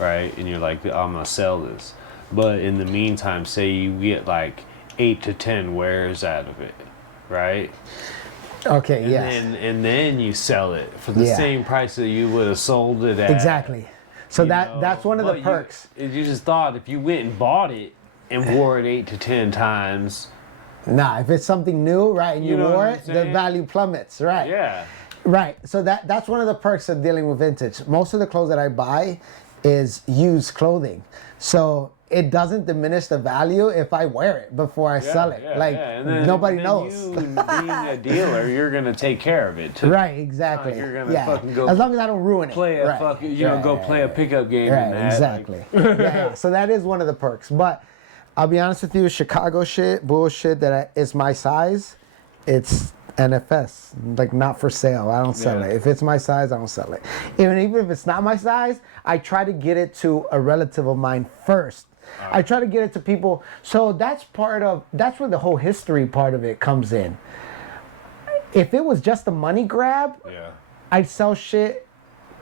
right? And you're like, I'm gonna sell this. But in the meantime, say you get like 8 to 10 wears out of it, right? Okay, And then you sell it for the same price that you would have sold it at. Exactly. So that's one of the perks. You just thought if you went and bought it and wore it 8 to 10 times. Nah, if it's something new, right, and you wore it, the value plummets, right? Yeah. Right, so that's one of the perks of dealing with vintage. Most of the clothes that I buy is used clothing. So it doesn't diminish the value if I wear it before I sell it. Nobody knows. You, being a dealer, you're going to take care of it too. Right, exactly. You're going to fucking go. As long as I don't ruin it. Play a fucking, go play a pickup game in that. Exactly. So that is one of the perks. But I'll be honest with you, Chicago shit, bullshit that is my size, it's NFS, like not for sale. I don't sell it. If it's my size, I don't sell it. Even if it's not my size, I try to get it to a relative of mine first. I try to get it to people. So that's where the whole history part of it comes in. If it was just a money grab, I'd sell shit,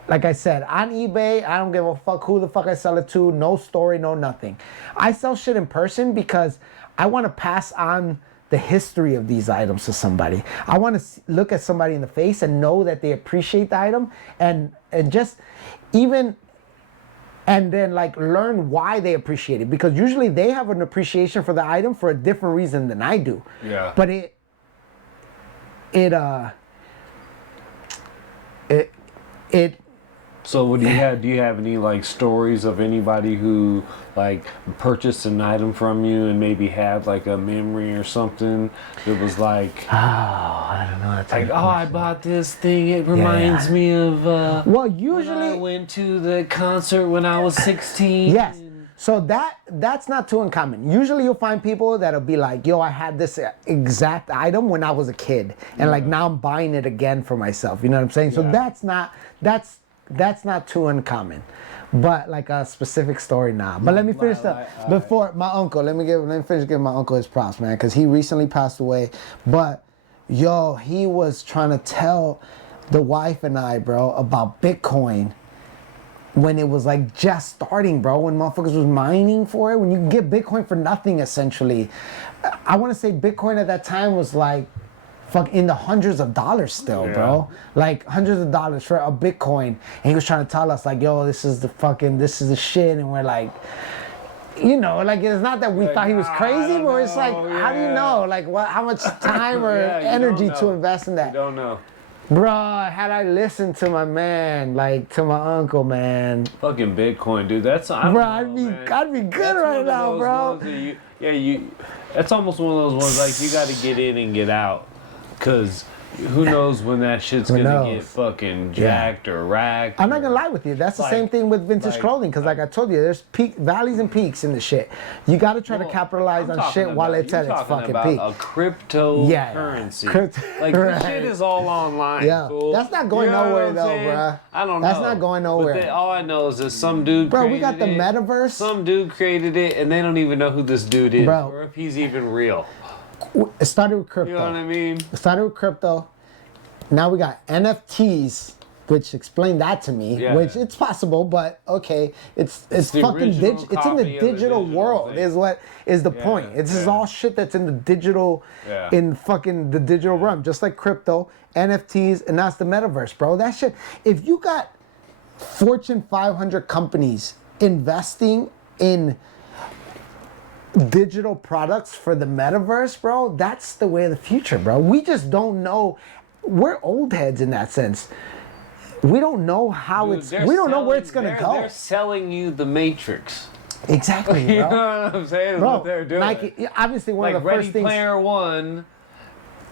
like I said, on eBay. I don't give a fuck who the fuck I sell it to. No story, no nothing. I sell shit in person because I want to pass on the history of these items to somebody. I want to look at somebody in the face and know that they appreciate the item and just even, and then like learn why they appreciate it, because usually they have an appreciation for the item for a different reason than I do. Yeah. But it So do you have any like stories of anybody who like purchased an item from you and maybe had like a memory or something that was like, I don't know. Like, I bought this thing. It reminds me of well, usually when I went to the concert when I was 16. Yes. So that's not too uncommon. Usually you'll find people that'll be like, yo, I had this exact item when I was a kid, and like now I'm buying it again for myself. You know what I'm saying? So that's not too uncommon. But like a specific story now. But let me finish before my uncle. Let me finish giving my uncle his props, man, because he recently passed away. But yo, he was trying to tell the wife and I, bro, about Bitcoin when it was like just starting, bro. When motherfuckers was mining for it, when you can get Bitcoin for nothing, essentially. I want to say Bitcoin at that time was like in the hundreds of dollars still, bro. Like hundreds of dollars for a Bitcoin. And he was trying to tell us like, yo, this is the shit. And we're like, you know, like it's not that we thought he was crazy, but it's like, how do you know? Like how much time or energy to invest in that? You don't know. Bro, had I listened to my man, like to my uncle, man. Fucking Bitcoin, dude. That's I don't Bro, know, I'd be good right now, bro. That's almost one of those ones like you got to get in and get out, cause who knows when that shit's gonna get fucking jacked or racked. I'm not gonna lie with you. That's the same thing with vintage clothing, because like I told you, there's valleys and peaks in the shit. You got to try to capitalize on shit while it's at its fucking peak. A cryptocurrency. Like this shit is all online. Yeah, that's not going nowhere though, bro. I don't know. That's not going nowhere. But all I know is that some dude. Bro, we got the metaverse. Some dude created it, and they don't even know who this dude is, bro, or if he's even real. It started with crypto. You know what I mean? It started with crypto. Now we got NFTs, which explain that to me. Which it's possible, but okay, it's fucking digital. It's in the digital world. Is what is the point? This is all shit that's in the digital, in fucking the digital realm, just like crypto, NFTs, and that's the metaverse, bro. That shit. If you got Fortune 500 companies investing in digital products for the metaverse, bro, that's the way of the future, bro. We just don't know. We're old heads in that sense. We don't know how we don't know where it's gonna go. They're selling you the Matrix. Exactly, bro. You know what I'm saying? Bro, What they're doing. Nike, obviously one of the Ready first things. Player One.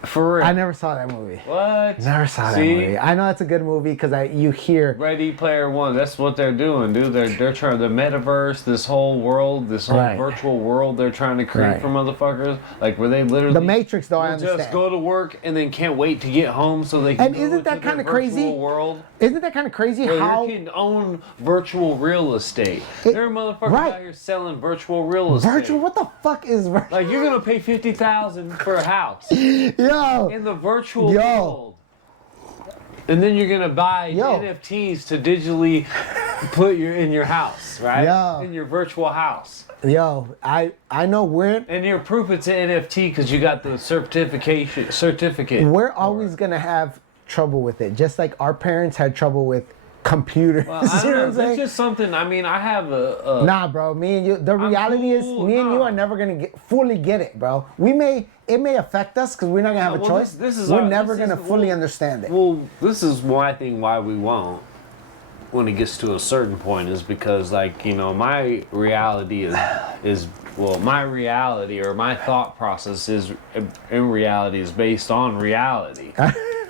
For real. I never saw that movie. What? Never saw that movie. I know it's a good movie because you hear Ready Player One. That's what they're doing, dude. They're trying the metaverse, this whole world, this whole virtual world they're trying to create for motherfuckers. Like where they literally the Matrix, though. I understand. Just go to work and then can't wait to get home so they can. And isn't that kind of crazy? World. Isn't that kind of crazy how you can own virtual real estate? There are motherfuckers out here selling virtual real estate. Virtual? What the fuck is virtual? Like you're gonna pay $50,000 for a house. Yo. In the virtual world. And then you're gonna buy NFTs to digitally put in your house, right? In your virtual house. Yo, I know and your proof it's an NFT because you got the certificate. We're always gonna have trouble with it, just like our parents had trouble with computers. Well, I don't know. It's just something. I mean, I have a nah, bro. Me and you. The reality is, me and you are never gonna fully get it, bro. It may affect us because we're not gonna have a choice. We're never gonna fully understand it. Well, this is why I think why we won't when it gets to a certain point is because, like, you know, my reality is my reality or my thought process is in reality is based on reality.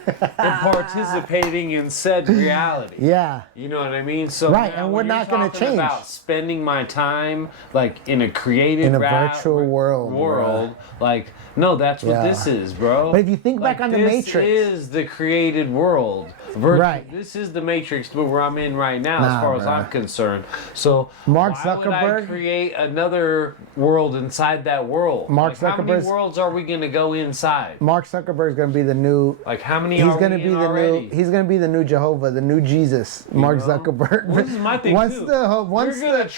And participating in said reality. Yeah. You know what I mean? So and we're not going to change. About spending my time like in a creative virtual world, like no, that's what this is, bro. But if you think back on the Matrix, this is the created world. This is the Matrix where I'm in right now, as far as I'm concerned. So Mark why Zuckerberg would I create another world inside that world? How many worlds are we gonna go inside? Mark Zuckerberg's gonna be the new. Like how many? He's gonna be the new. He's gonna be the new Jehovah, the new Jesus. Mark Zuckerberg. Well, this is my thing once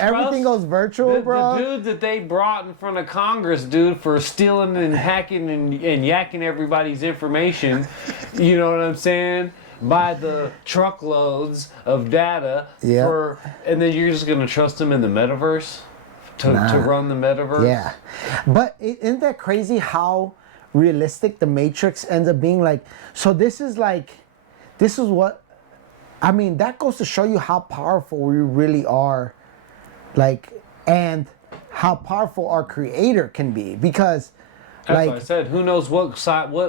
everything goes virtual, bro. The dude that they brought in front of Congress, dude, for stealing and hacking and yakking everybody's information. You know what I'm saying? By the truckloads of data and then you're just gonna trust them in the metaverse to run the metaverse? Yeah. But isn't that crazy how realistic the Matrix ends up being? Like, so this is what I mean, that goes to show you how powerful we really are, like, and how powerful our creator can be, because that's what I said. Who knows what cycle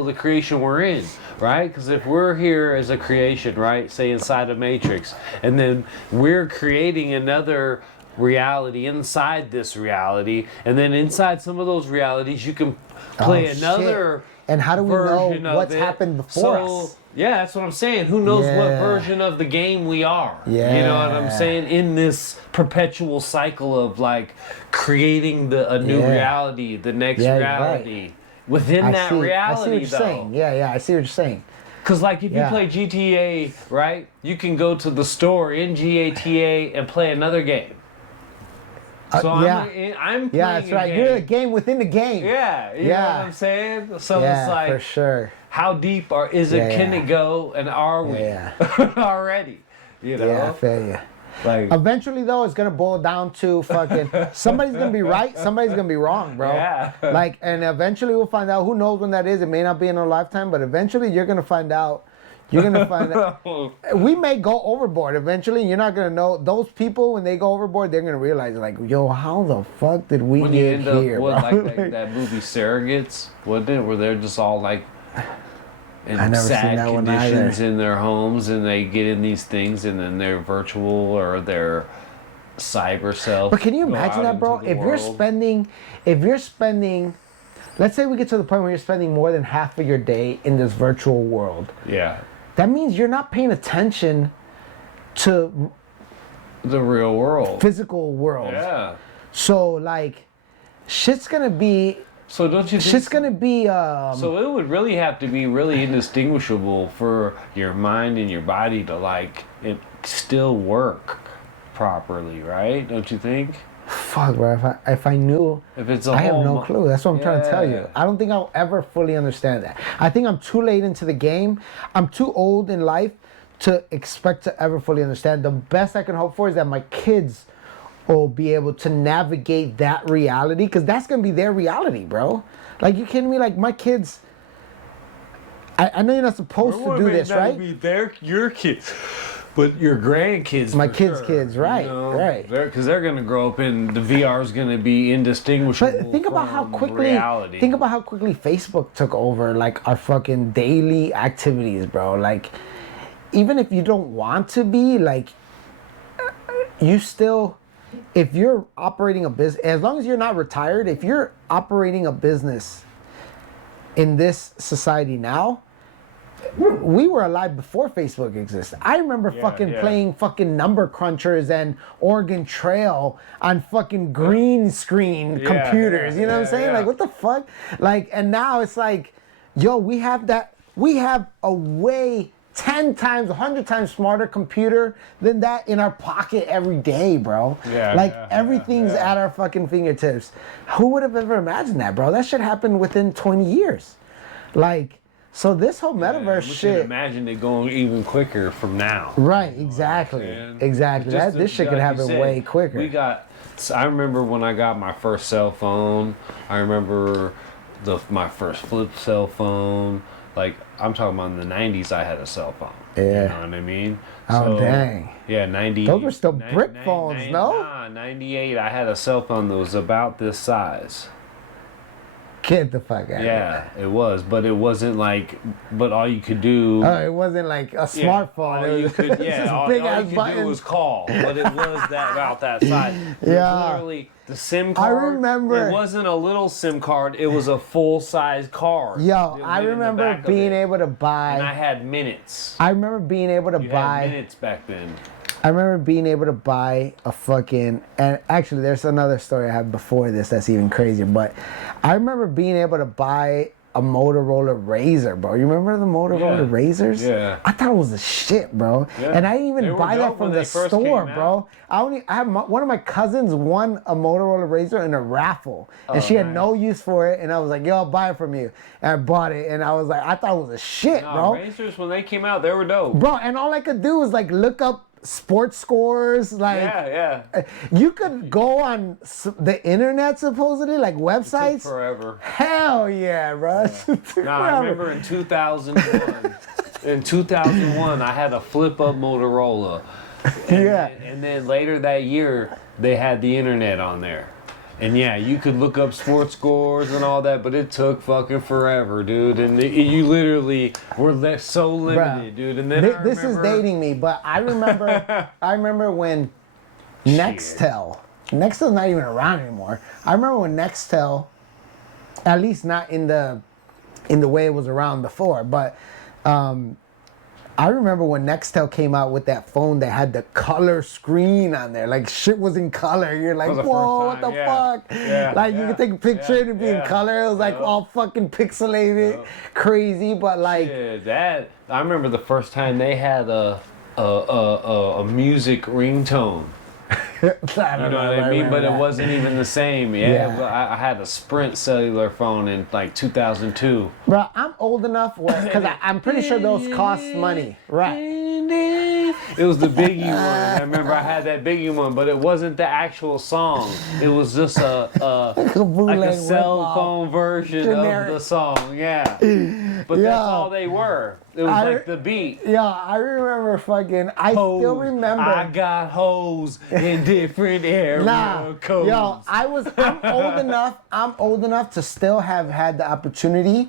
of the creation we're in, right? Because if we're here as a creation, right, say inside a matrix, and then we're creating another reality inside this reality, and then inside some of those realities, you can play another. Shit. And how do we know what's happened before us? Yeah, that's what I'm saying. Who knows what version of the game we are? Yeah. You know what I'm saying? In this perpetual cycle of like creating a new reality, the next reality. Within that reality, I see what you're saying. Yeah, I see what you're saying. Because like if you play GTA, right, you can go to the store in GTA and play another game. So I'm playing that's right. game. You're a game within the game. Yeah, you know what I'm saying? So it's like, for sure. How deep can it go, and are we already? You know? Yeah, I feel you. Like, eventually, though, it's gonna boil down to fucking somebody's gonna be right, somebody's gonna be wrong, bro. Yeah. Like, and eventually we'll find out. Who knows when that is? It may not be in our lifetime, but eventually you're gonna find out. You're gonna find out. We may go overboard eventually. And you're not gonna know. Those people, when they go overboard, they're gonna realize, like, yo, how the fuck did we when you get end up here, with bro? like that movie Surrogates, wasn't it? Where they're just all like in I never seen sad that one conditions either. in their homes, and they get in these things, and then their virtual or their cyber self. But can you go imagine out that, bro? into the If world. you're spending, let's say we get to the point where you're spending more than half of your day in this virtual world. Yeah. That means you're not paying attention to The real world. physical world. Yeah. So like, shit's gonna be So don't you think? shit's gonna be So it would really have to be really indistinguishable for your mind and your body to like it still work properly, right? Don't you think? fuck, bro. If I knew, If it's a I have whole no clue. That's what I'm trying to tell you. Yeah. I don't think I'll ever fully understand that. I think I'm too late into the game. I'm too old in life to expect to ever fully understand. The best I can hope for is that my kids will be able to navigate that reality, because that's gonna be their reality, bro. Like, you kidding me? Like, my kids. I know you're not supposed to do this, right? Your kids, but your grandkids. My for kids' sure, kids, right, right. Because they're gonna grow up and the VR is gonna be indistinguishable. But think about how from quickly reality. Facebook took over like our fucking daily activities, bro. Like, even if you don't want to be, like, you still, if you're operating a business, as long as you're not retired, if you're operating a business in this society now, we were alive before Facebook existed. I remember Yeah. playing fucking number crunchers and Oregon Trail on fucking green screen computers. You know what I'm saying? yeah. Like, what the fuck? Like, and now it's like, yo, we have a way 10 times, 100 times smarter computer than that in our pocket every day, bro. Everything's at our fucking fingertips. Who would have ever imagined that, bro? That shit happened within 20 years. Like, so this whole metaverse we shit. can imagine it going even quicker from now. Right, exactly. And Exactly. This shit could like you happen said, way quicker. I remember when I got my first cell phone. I remember my first flip cell phone. Like, I'm talking about in the 90s, I had a cell phone. Yeah. You know what I mean? Oh, dang. Yeah, 90. Those were still brick phones, no? Nah, 98, I had a cell phone that was about this size. Get the fuck out of here. Yeah, it was. But it wasn't like, but all you could do. Oh, it wasn't like a smartphone. All It you was could, just all big you ass could do buttons. was call, but it was about that size. It was Yeah. literally the SIM card. remember- It wasn't a little SIM card. It was a full size card. Yo, It I went in the remember back of being it. able to And I buy. had minutes. I remember being able to You had buy. minutes back then. I remember being able to buy a fucking, and actually there's another story I had before this that's even crazier, but I remember being able to buy a Motorola Razr, bro. You remember the Motorola Yeah. Razrs? Yeah. I thought it was the shit, bro. Yeah. And I didn't They even were buy that dope from when the they first store, came bro. One of my cousins won a Motorola Razr in a raffle, and she had nice. no use for it, and I was like, yo, I'll buy it from you. And I bought it, and I was like, I thought it was a shit, bro. Razors, when they came out, they were dope. Bro, and all I could do was like look up sports scores, like Yeah. you could go on the internet supposedly, like Took websites. forever. Hell yeah, bro. It took Nah, I forever. remember in 2001. In 2001, I had a flip-up Motorola. Yeah. And then later that year, they had the internet on there. And yeah, you could look up sports scores and all that, but it took fucking forever, dude. And you literally were so limited, dude. And then This is dating me, but I remember when Nextel's not even around anymore. I remember when Nextel, at least not in the way it was around before, but I remember when Nextel came out with that phone that had the color screen on there. Like, shit was in color. You're like, For the first whoa, what time, the yeah. fuck? Yeah, Like, you yeah, could take a picture and it'd be in yeah. color. It was like all fucking pixelated, crazy, but like, Yeah, I remember the first time they had a music ringtone. You know what I mean? But it wasn't even the same. Yeah, Yeah. I had a Sprint cellular phone in like 2002. Bro, I'm old enough because I'm pretty sure those cost money. Right. It was the Biggie one. I remember I had that Biggie one, but it wasn't the actual song. It was just like a bootleg cell ripoff. phone version Generic. of the song. Yeah. But that's all they were. It was like the beat. Yeah, I remember fucking. I Hoes. still remember. I got hoes in different area codes. Yo, I'm old enough to still have had the opportunity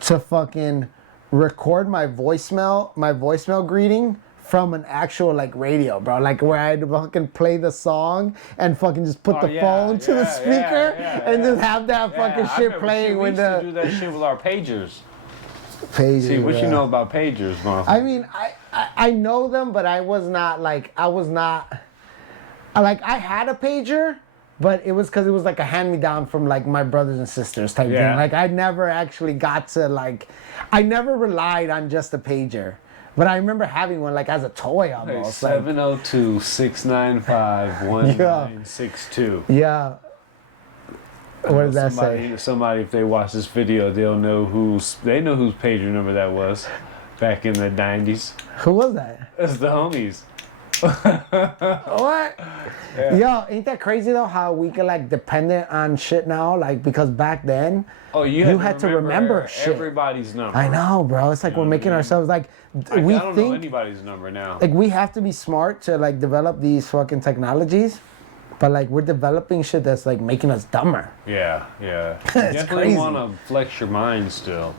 to fucking record my voicemail greeting from an actual like radio, bro. Like where I'd fucking play the song and fucking just put the phone to the speaker and just have that fucking shit playing we with used to do that shit with our pagers. pages. See, what you know about pagers, motherfucker? I mean, I know them, but I had a pager, but it was because it was like a hand-me-down from like my brothers and sisters type thing. Like I never actually got to I never relied on just a pager. But I remember having one like as a toy almost. 702-695-1962. Yeah. What does that say? Somebody, if they watch this video, they'll know whose pager number that was back in the 90s. Who was that? It's the homies. What? Yeah. Yo, ain't that crazy though? How we can like dependent on shit now? Like because back then, you had to remember shit. Everybody's number. I know, bro. It's like we're making ourselves like I don't know anybody's number now. Like we have to be smart to like develop these fucking technologies, but like we're developing shit that's like making us dumber. Yeah. You definitely crazy. want to flex your mind still.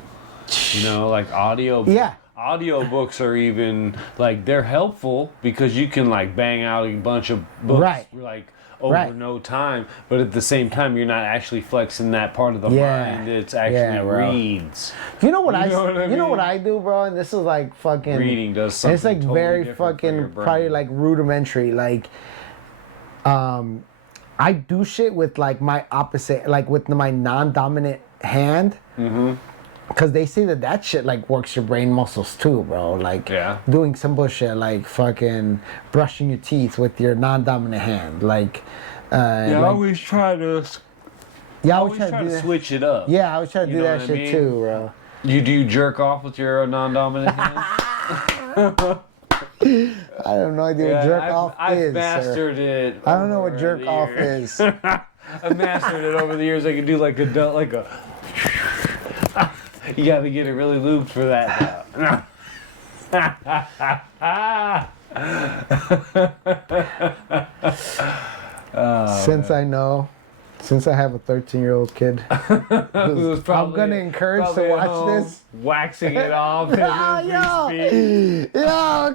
You know, like audio. Yeah. Audio books are even like they're helpful because you can like bang out a bunch of books like over no time, but at the same time you're not actually flexing that part of the mind. It's actually reads. You know what I do, bro? And this is like fucking reading does something. It's like totally very fucking probably like rudimentary. Like, I do shit with like my opposite, like with my non-dominant hand. Mm-hmm. Cause they say that shit like works your brain muscles too, bro. Like doing some bullshit like fucking brushing your teeth with your non-dominant hand, like. I always try to. Yeah, I always try to switch it up. Yeah, I always try to do that shit too, bro. Do you jerk off with your non-dominant hand? I have no idea what jerk off is. I've mastered it. I don't know what jerk off is. I've mastered it over the years. I can do like a. You got to get it really lubed for that now. Since I have a 13-year-old kid, I'm gonna encourage to watch this. Waxing it off. Yo,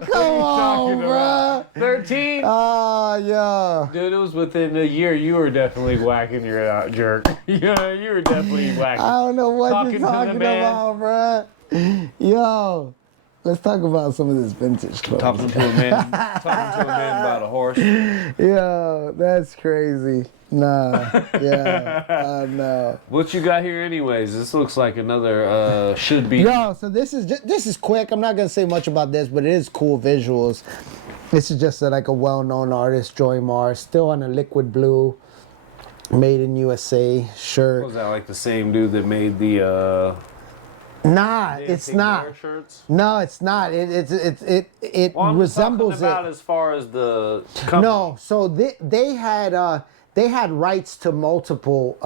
come on, bro. 13? Yeah. Dude, it was within a year. You were definitely whacking your jerk. Yeah, you were definitely whacking. I don't know what you're talking about, bro. Yo. Let's talk about some of this vintage clothes. Talking to a man about a horse. Yo, that's crazy. Nah, no. What you got here, anyways? This looks like another should be. Yo, so this is quick. I'm not gonna say much about this, but it is cool visuals. This is just like a well-known artist, Joy Mars, still on a liquid blue, made in USA shirt. Was that like the same dude that made the? Nah, it's not. Shirts? No, it's not. It resembles talking about it. As far as the company. No, so they had rights to multiple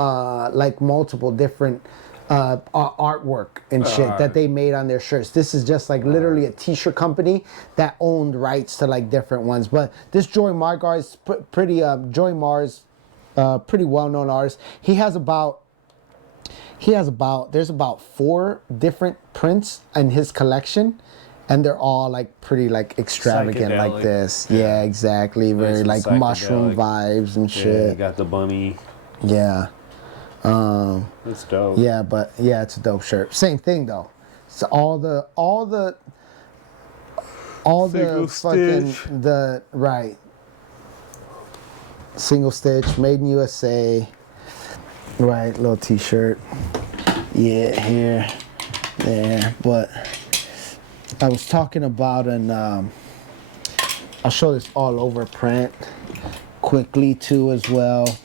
different artwork and shit that they made on their shirts. This is just like literally a t-shirt company that owned rights to like different ones. But this Joy Mars guy is pretty well-known artist. There's about 4 different prints in his collection, and they're all like pretty like extravagant Psychedelic. like this. Yeah, exactly. Very like mushroom vibes and shit. Yeah, you got the bunny. Yeah. That's dope. Yeah, but yeah, it's a dope shirt. Same thing though. So all the Single fucking stitch. single stitch, made in USA. Right, little t-shirt. Yeah, here, there. But I was talking about I'll show this all over print quickly too as well,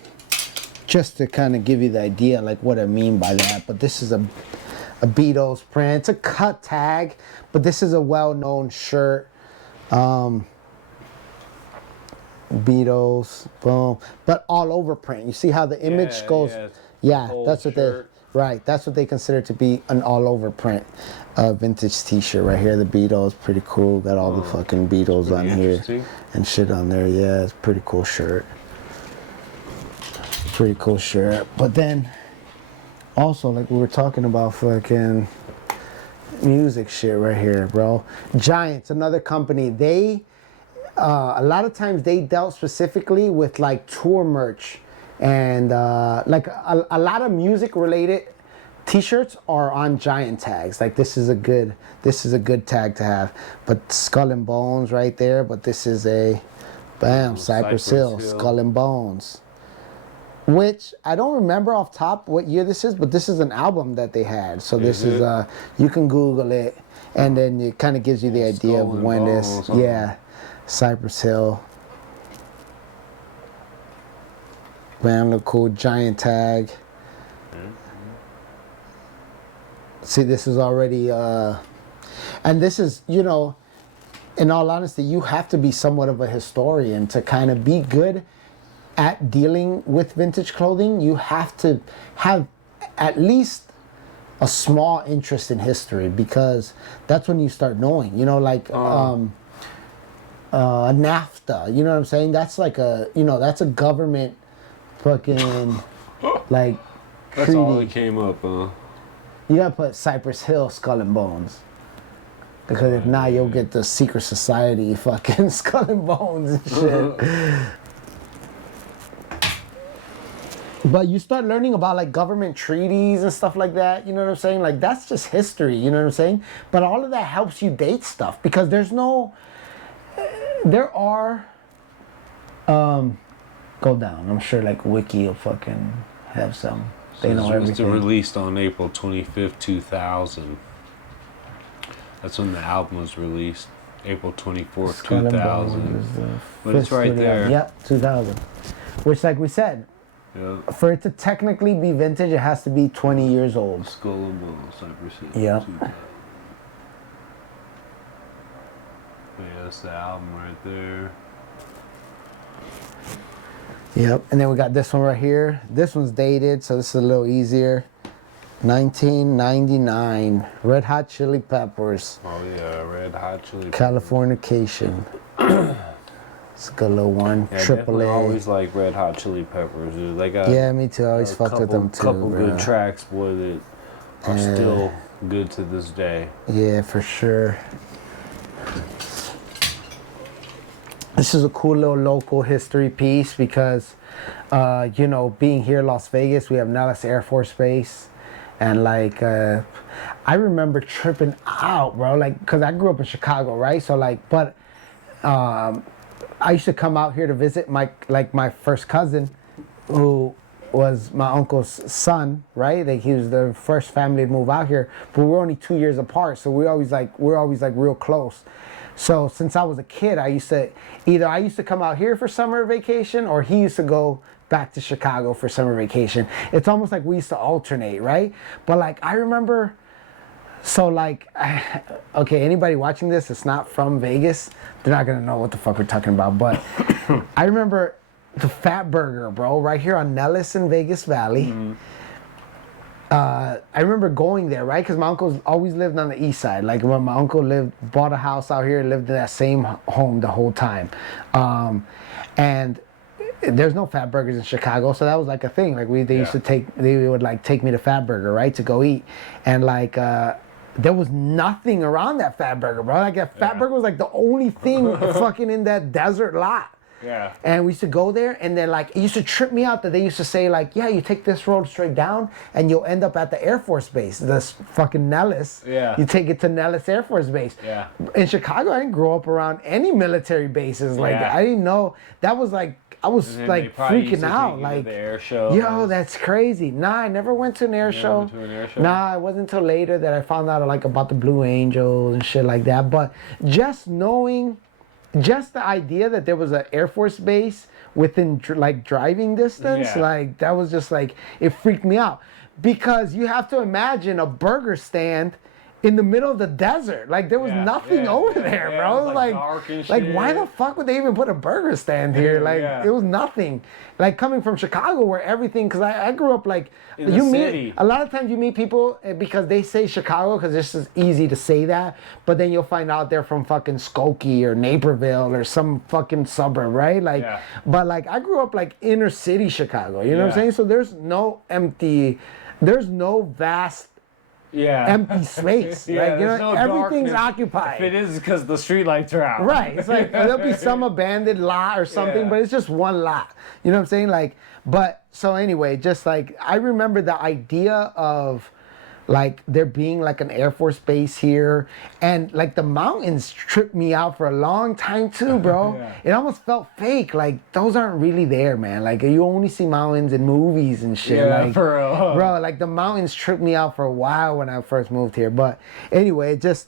just to kind of give you the idea like what I mean by that. But this is a Beatles print. It's a cut tag, but this is a well-known shirt. Beatles, boom, but all over print. You see how the image goes? Yeah, that's what that's what they consider to be an all over print vintage t-shirt right here. The Beatles, pretty cool. Got all the fucking Beatles on here and shit on there. Yeah, it's a pretty cool shirt. Pretty cool shirt. But then also, like we were talking about, fucking music shit right here, bro. Giants, another company. They a lot of times they dealt specifically with like tour merch, and like a lot of music related t-shirts are on Giant tags. Like this is a good tag to have. But Skull and Bones right there. But this is a Cypress Hill, Skull and Bones, which I don't remember off top what year this is, but this is an album that they had. So this is you can Google it, and then it kind of gives you the idea of when this. Yeah. Cypress Hill. Man, look cool. Giant tag. See, this is already, and this is, you know, in all honesty, you have to be somewhat of a historian to kind of be good at dealing with vintage clothing. You have to have at least a small interest in history, because that's when you start knowing, you know, like, NAFTA, you know what I'm saying? That's like that's a government fucking like That's treaty. all that came up, huh? You gotta put Cypress Hill, Skull and Bones, because if not, you'll get the secret society fucking Skull and Bones and shit. But you start learning about like government treaties and stuff like that, you know what I'm saying? Like that's just history, you know what I'm saying? But all of that helps you date stuff, because there are, go down. I'm sure like Wiki will fucking have some. They know everything. It was released on April 25th, 2000. That's when the album was released. April 24th, 2000. But it's right there. Yep, 2000. Which, like we said, for it to technically be vintage, it has to be 20 years old. Skull and Bones, Cypress Hill. Yep. Yeah, that's the album right there. Yep, and then we got this one right here. This one's dated, so this is a little easier. 1999, Red Hot Chili Peppers. Oh yeah, Red Hot Chili Peppers. Californication. It's a good little one. Yeah, Triple A. I always like Red Hot Chili Peppers, dude. They got yeah, me too. I always fucked with them too. Couple bro. good tracks, boy, that are still good to this day. Yeah, for sure. This is a cool little local history piece because, you know, being here in Las Vegas, we have Nellis Air Force Base. And, like, I remember tripping out, bro. Like, because I grew up in Chicago, right? So, like, but I used to come out here to visit my first cousin, who was my uncle's son, right? Like, he was the first family to move out here. But we're only 2 years apart, so we're always real close. So since I was a kid, I used to come out here for summer vacation, or he used to go back to Chicago for summer vacation. It's almost like we used to alternate, right? But like I remember, so like, okay, anybody watching this that's not from Vegas, they're not gonna know what the fuck we're talking about. But I remember the Fat Burger, bro, right here on Nellis in Vegas Valley. Mm-hmm. I remember going there, right? Because my uncle always lived on the east side. Like when my uncle bought a house out here, lived in that same home the whole time. And there's no Fat Burgers in Chicago, so that was like a thing. Like they would like take me to Fat Burger, right, to go eat. And like there was nothing around that Fat Burger, bro. Like that Fat Burger was like the only thing fucking in that desert lot. Yeah. And we used to go there, and then like it used to trip me out that they used to say like, yeah, you take this road straight down and you'll end up at the Air Force Base. This fucking Nellis. Yeah. You take it to Nellis Air Force Base. Yeah. In Chicago, I didn't grow up around any military bases. Like I didn't know. That was like I was like freaking out. Like the air show. Yo, that's crazy. Nah, I never went to an air show. Went to an air show? Nah, it wasn't until later that I found out like about the Blue Angels and shit like that. But just knowing just the idea that there was an Air Force base within like driving distance, Yeah. like that was just like, it freaked me out. Because you have to imagine a burger stand in the middle of the desert. Like there was Yeah, nothing yeah, over yeah, there, yeah, bro. it was, like, dark and like why the shit. fuck would they even put a burger stand here? Like Yeah. it was nothing. Like coming from Chicago where everything, because I grew up like, In the you meet, city. a lot of times you meet people because they say Chicago because it's just easy to say that, but then you'll find out they're from fucking Skokie or Naperville or some fucking suburb, right? Like, Yeah. but like I grew up like inner city Chicago, you know what I'm Yeah. saying? So there's no vast Yeah. empty space. Yeah, like, you know, there's no everything's darkness. occupied. If it is because the streetlights are out. Right. It's like there'll be some abandoned lot or something, Yeah. but it's just one lot. You know what I'm saying? Like, but so anyway, just like I remember the idea of like there being like an Air Force base here, and like the mountains tripped me out for a long time too, bro. Yeah. It almost felt fake. Like those aren't really there, man. Like you only see mountains in movies and shit. Yeah, like, for real. bro, like the mountains tripped me out for a while when I first moved here. But anyway, just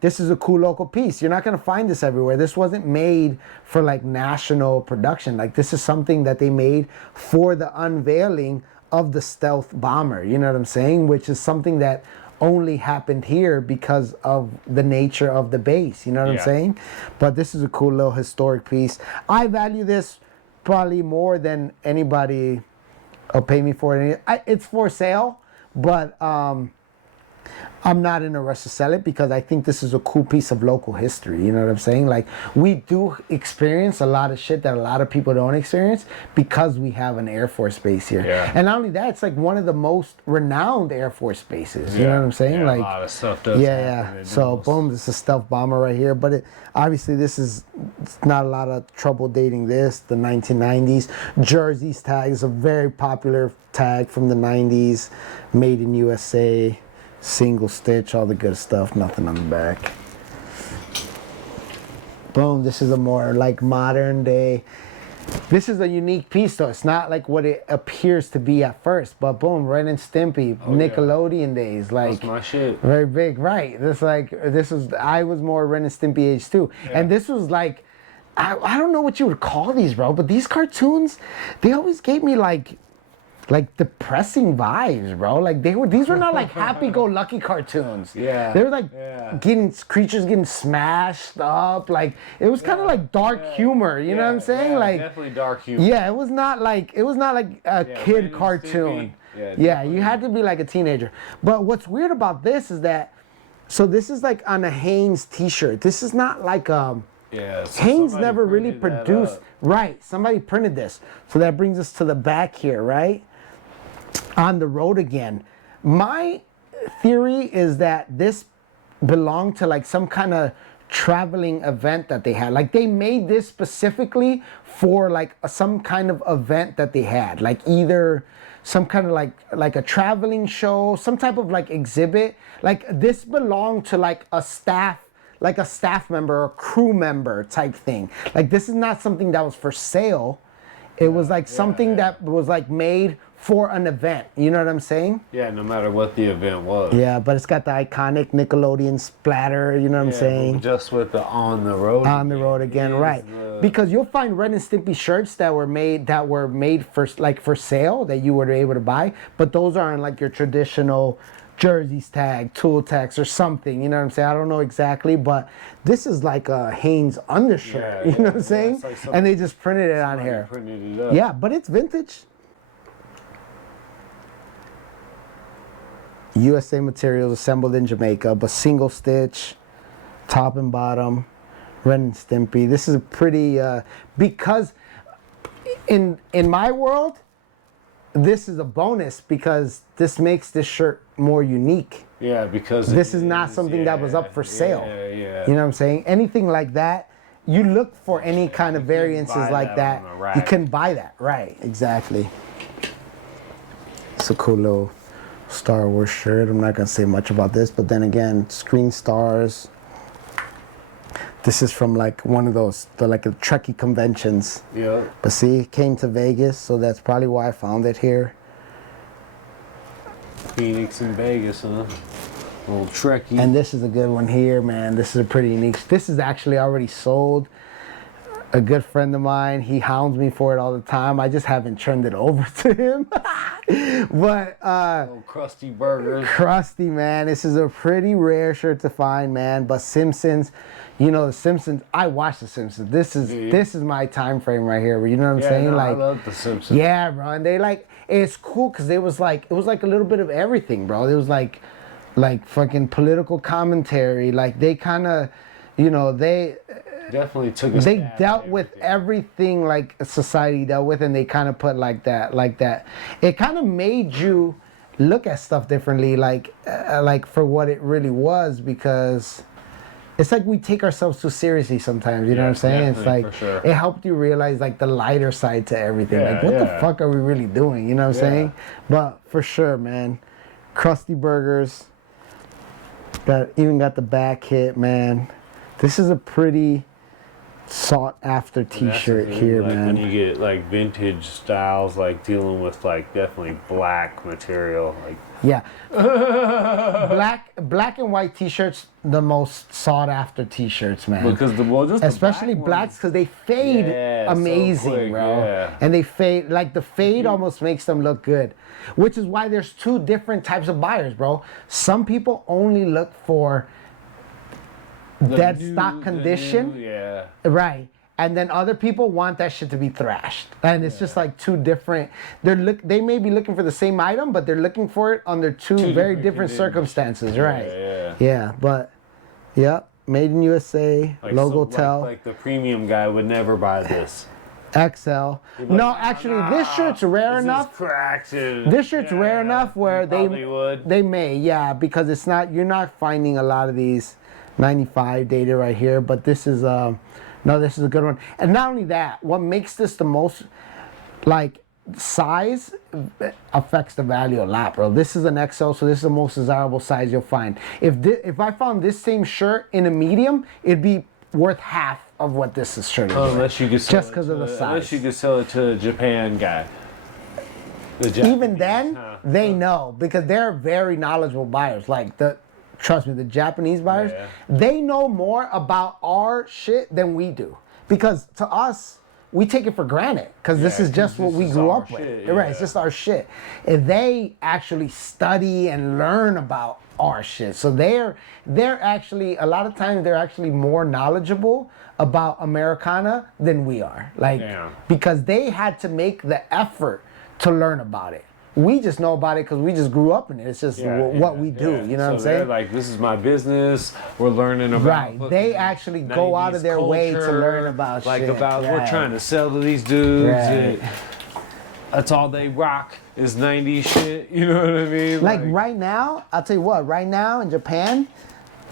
this is a cool local piece. You're not gonna find this everywhere. This wasn't made for like national production. Like this is something that they made for the unveiling of the stealth bomber. You know what I'm saying? Which is something that only happened here because of the nature of the base. You know what I'm Yeah. saying? But this is a cool little historic piece. I value this probably more than anybody will pay me for it. It's for sale, but I'm not in a rush to sell it because I think this is a cool piece of local history. You know what I'm saying? Like we do experience a lot of shit that a lot of people don't experience because we have an Air Force base here. Yeah. And not only that, it's like one of the most renowned Air Force bases. You know what I'm saying? Yeah, Like a lot of stuff does yeah. happen. So boom, this is a stealth bomber right here. But obviously it's not a lot of trouble dating this. The 1990s. Jersey's tag is a very popular tag from the 90s. Made in USA. Single stitch, all the good stuff, nothing on the back. Boom, this is a more like modern day. This is a unique piece though. It's not like what it appears to be at first, but boom, Ren and Stimpy, Nickelodeon days, like That's my shit. very big, right? I was more Ren and Stimpy age too. And this was like, I don't know what you would call these, bro, but these cartoons, they always gave me like depressing vibes, bro. Like these were not like happy-go-lucky cartoons. Yeah. They were like Yeah. creatures getting smashed up. Like it was kind of like dark humor. You know what I'm saying? Yeah, like definitely dark humor. yeah, it was not like a Ren kid and cartoon. Stimpy. Yeah, you had to be like a teenager. But what's weird about this is that, so this is like on a Hanes T-shirt. This is not like Yeah. So Hanes somebody never really printed that produced. up. Right, somebody printed this. So that brings us to the back here, right? On the road again. My theory is that this belonged to like some kind of traveling event that they had. Like they made this specifically for like some kind of event that they had. Like either some kind of like a traveling show, some type of like exhibit. Like this belonged to like a staff member or crew member type thing. Like this is not something that was for sale. It was like something that was like made for an event. You know what I'm saying? Yeah, no matter what the event was. Yeah, but it's got the iconic Nickelodeon splatter, you know what I'm saying? Just with the on the road. On the road again, right? Because you'll find Ren and Stimpy shirts that were made for like for sale that you were able to buy, but those aren't like your traditional Jersey's tag, Tool Tags or something, you know what I'm saying? I don't know exactly, but this is like a Hanes undershirt, you know what I'm saying? Like and they just printed it on here. Printed it up. Yeah, but it's vintage. USA materials assembled in Jamaica, but single stitch, top and bottom, Ren and Stimpy. This is a pretty, because in my world, this is a bonus because this makes this shirt more unique. Yeah, because This is not something that was up for sale. Yeah. You know what I'm saying? Anything like that, you look for any kind of variances buy like that that. on the rack. You can buy that, right? Exactly. It's a cool little Star Wars shirt. I'm not gonna say much about this, but then again, Screen Stars. This is from like one of those, like a Trekkie conventions. Yeah. But see, it came to Vegas, so that's probably why I found it here. Phoenix and Vegas, huh? Little Trekkie. And this is a good one here, man. This is a pretty unique. This is actually already sold. A good friend of mine, he hounds me for it all the time. I just haven't turned it over to him. But Little crusty burgers. crusty, man. This is a pretty rare shirt to find, man. But Simpsons, you know, the Simpsons. I watch the Simpsons. This is my time frame right here. You know what I'm saying? No, like, I love the Simpsons. yeah, bro. And they like, it's cool because it was like a little bit of everything, bro. It was like fucking political commentary. Like they kind of, you know, they Definitely took a they stab dealt at with everything. everything like society dealt with, and they kind of put like that. It kind of made you look at stuff differently, like for what it really was, because it's like we take ourselves too seriously sometimes. You know what I'm saying? It's definitely, like for sure. it helped you realize like the lighter side to everything. Yeah, Like what the yeah. fuck are we really doing? You know what I'm Yeah. saying? But for sure, man, crusty burgers. Even got the back hit, man. This is a pretty sought after And that's the t-shirt thing, here, like, man. When you get like vintage styles, like dealing with like definitely black material, like Yeah. black and white t-shirts, the most sought after t-shirts, man. because just Especially the black blacks, because they fade Yeah, so amazing, quick, bro. yeah. And they fade, like the fade almost makes them look good. Which is why there's two different types of buyers, bro. Some people only look for dead stock condition. Yeah. Right. And then other people want that shit to be thrashed. And it's just like two different, they may be looking for the same item, but they're looking for it under two very different different conditions. circumstances, right? Yeah. Yeah, but yeah, made in USA, Like, logo so, tell, like the premium guy would never buy this. XL. No, actually this shirt's rare enough. Cracked This shirt's rare enough where probably would. they may, yeah, because it's not, you're not finding a lot of these 95 data right here, but this is no, this is a good one. And not only that, what makes this the most, like, size affects the value a lot, bro. This is an XL, so this is the most desirable size you'll find. If I found this same shirt in a medium, it'd be worth half of what this shirt is. Unless you could sell Just 'cause of the size. Unless you could sell it to a Japan guy. The Even Japanese, then, huh? they know because they're very knowledgeable buyers. Like trust me, the Japanese buyers, Yeah. they know more about our shit than we do. Because to us, we take it for granted because this Yeah, is just 'cause what this we is grew our up with. shit, Right, yeah. it's just our shit. And they actually study and learn about our shit. So they're actually, a lot of times they're actually more knowledgeable about Americana than we are. Like, Yeah. because they had to make the effort to learn about it. We just know about it because we just grew up in it. It's just what we do. yeah. You know So what I'm they're saying? like, this is my business. We're learning about. Right. They fucking actually go out of 90s their way to culture, learn about like shit. about we're Right. trying to sell to these dudes. Right. And that's all they rock is 90s shit. You know what I mean? Like right now, I'll tell you what. Right now in Japan,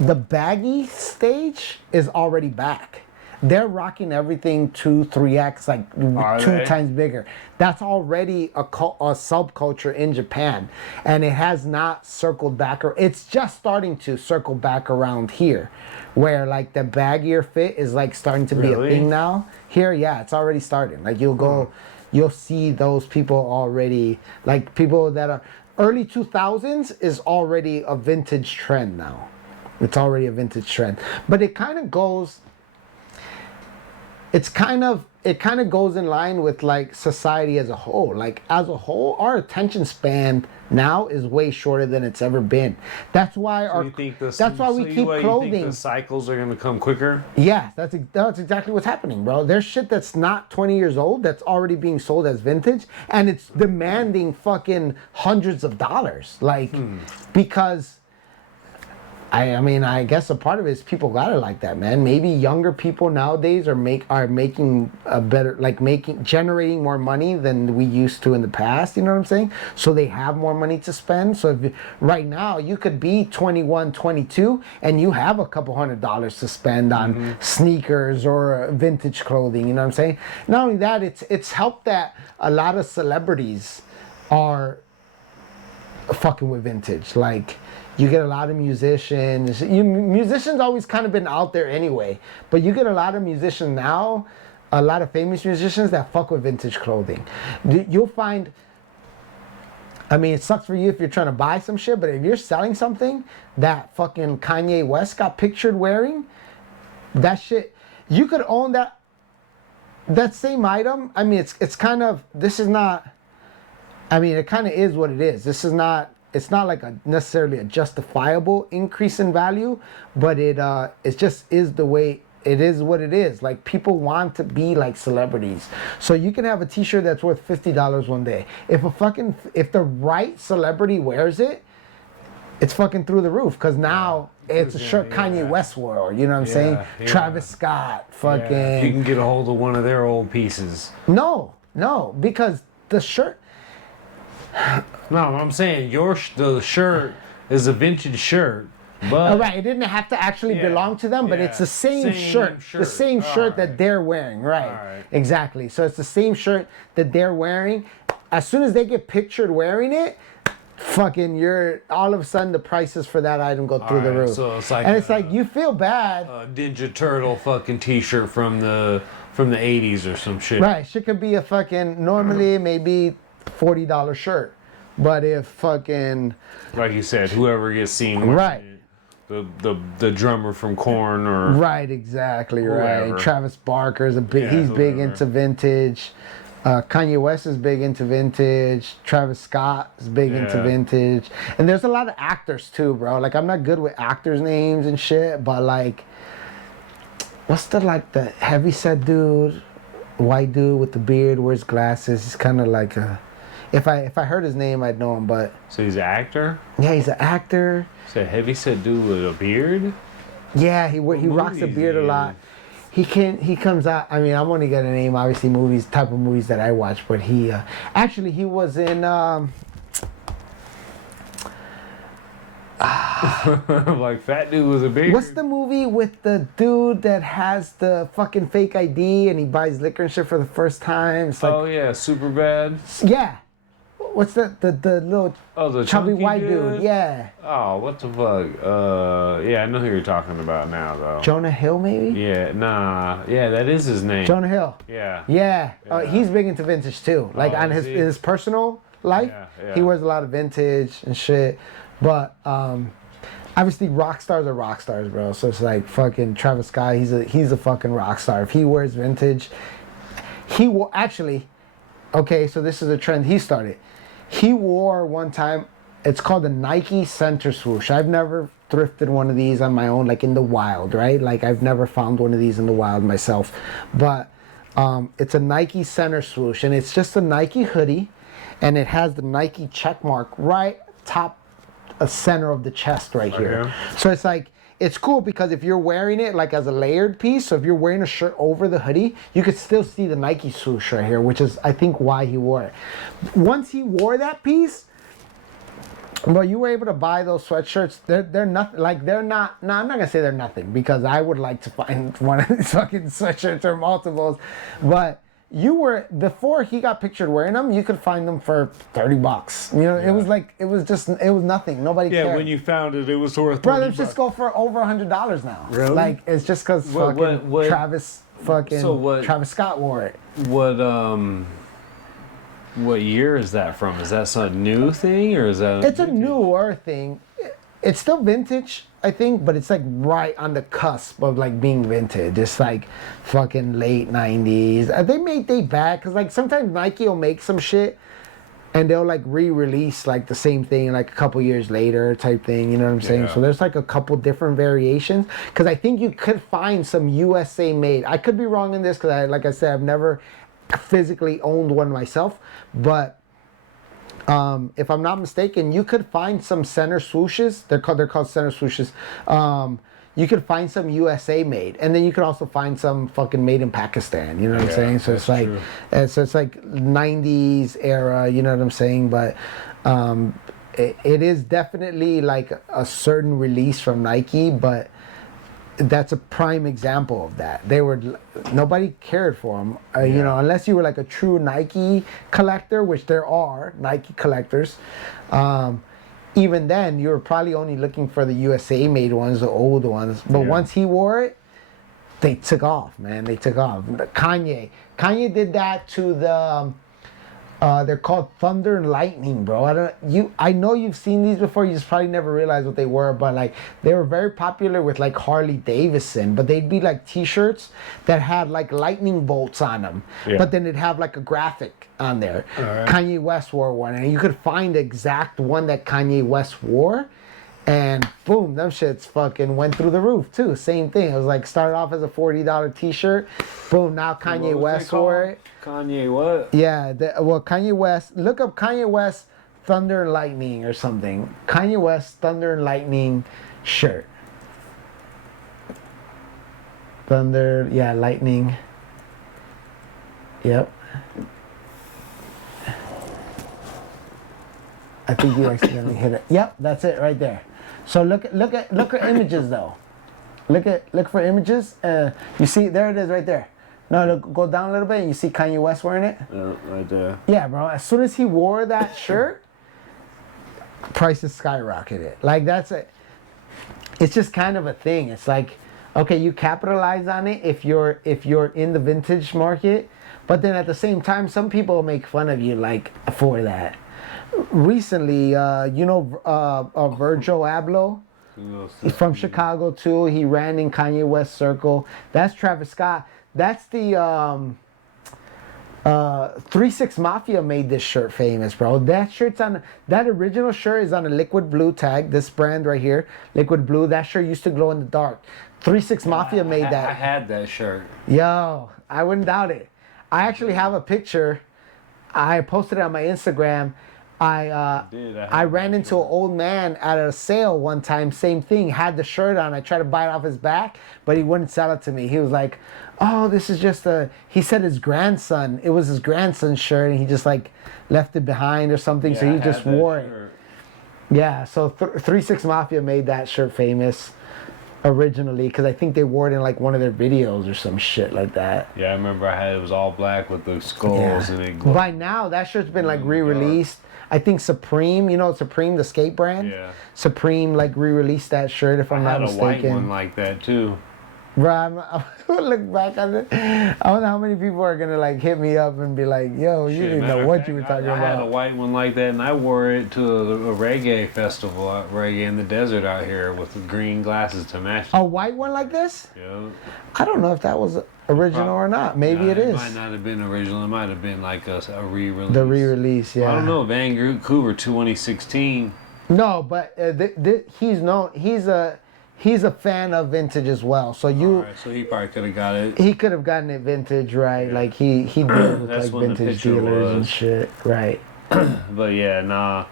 the baggy stage is already back. They're rocking everything 2-3x, like Are two they? times bigger. That's already a subculture in Japan, and it has not circled back. Or it's just starting to circle back around here, where like the baggier fit is like starting to be a Really? thing now. Here, yeah, it's already starting. Like you'll go, you'll see those people already. Like people that are early 2000s is already a vintage trend now. It's already a vintage trend, but it kind of goes. It kind of goes in line with like society as a whole. Like as a whole, our attention span now is way shorter than it's ever been. That's why You think the, that's why we keep You think clothing. the cycles are gonna come quicker? Yeah, that's exactly what's happening, bro. There's shit that's not 20 years old that's already being sold as vintage, and it's demanding fucking hundreds of dollars. Like because. I mean, I guess a part of it is people got it like that, man. Maybe younger people nowadays are making a better, like generating more money than we used to in the past. You know what I'm saying? So they have more money to spend. So right now you could be 21, 22, and you have a couple $100s to spend on sneakers or vintage clothing. You know what I'm saying? Not only that, it's helped that a lot of celebrities are fucking with vintage. Like you get a lot of musicians. Musicians always kind of been out there anyway, but you get a lot of musicians now, a lot of famous musicians that fuck with vintage clothing. You'll find I mean, it sucks for you if you're trying to buy some shit, but if you're selling something that fucking Kanye West got pictured wearing, that shit, you could own that same item. I mean, it's kind of, this is not, I mean, it kind of is what it is. This is not, it's not like necessarily a justifiable increase in value, but it just is the way, it is what it is. Like, people want to be like celebrities. So you can have a t-shirt that's worth $50 one day. If the right celebrity wears it, it's fucking through the roof. Cause now it's a shirt Kanye West wore. You know what I'm saying? Yeah. Travis Scott, fucking. Yeah. You can get a hold of one of their old pieces. No, because the shirt. No, I'm saying the shirt is a vintage shirt. But All right, it didn't have to actually belong to them, but it's the same shirt. The same shirt that they're wearing, right? Exactly. So it's the same shirt that they're wearing. As soon as they get pictured wearing it, fucking, you're all of a sudden the prices for that item go through the roof. So it's like, and it's like you feel bad. A Ninja Turtle fucking T-shirt from the 80s or some shit. Right, shit could be a fucking normally maybe $40 shirt, but if fucking, like you said, whoever gets seen, right. The drummer from Korn or Right, exactly, whoever. right. Travis Barker's he's big into vintage. Kanye West is big into vintage. Travis Scott is big into vintage. And there's a lot of actors too, bro. Like, I'm not good with actors' names and shit, but like, what's the heavyset dude, white dude with the beard, wears glasses. He's kind of like a, if I heard his name, I'd know him, but. So he's an actor? Yeah, he's an actor. He's a heavyset dude with a beard? Yeah, he rocks a beard a lot. He comes out, I mean, I'm only gonna name obviously type of movies that I watch, but he was in like Fat Dude was a beard. what's the movie with the dude that has the fucking fake ID and he buys liquor and shit for the first time? It's like, oh yeah, Superbad. Yeah. What's the little the chubby chunky white dude? Yeah. Oh, what the fuck? Yeah, I know who you're talking about now though. Jonah Hill, maybe? Yeah, nah. Yeah, that is his name. Jonah Hill. Yeah. Yeah. He's big into vintage too. Like, on in his personal life, he wears a lot of vintage and shit. But obviously rock stars are rock stars, bro. So it's like fucking Travis Scott, he's a fucking rock star. If he wears vintage, he will actually, okay, so this is a trend he started. He wore one time, it's called the Nike Center Swoosh. I've never thrifted one of these on my own, like in the wild, right? Like, I've never found one of these in the wild myself. But it's a Nike Center Swoosh, and it's just a Nike hoodie, and it has the Nike check mark right top center of the chest right here. So it's like, it's cool because if you're wearing it like as a layered piece, so if you're wearing a shirt over the hoodie, you could still see the Nike swoosh right here, which is, I think, why he wore it. Once he wore that piece, well, you were able to buy those sweatshirts. They're nothing. Like, they're not. No, I'm not gonna say they're nothing, because I would like to find one of these fucking sweatshirts or multiples, but. Before he got pictured wearing them, you could find them for $30. You know, it was like, it was nothing. Nobody cared. Yeah, when you found it, it was worth $30. Brothers just go for over $100 now. Really? Like, it's just because Travis Scott wore it. What year is that from? Is that some new thing, or is that? It's a newer thing. It's still vintage, I think, but it's like right on the cusp of like being vintage. It's like fucking late 90s. They date back, because like sometimes Nike will make some shit and they'll like re-release like the same thing like a couple years later type thing, you know what I'm saying? So there's like a couple different variations, because I think you could find some USA made. I could be wrong in this, because like I said, I've never physically owned one myself, but if I'm not mistaken, you could find some center swooshes. They're called center swooshes. You could find some USA made, and then you could also find some fucking made in Pakistan. You know what I'm saying? So it's like, it's like 90s era. You know what I'm saying? But it is definitely like a certain release from Nike, but that's a prime example of that. Nobody cared for them, you know, unless you were like a true Nike collector, which there are Nike collectors. Even then, you were probably only looking for the USA made ones, the old ones. But once he wore it, they took off, man. They took off. Kanye did that to the They're called Thunder and Lightning, bro. I know you've seen these before. You just probably never realized what they were, but like they were very popular with like Harley Davidson. But they'd be like T-shirts that had like lightning bolts on them, but then it'd have like a graphic on there. Right. Kanye West wore one, and you could find the exact one that Kanye West wore. And boom, them shits fucking went through the roof too. Same thing. It was like started off as a $40 T-shirt. Boom, now Kanye West wore it. Kanye what? Yeah, Kanye West. Look up Kanye West Thunder and Lightning or something. Kanye West Thunder and Lightning shirt. Thunder, yeah, lightning. Yep. I think you accidentally hit it. Yep, that's it right there. So look for images though. Look for images. You see, there it is right there. No, look, go down a little bit and you see Kanye West wearing it. Right there. Yeah, bro. As soon as he wore that shirt, prices skyrocketed. Like that's it. It's just kind of a thing. It's like, okay, you capitalize on it if you're in the vintage market, but then at the same time, some people make fun of you like for that. Recently, Virgil Abloh from Chicago too. He ran in Kanye West circle. That's Travis Scott. That's the 3-6 Mafia made this shirt famous, bro. That original shirt is on a liquid blue tag. This brand right here, liquid blue. That shirt used to glow in the dark. 3-6 Mafia made that. I had that shirt. Yo, I wouldn't doubt it. I actually have a picture. I posted it on my Instagram. I ran into an old man at a sale one time, same thing, had the shirt on. I tried to buy it off his back, but he wouldn't sell it to me. He was like, oh, this is just he said his grandson, it was his grandson's shirt, and he just like left it behind or something, so he just wore it. Yeah, so 3-6 Mafia made that shirt famous originally, because I think they wore it in like one of their videos or some shit like that. Yeah, I remember it was all black with the skulls and it glowed. By now, that shirt's been like re-released. I think Supreme, Supreme, the skate brand? Yeah. Supreme, like, re-released that shirt, if I'm not mistaken. I had a white one like that, too. Bro, I'm going to look back on it. I wonder how many people are going to, like, hit me up and be like, yo, you didn't know what you were talking about. I had a white one like that, and I wore it to a reggae festival, reggae in the desert out here with the green glasses to match. A white one like this? Yeah. I don't know if that was original or not. Maybe it is. It might not have been original. It might have been like a re-release. The re-release, yeah. I don't know. Vancouver 2016. No, but he's known. He's a fan of vintage as well. So so he probably could have got it. He could have gotten it vintage, right? Yeah. Like he dealt with like vintage dealers and shit, right? But yeah, no,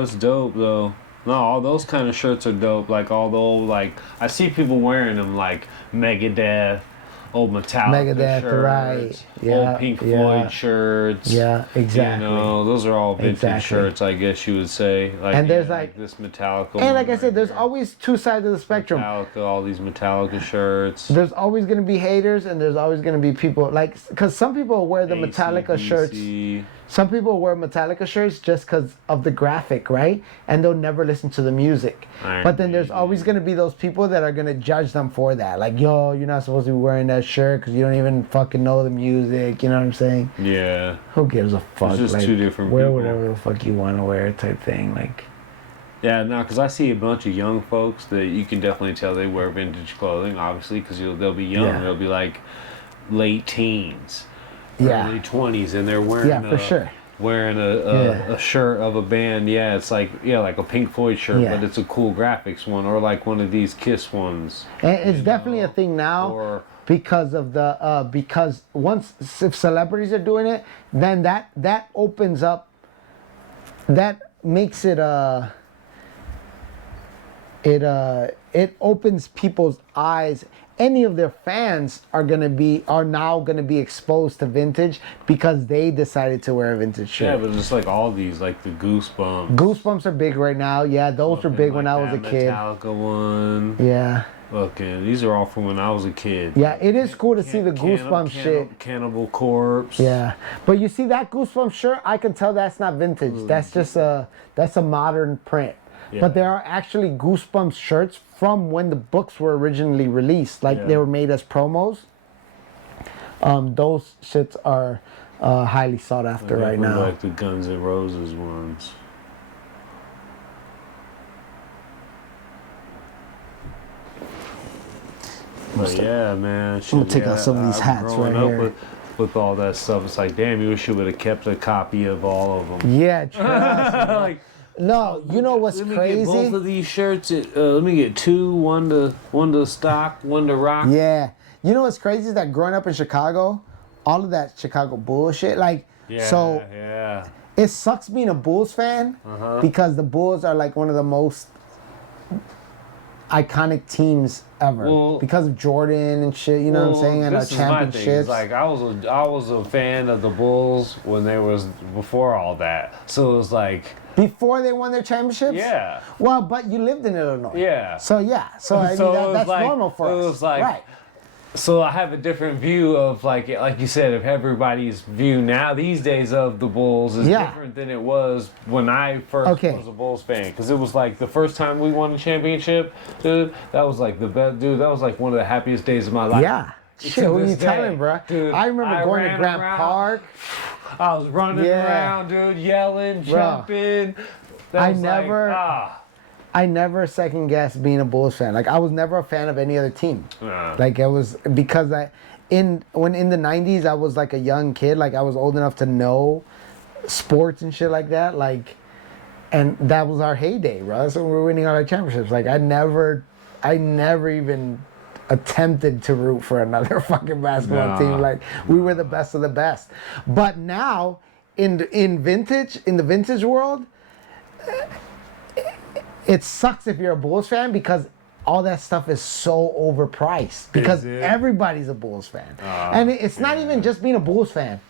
it's dope though. No, all those kind of shirts are dope. Like all the old, like I see people wearing them, like Megadeth, old Metallica shirts, right? Yeah, old Pink Floyd shirts. Yeah, exactly. Those are all vintage shirts, I guess you would say. Like, and there's like this Metallica. And like I said, there's always two sides of the spectrum. All these Metallica shirts. There's always gonna be haters, and there's always gonna be people like, because some people wear the Metallica shirts. Some people wear Metallica shirts just because of the graphic, right? And they'll never listen to the music. But then there's always going to be those people that are going to judge them for that. Like, yo, you're not supposed to be wearing that shirt because you don't even fucking know the music. You know what I'm saying? Yeah. Who gives a fuck? It's just like, two different wear people. Whatever the fuck you want to wear type thing. Like. Yeah, no, because I see a bunch of young folks that you can definitely tell they wear vintage clothing, obviously, because they'll be young. Yeah. They'll be like late teens, early 20s, and they're wearing for sure. Wearing a shirt of a band, it's like a Pink Floyd shirt, but it's a cool graphics one, or like one of these Kiss ones. And it's definitely a thing now because of the because if celebrities are doing it, then that opens up, that makes it it opens people's eyes. Any of their fans are now gonna be exposed to vintage because they decided to wear a vintage shirt. Yeah, but just like all these, like the Goosebumps. Goosebumps are big right now. Yeah, those were big when I was a kid. Metallica one. Yeah. Okay, these are all from when I was a kid. Yeah, it is cool to see the Goosebumps shit. Cannibal Corpse. Yeah, but you see that Goosebumps shirt, I can tell that's not vintage. That's just that's a modern print. Yeah. But there are actually Goosebumps shirts from when the books were originally released. Like they were made as promos. Those shits are highly sought after right now. Like the Guns N' Roses ones. But yeah, man. I'm gonna take out some of these hats growing right up here. with all that stuff, it's like, damn, you wish you would have kept a copy of all of them. Yeah, trust me. Like, No, you know what's let me crazy? get both of these shirts. Let me get two. One to stock, one to rock. Yeah. You know what's crazy is that growing up in Chicago, all of that Chicago bullshit, like, so Yeah. it sucks being a Bulls fan because the Bulls are like one of the most iconic teams ever because of Jordan and shit. You know what I'm saying? And our this is my thing. championships. It's like I was a fan of the Bulls when they was before all that. So it was like Before they won their championships? yeah. Well, but you lived in Illinois. Yeah. So yeah. So I mean So it was that's like- normal for it us. was like- right. So I have a different view of like you said, of everybody's view now these days of the Bulls is different than it was when I first was a Bulls fan. Because it was like the first time we won a championship, dude. That was like the best, dude. That was like one of the happiest days of my life. Yeah. Shit, who you telling, bro? Dude, I remember going to ran Grant around. Park. I was running around, dude, yelling, jumping. That I was never- like, I never second guessed being a Bulls fan. Like I was never a fan of any other team. Like it was because in the 90s I was like a young kid. Like I was old enough to know sports and shit like that. Like, and that was our heyday, bro. So we were winning all our championships. Like I never even attempted to root for another fucking basketball team. Like we were the best of the best. But now in the vintage world, it sucks if you're a Bulls fan because all that stuff is so overpriced because everybody's a Bulls fan. And it's not even just being a Bulls fan.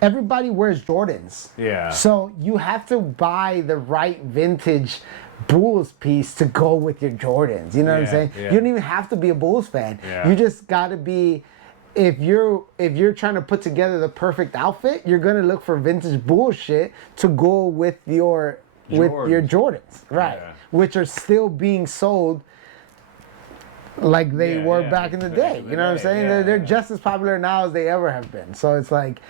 Everybody wears Jordans. Yeah. So you have to buy the right vintage Bulls piece to go with your Jordans. You know what I'm saying? Yeah. You don't even have to be a Bulls fan. Yeah. You just got to be if you're trying to put together the perfect outfit, you're going to look for vintage bullshit to go with your Jordans, right? Yeah. Which are still being sold like they were back in the day. You know what I'm saying? They're just as popular now as they ever have been. So it's like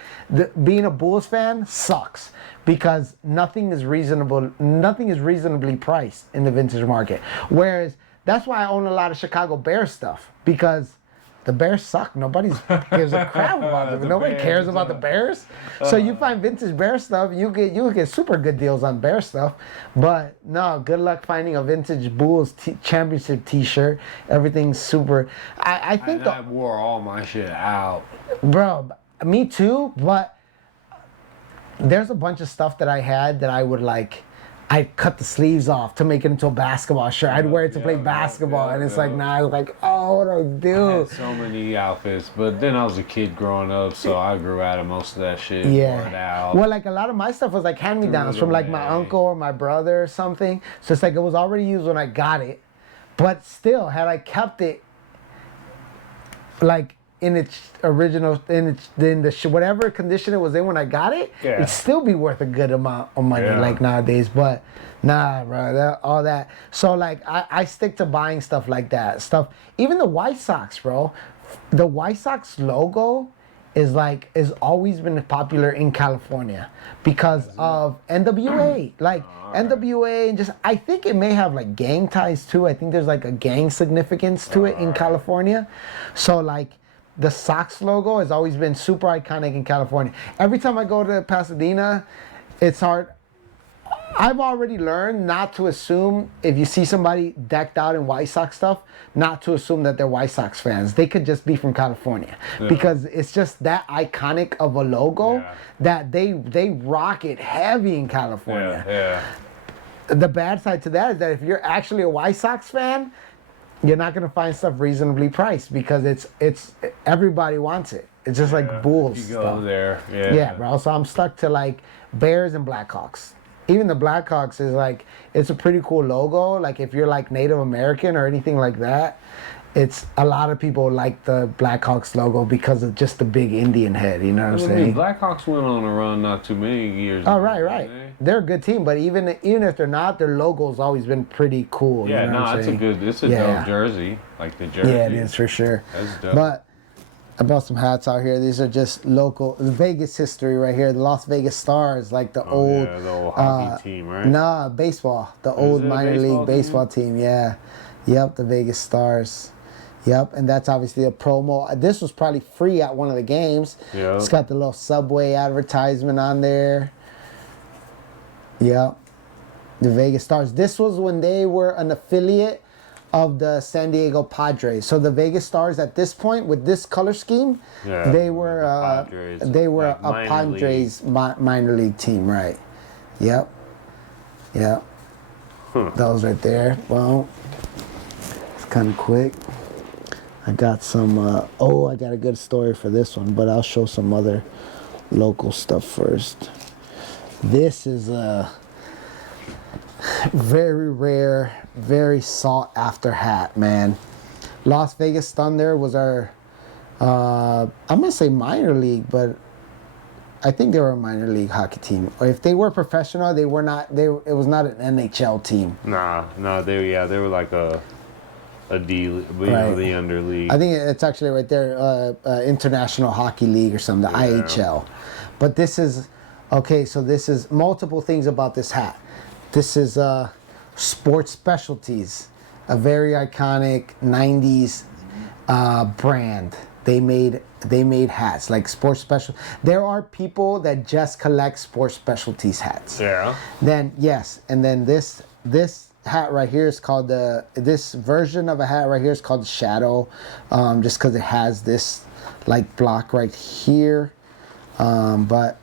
being a Bulls fan sucks because nothing is reasonably priced in the vintage market. Whereas that's why I own a lot of Chicago Bears stuff because the Bears suck. Nobody gives a crap about them. Nobody cares about the Bears. So you find vintage Bear stuff, you get super good deals on Bear stuff. But no, good luck finding a vintage Bulls championship T-shirt. Everything's super. I think I wore all my shit out. bro, me too. But there's a bunch of stuff that I had that I would like. I'd cut the sleeves off to make it into a basketball shirt. I'd wear it to play basketball, and it's like now I was like, oh, what do I do? I had so many outfits, but then I was a kid growing up, so I grew out of most of that shit. Yeah. Wore it out. Well, like a lot of my stuff was like hand-me-downs from like my uncle or my brother or something. So it's like it was already used when I got it, but still, had I kept it like in its original, whatever condition it was in when I got it, it'd still be worth a good amount of money like nowadays. But nah, bro, all that. So like I stick to buying stuff like that. Stuff, even the White Sox, bro. The White Sox logo is always been popular in California because of NWA. Like NWA and just I think it may have like gang ties too. I think there's like a gang significance to it in California. So like the Sox logo has always been super iconic in California. Every time I go to Pasadena, it's hard. I've already learned not to assume if you see somebody decked out in White Sox stuff, not to assume that they're White Sox fans. They could just be from California because it's just that iconic of a logo that they rock it heavy in California. The bad side to that is that if you're actually a White Sox fan, you're not gonna find stuff reasonably priced because it's everybody wants it. It's just like Bulls You go stuff. there. Yeah, bro. So I'm stuck to like Bears and Blackhawks. Even the Blackhawks is like, it's a pretty cool logo. Like if you're like Native American or anything like that, it's a lot of people like the Blackhawks logo because of just the big Indian head. You know what I'm saying? Blackhawks went on a run not too many years Oh, ago. right. They're a good team, but even if they're not, their logo's always been pretty cool. Yeah, you know what I'm saying? it's a dope jersey. Like the jersey. Yeah, it is for sure. That's dope. But I bought some hats out here. These are just local Vegas history right here. The Las Vegas Stars, like the old, yeah, the old hockey team, right? Nah, baseball. The Is old it a minor baseball league baseball team. Yeah, yep, the Vegas Stars. Yep, and that's obviously a promo. This was probably free at one of the games. Yep. It's got the little Subway advertisement on there. Yep, the Vegas Stars. This was when they were an affiliate of the San Diego Padres. So the Vegas Stars at this point with this color scheme, Yeah, they were Padres, they were like a minor Padres minor league team, right? Yep, yep. Those right there. Well, it's kind of quick. I got some. I got a good story for this one, but I'll show some other local stuff first. This is a very rare, very sought after hat, man. Las Vegas Thunder was our, I'm gonna say minor league, but I think they were a minor league hockey team. Or if they were professional, they were not. It was not an NHL team. Nah, they were like a D, you know, the under league. I think it's actually right there, International Hockey League or something, the IHL. But this is okay. So this is multiple things about this hat. This is Sports Specialties, a very iconic '90s brand. They made hats like Sports Special. There are people that just collect Sports Specialties hats. Yeah. Then yes, and then this hat right here is called this version of a hat right here is called the Shadow, just because it has this like block right here, but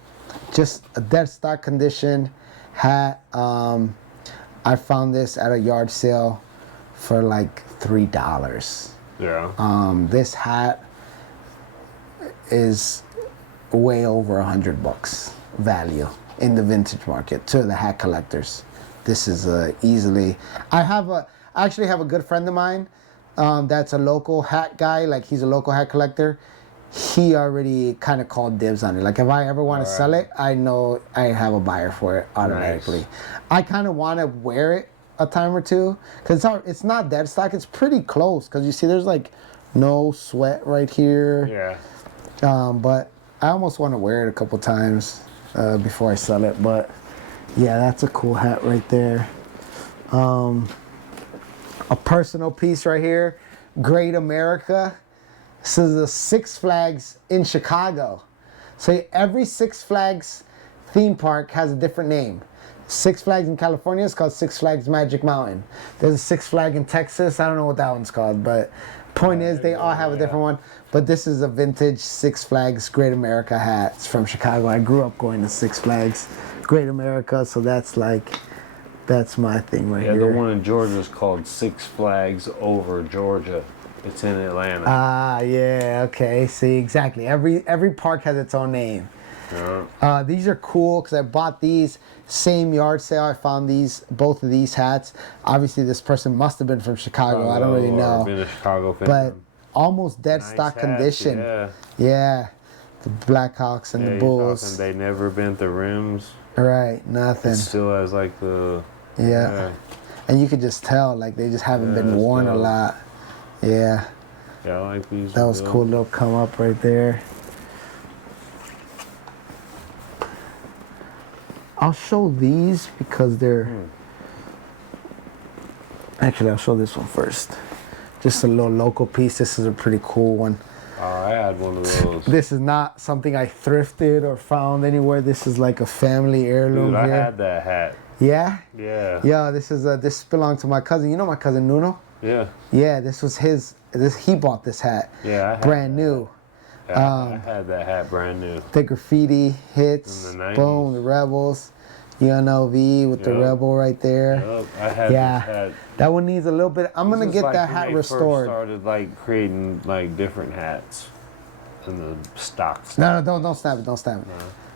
just a dead stock condition hat. I found this at a yard sale for like $3. Yeah. This hat is way over $100 value in the vintage market to the hat collectors. This is easily. I actually have a good friend of mine that's a local hat guy. Like he's a local hat collector. He already kind of called dibs on it. Like if I ever want to sell it, I know I have a buyer for it automatically. Nice. I kind of want to wear it a time or two because it's not dead stock. It's pretty close because you see there's like no sweat right here. Yeah. But I almost want to wear it a couple times before I sell it. But yeah, that's a cool hat right there. A personal piece right here, Great America. This is the Six Flags in Chicago. So every Six Flags theme park has a different name. Six Flags in California is called Six Flags Magic Mountain. There's a Six Flag in Texas. I don't know what that one's called, but point is they all have a different one. But this is a vintage Six Flags Great America hat. It's from Chicago. I grew up going to Six Flags Great America, so that's my thing right here. Yeah, the one in Georgia is called Six Flags Over Georgia. It's in Atlanta. Ah, yeah, okay. See, exactly. Every park has its own name. Yeah. These are cool because I bought these same yard sale. I found both of these hats. Obviously, this person must have been from Chicago. I don't really know. Been a Chicago fan. But almost dead Nice stock hats, condition. Yeah. Yeah. The Blackhawks and the Bulls. Talking, they never bent the rims. Right, nothing. It still has like the. Yeah. And you could just tell, like, they just haven't been it's worn a dope. lot. Yeah. Yeah, I like these. That was cool little come up right there. I'll show these because they're... Actually, I'll show this one first. Just a little local piece. This is a pretty cool one. Oh, I had one of those. This is not something I thrifted or found anywhere. This is like a family heirloom Dude, I here. had that hat. Yeah? Yeah. Yeah, this belonged to my cousin. You know my cousin Nolo? Yeah. Yeah, this was his. He bought this hat. Yeah, I had brand new. I had that hat brand new. The graffiti hits. In the 90s. Boom, the Rebels. UNLV with the Yep. Rebel right there. Yep, I had Yeah. this hat. That one needs a little bit. I'm gonna This get was that like hat when they restored. First started like creating like different hats in the stocks. No, don't snap it. Don't snap it.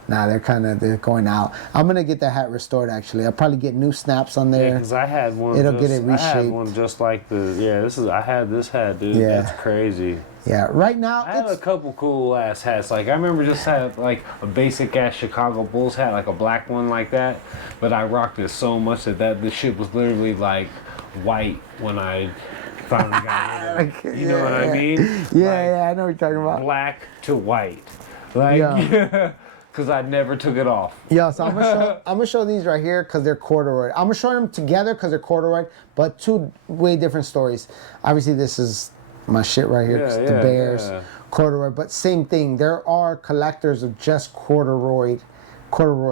Nah, they're going out. I'm gonna get that hat restored. Actually, I'll probably get new snaps on Yeah, there. because I had one. It'll get it I had reshaped. one just like the. Yeah, I had this hat, dude. Yeah. That's crazy. Yeah, right now I had a it's couple cool ass hats. Like I remember just had like a basic ass Chicago Bulls hat, like a black one like that. But I rocked it so much that this shit was literally like white when I Finally got rid of it. You know what I mean? Yeah, I know what you're talking about. Black to white. Like, Yeah. because I never took it off. Yeah, so I'm gonna show these right here because they're corduroy. I'm gonna show them together because they're corduroy, but two way different stories. Obviously, this is my shit right here. It's the Bears corduroy, but same thing. There are collectors of just corduroy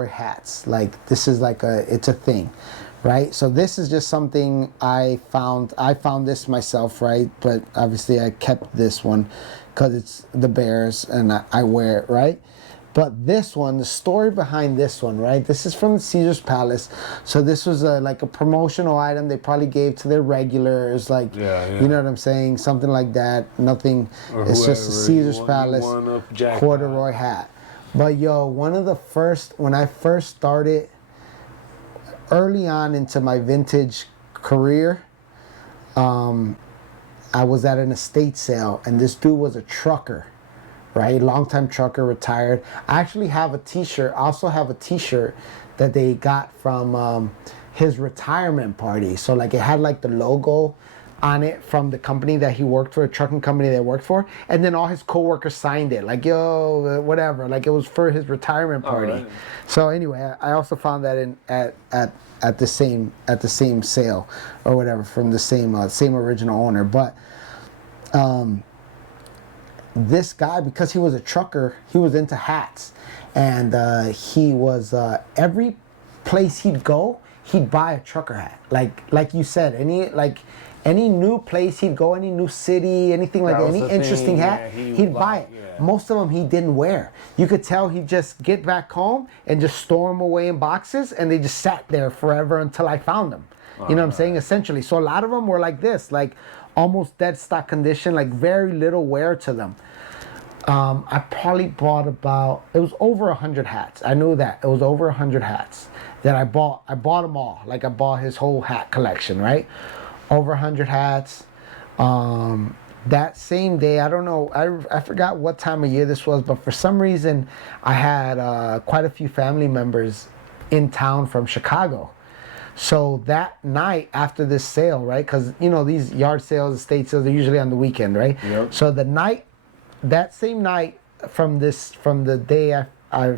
hats. Like this is like it's a thing, right? So this is just something I found. I found this myself, right? But obviously, I kept this one because it's the Bears and I wear it, right? But this one, the story behind this one, right? This is from Caesar's Palace. So this was like a promotional item they probably gave to their regulars, like, you know what I'm saying? Something like that. Nothing. Or it's just a Caesar's Palace corduroy hat. But yo, one of the first, when I first started early on into my vintage career, I was at an estate sale and this dude was a trucker. Right, longtime trucker, retired. I actually have a T-shirt. I also have a T-shirt that they got from his retirement party. So like it had like the logo on it from the company that he worked for, a trucking company that he worked for, and then all his coworkers signed it. Like yo, whatever. Like it was for his retirement party. Right. So anyway, I also found that at the same sale or whatever from the same original owner, but. This guy, because he was a trucker, he was into hats, and he was every place he'd go, he'd buy a trucker hat. Like you said, any new place he'd go, any new city, anything like any interesting hat, he'd buy it. Yeah. Most of them he didn't wear. You could tell he'd just get back home and just store them away in boxes, and they just sat there forever until I found them. You know what I'm saying? Essentially, so a lot of them were like this, like almost dead stock condition, like very little wear to them. I probably bought it was over 100 hats. I knew that. It was over 100 hats that I bought. I bought them all. Like I bought his whole hat collection, right? Over 100 hats. That same day, I don't know, I forgot what time of year this was, but for some reason, I had quite a few family members in town from Chicago. So that night after this sale, right? Because, you know, these yard sales, estate sales, they're usually on the weekend, right? Yep. So that same night from the day I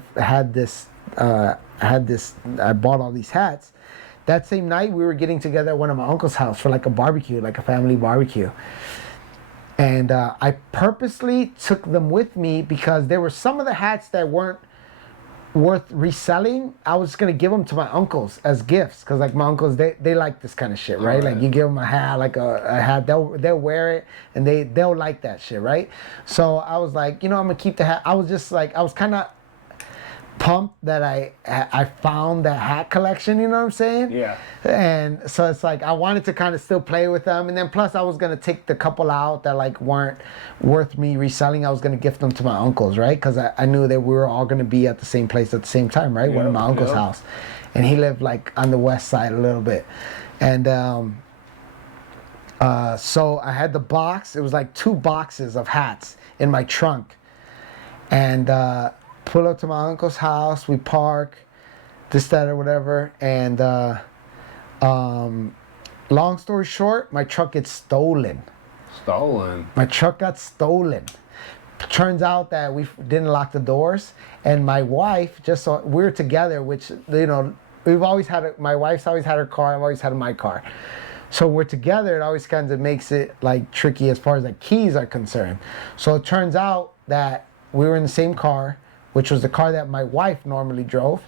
bought all these hats, that same night we were getting together at one of my uncle's house for like a barbecue, like a family barbecue. And I purposely took them with me because there were some of the hats that weren't worth reselling. I was gonna give them to my uncles as gifts because like my uncles they like this kind of shit, right? Like you give them a hat, like a hat, they'll wear it and they'll like that shit, right? So I was like, you know, I'm gonna keep the hat. I was kind of pumped that I found that hat collection, you know what I'm saying? Yeah. And so it's like I wanted to kind of still play with them, and then plus I was gonna take the couple out that like weren't worth me reselling. I was gonna gift them to my uncles, right? Because I knew that we were all gonna be at the same place at the same time, right? One of my uncle's house, and he lived like on the west side a little bit, and so I had the box. It was like 2 boxes of hats in my trunk, and pull up to my uncle's house, we park, this, that, or whatever, and long story short, my truck gets stolen. My truck got stolen. Turns out that we didn't lock the doors, and my wife, we're together, which, you know, my wife's always had her car, I've always had my car. So we're together, it always kind of makes it like tricky as far as like keys are concerned. So it turns out that we were in the same car, which was the car that my wife normally drove.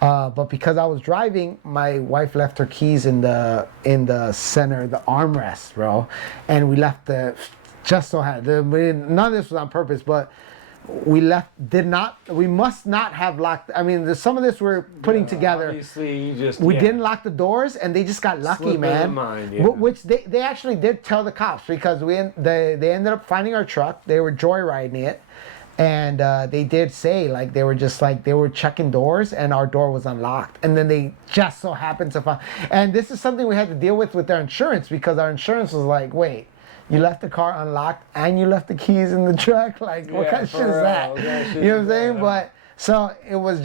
But because I was driving, my wife left her keys in the center, the armrest, bro. And we left none of this was on purpose, but we must not have locked, I mean, some of this we're putting together. Obviously, we didn't lock the doors, and they just got lucky, man. Which they actually did tell the cops, because they ended up finding our truck. They were joyriding it. And they did say, like, they were checking doors and our door was unlocked. And then they just so happened to find, and this is something we had to deal with their insurance, because our insurance was like, wait, you left the car unlocked and you left the keys in the truck? Like, what kind of shit is that? You know what I'm saying? But so it was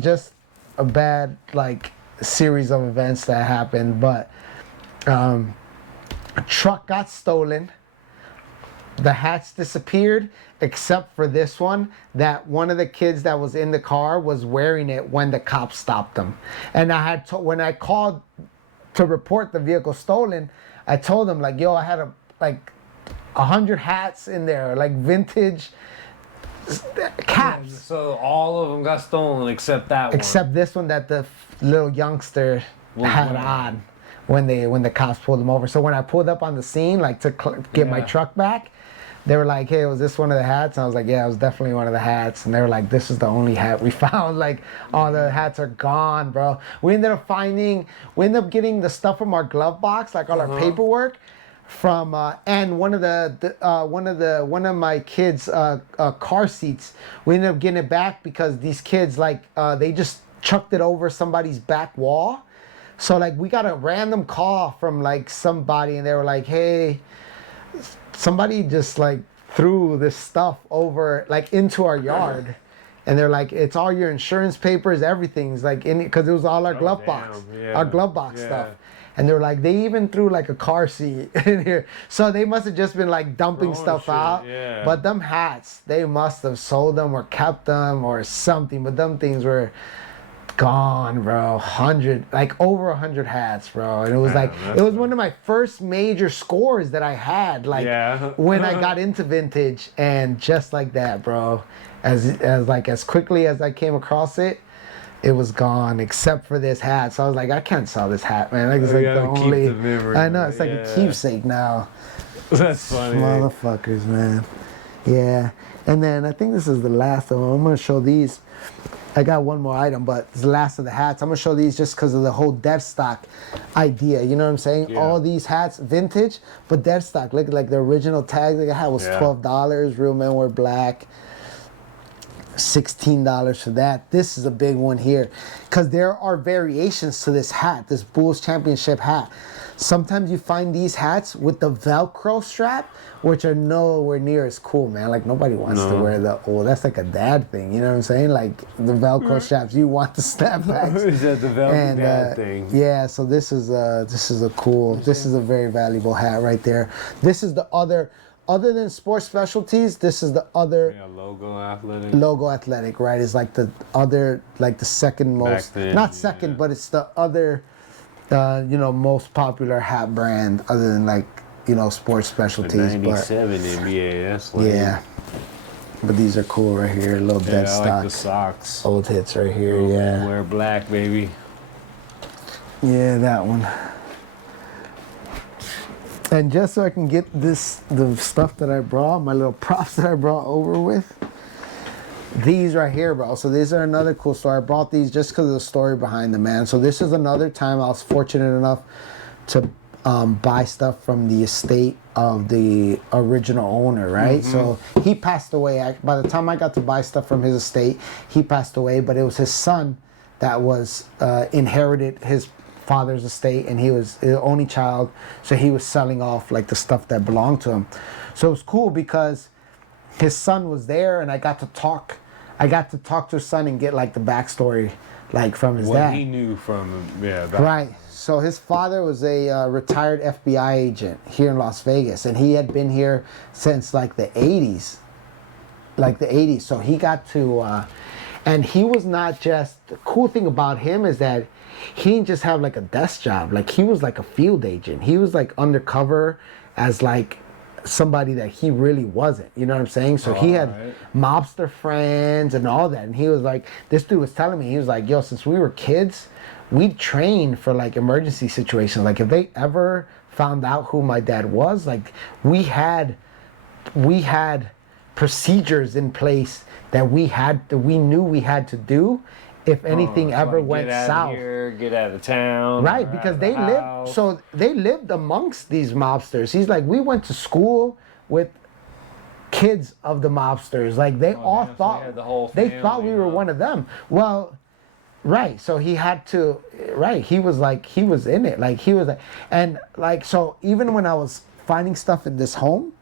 just a bad, like, series of events that happened. But A truck got stolen. The hats disappeared, except for this one, that one of the kids that was in the car was wearing it when the cops stopped them. And I had when I called to report the vehicle stolen, I told them like, yo, I had like 100 hats in there, like vintage caps. So all of them got stolen except that one. Except this one that the little youngster had on when the cops pulled him over. So when I pulled up on the scene, like to get my truck back, they were like, hey, was this one of the hats? And I was like, yeah, it was definitely one of the hats. And they were like, this is the only hat we found. Like, all the hats are gone, bro. We ended up getting the stuff from our glove box, like all our paperwork, from and one of my kids' car seats. We ended up getting it back because these kids, like, they just chucked it over somebody's back wall. So like, we got a random call from like somebody, and they were like, hey, somebody just like threw this stuff over like into our yard. And they're like, it's all your insurance papers, everything's like in it, because it was all our glove box, our glove box stuff. And they were like, they even threw like a car seat in here. So they must have just been like dumping stuff out. Yeah. But them hats, they must have sold them or kept them or something. But them things were gone, bro. Over 100 hats, bro. And it was one of my first major scores that I had, like when I got into vintage, and just like that, bro. As quickly as I came across it, it was gone, except for this hat. So I was like, I can't sell this hat, man. Like, it's like the only. Keep the memory, I know, it's like a keepsake now. That's funny. Motherfuckers, man. Yeah. And then I think this is the last of them. I'm gonna show these. I got one more item, but it's the last of the hats. I'm gonna show these just because of the whole dead stock idea. You know what I'm saying? Yeah. All these hats, vintage, but dead stock. Look at like the original tags like I had was $12. Real Men Wear Black. $16 for that. This is a big one here, because there are variations to this hat, this Bulls Championship hat. Sometimes you find these hats with the Velcro strap, which are nowhere near as cool, man. Like, nobody wants to wear that's like a dad thing, you know what I'm saying? Like, the Velcro straps, you want the snapbacks. Is that the Velcro dad thing? Yeah, so this is a very valuable hat right there. This is the other than sports specialties, this is the other Logo Athletic, right? Is like the other, like the second most, not second, but it's the other, most popular hat brand other than like, sports specialties. The 97 NBA, that's like. Yeah. But these are cool right here, little dead stock. I like the socks. Old hits right here, Wear black, baby. Yeah, that one. And just so I can get the stuff that I brought, my little props that I brought over with, these right here, bro. So these are another cool story. I brought these just because of the story behind them, man. So this is another time I was fortunate enough to buy stuff from the estate of the original owner, right? So he passed away. By the time I got to buy stuff from his estate, he passed away, but it was his son that was inherited his father's estate, and he was the only child, so he was selling off like the stuff that belonged to him. So it was cool because his son was there, and I got to talk to his son and get like the backstory, like from his dad. What he knew from him, Right. So his father was a retired FBI agent here in Las Vegas, and he had been here since like the 80s. So he got to, and he was not just, the cool thing about him is that he didn't just have like a desk job. Like, he was like a field agent. He was like undercover as like somebody that he really wasn't. You know what I'm saying? So he had mobster friends and all that. And he was like, this dude was telling me, he was like, yo, since we were kids, we'd train for like emergency situations. Like, if they ever found out who my dad was, like we had procedures in place that we knew we had to do if anything ever went south. Get out of town. Right, because they lived amongst these mobsters. He's like, we went to school with kids of the mobsters. Like, they all thought we were one of them. Well, right, so he had to, right, he was in it. Like, he was like, and like, so even when I was finding stuff in this home,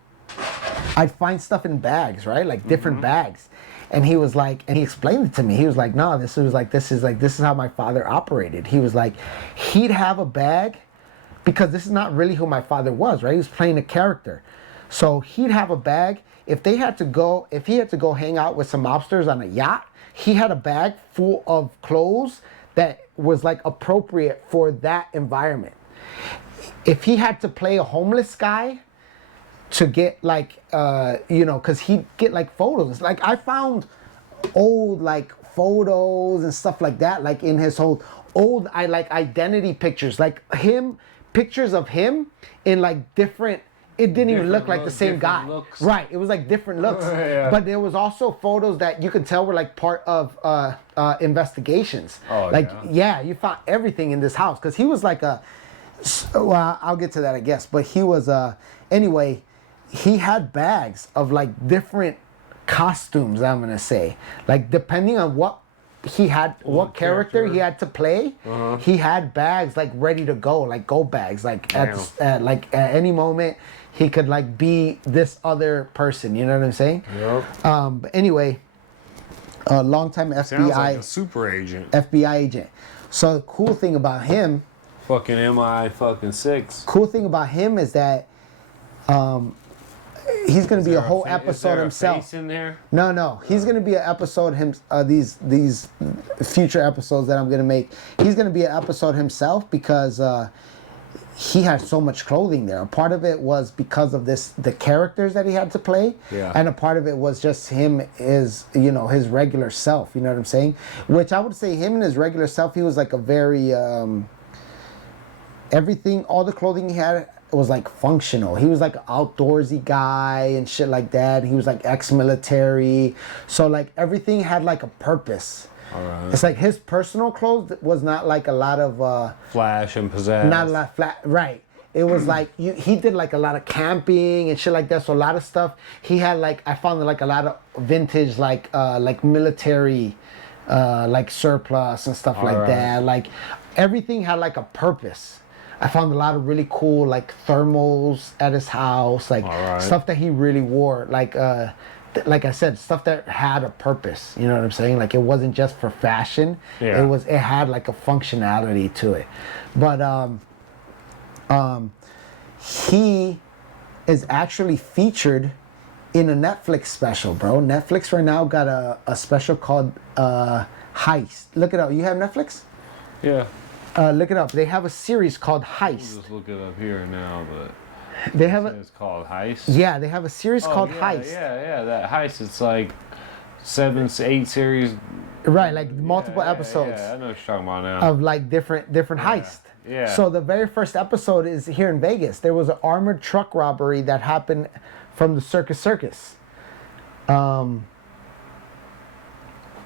I'd find stuff in bags, right? Like different bags. And he was like, and he explained it to me. He was like, no, this is how my father operated. He was like, he'd have a bag because this is not really who my father was, right? He was playing a character. So he'd have a bag. If he had to go hang out with some mobsters on a yacht, he had a bag full of clothes that was like appropriate for that environment. If he had to play a homeless guy to get like, because he'd get like photos. Like I found old like photos and stuff like that, like in his whole old identity pictures, like pictures of him in like different. It didn't even look like the same guy. Looks. Right. It was like different looks. Yeah. But there was also photos that you could tell were like part of investigations. Oh, like, yeah, you found everything in this house. Because he was like well, I'll get to that, I guess. But he was, anyway, he had bags of like different costumes, I'm going to say. Like, depending on what he had, what character he had to play, he had bags like ready to go, like go bags. Like at any moment, he could like be this other person. You know what I'm saying? Yep. But anyway, a longtime Sounds FBI like a super agent. FBI agent. So the cool thing about him, Fucking MI6. cool thing about him is that he's gonna be a whole episode himself. Face in there? No, he's gonna be an episode. These future episodes that I'm gonna make, he's gonna be an episode himself because he had so much clothing there. A part of it was because of the characters that he had to play, and a part of it was just him his regular self. You know what I'm saying? Which I would say him and his regular self, he was like a very everything, all the clothing he had was like functional. He was like an outdoorsy guy and shit like that. He was like ex-military. So like everything had like a purpose. All right. It's like his personal clothes was not like a lot of Flash and pizzazz. not a lot of flat, right. It was like he did like a lot of camping and shit like that. So a lot of stuff he had, like I found like a lot of vintage like military like surplus and stuff like that. Like everything had like a purpose. I found a lot of really cool like thermals at his house, like stuff that he really wore, like I said, stuff that had a purpose. You know what I'm saying? Like it wasn't just for fashion. Yeah. It had like a functionality to it. But he is actually featured in a Netflix special, bro. Netflix right now got a special called Heist. Look it up. You have Netflix? Yeah. Look it up. They have a series called Heist. Just look it up here now, but They have it's called Heist. Yeah, they have a series called Heist. Yeah, that Heist. It's like 7 to 8 series. Right, like multiple episodes. Yeah, I know what you're talking about now. Of like different heists. Yeah. So the very first episode is here in Vegas. There was an armored truck robbery that happened from the Circus.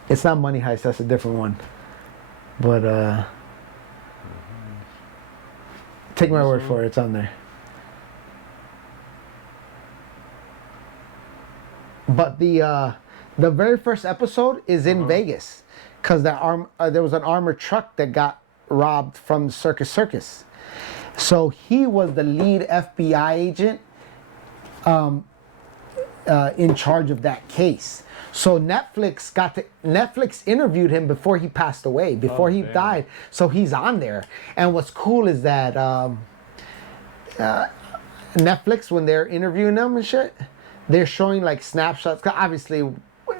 It's not Money Heist. That's a different one. But take my word for it. It's on there. But the very first episode is in Vegas, because there was an armored truck that got robbed from the Circus. So he was the lead FBI agent in charge of that case. So Netflix interviewed him before he passed away, before he died. So he's on there. And what's cool is that Netflix, when they're interviewing him and shit, they're showing like snapshots. 'Cause obviously,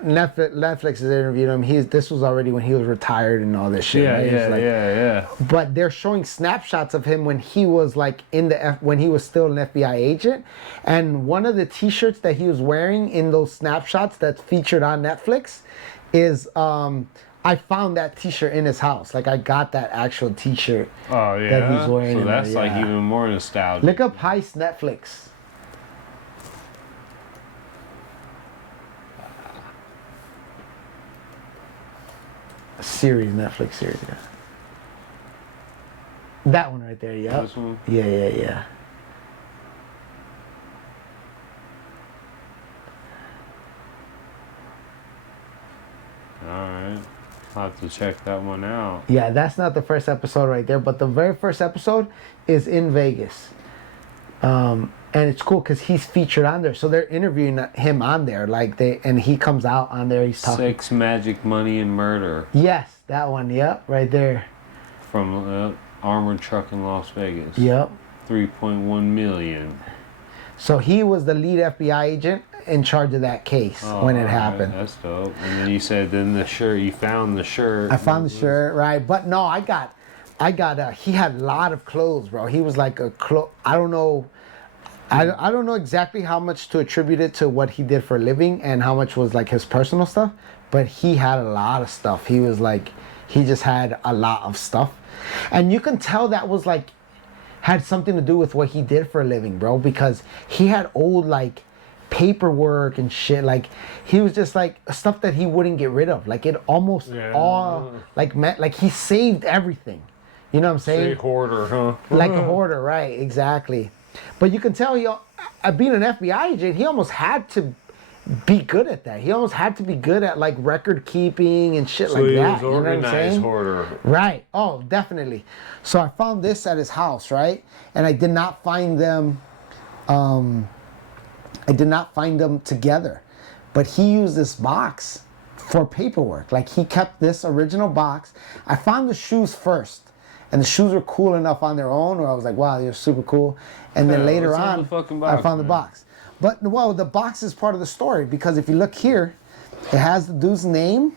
Netflix is interviewing him. This was already when he was retired and all this shit. Right? Yeah. But they're showing snapshots of him when he was like when he was still an FBI agent. And one of the T-shirts that he was wearing in those snapshots that's featured on Netflix is I found that T-shirt in his house. Like I got that actual T-shirt. Oh yeah. That he's wearing. So that's like even more nostalgic. Look up Heist Netflix. Netflix series, yeah. That one right there, yeah. This one? Yeah. Alright. I'll have to check that one out. Yeah, that's not the first episode right there, but the very first episode is in Vegas. And it's cool because he's featured on there. So they're interviewing him on there. And he comes out on there, he's talking. Sex, Magic, Money, and Murder. Yes, that one, yep, right there. From armored truck in Las Vegas. Yep. 3.1 million. So he was the lead FBI agent in charge of that case when it happened. That's dope. And then you said the shirt, you found the shirt. I found the shirt, right? But no, I got, he had a lot of clothes, bro. He was like I don't know. I don't know exactly how much to attribute it to what he did for a living and how much was like his personal stuff, but he had a lot of stuff. He was like, he just had a lot of stuff. And you can tell that was like, had something to do with what he did for a living, bro, because he had old like paperwork and shit. Like he was just like stuff that he wouldn't get rid of. Like it almost all like meant like he saved everything. You know what I'm saying? Say hoarder, huh? Like a hoarder, right? Exactly. But you can tell being an FBI agent, he almost had to be good at that. He almost had to be good at like record keeping and shit like that. So he was you know what I'm organized saying? hoarder. Right. Oh, definitely. So I found this at his house, right? And I did not find them. I did not find them together, but he used this box for paperwork. Like he kept this original box. I found the shoes first. And the shoes were cool enough on their own where I was like, wow, they're super cool. And then later on, I found the box. But, well, the box is part of the story because if you look here, it has the dude's name,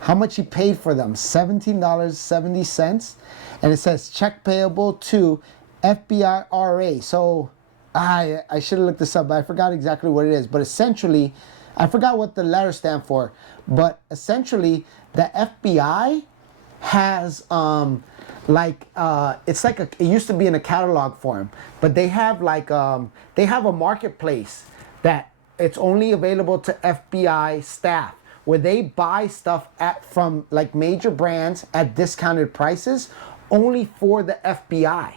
how much he paid for them, $17.70. And it says check payable to FBI RA. So I should have looked this up, but I forgot exactly what it is. But essentially, I forgot what the letters stand for. But essentially, the FBI has it's like it used to be in a catalog form, but they have like they have a marketplace that it's only available to FBI staff where they buy stuff from like major brands at discounted prices only for the FBI.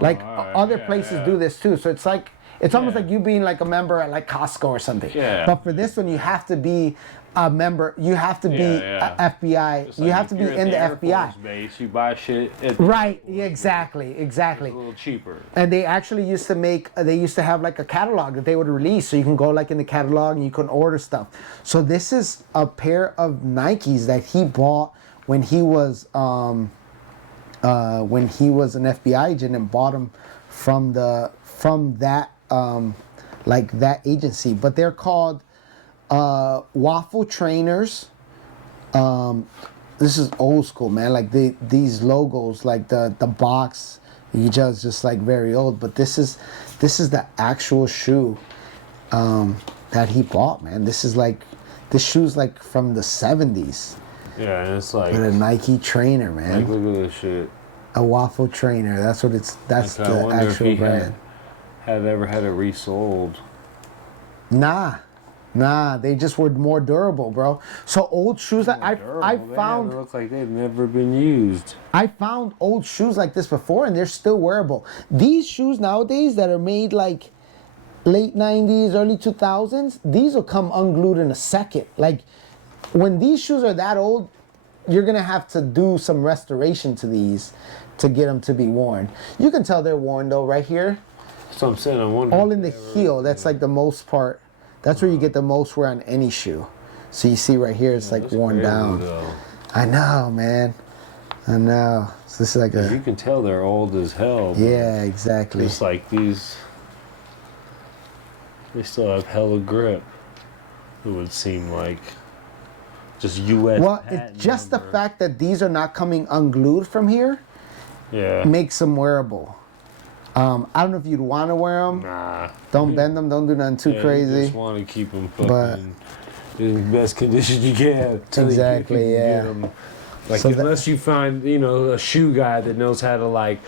Like other places do this too, so it's like it's almost like you being like a member at like Costco or something. Yeah. But for this one, you have to be a member. You have to be a FBI. It's You like have to be in the Air FBI. Force base, you buy shit. Right. Yeah, exactly. It's a little cheaper. And they actually used to they used to have like a catalog that they would release, so you can go like in the catalog and you can order stuff. So this is a pair of Nikes that he bought when he was an FBI agent and bought them from that that agency. But they're called waffle trainers. This is old school, man. Like these logos, like the box, you just like very old. But this is the actual shoe that he bought, man. This shoe's like from the 70s. Yeah, and it's like With a Nike trainer, man. Like, look at this shit. A waffle trainer. That's what it's. That's Like, I the wonder if actual he brand. had ever had it resold. Nah, they just were more durable, bro. So old shoes that I found. They look like they've never been used. I found old shoes like this before, and they're still wearable. These shoes nowadays that are made like late 90s, early 2000s, these will come unglued in a second. Like when these shoes are that old, you're gonna have to do some restoration to these to get them to be worn. You can tell they're worn though, right here. So I'm saying, I wonder. All in the heel. That's like the most part. That's where you get the most wear on any shoe. So you see right here, it's like worn down. Though. I know, man. I know. So this is like You can tell they're old as hell. Yeah, exactly. Just like these. They still have hella grip. It would seem like. Just U.S. Well, it's just the fact that these are not coming unglued from here. Yeah. Makes them wearable. I don't know if you'd want to wear them. Nah. Don't bend them. Don't do nothing too You crazy. just want to keep them fucking in the best condition you can. Exactly, yeah. Like So unless you find, a shoe guy that knows how to like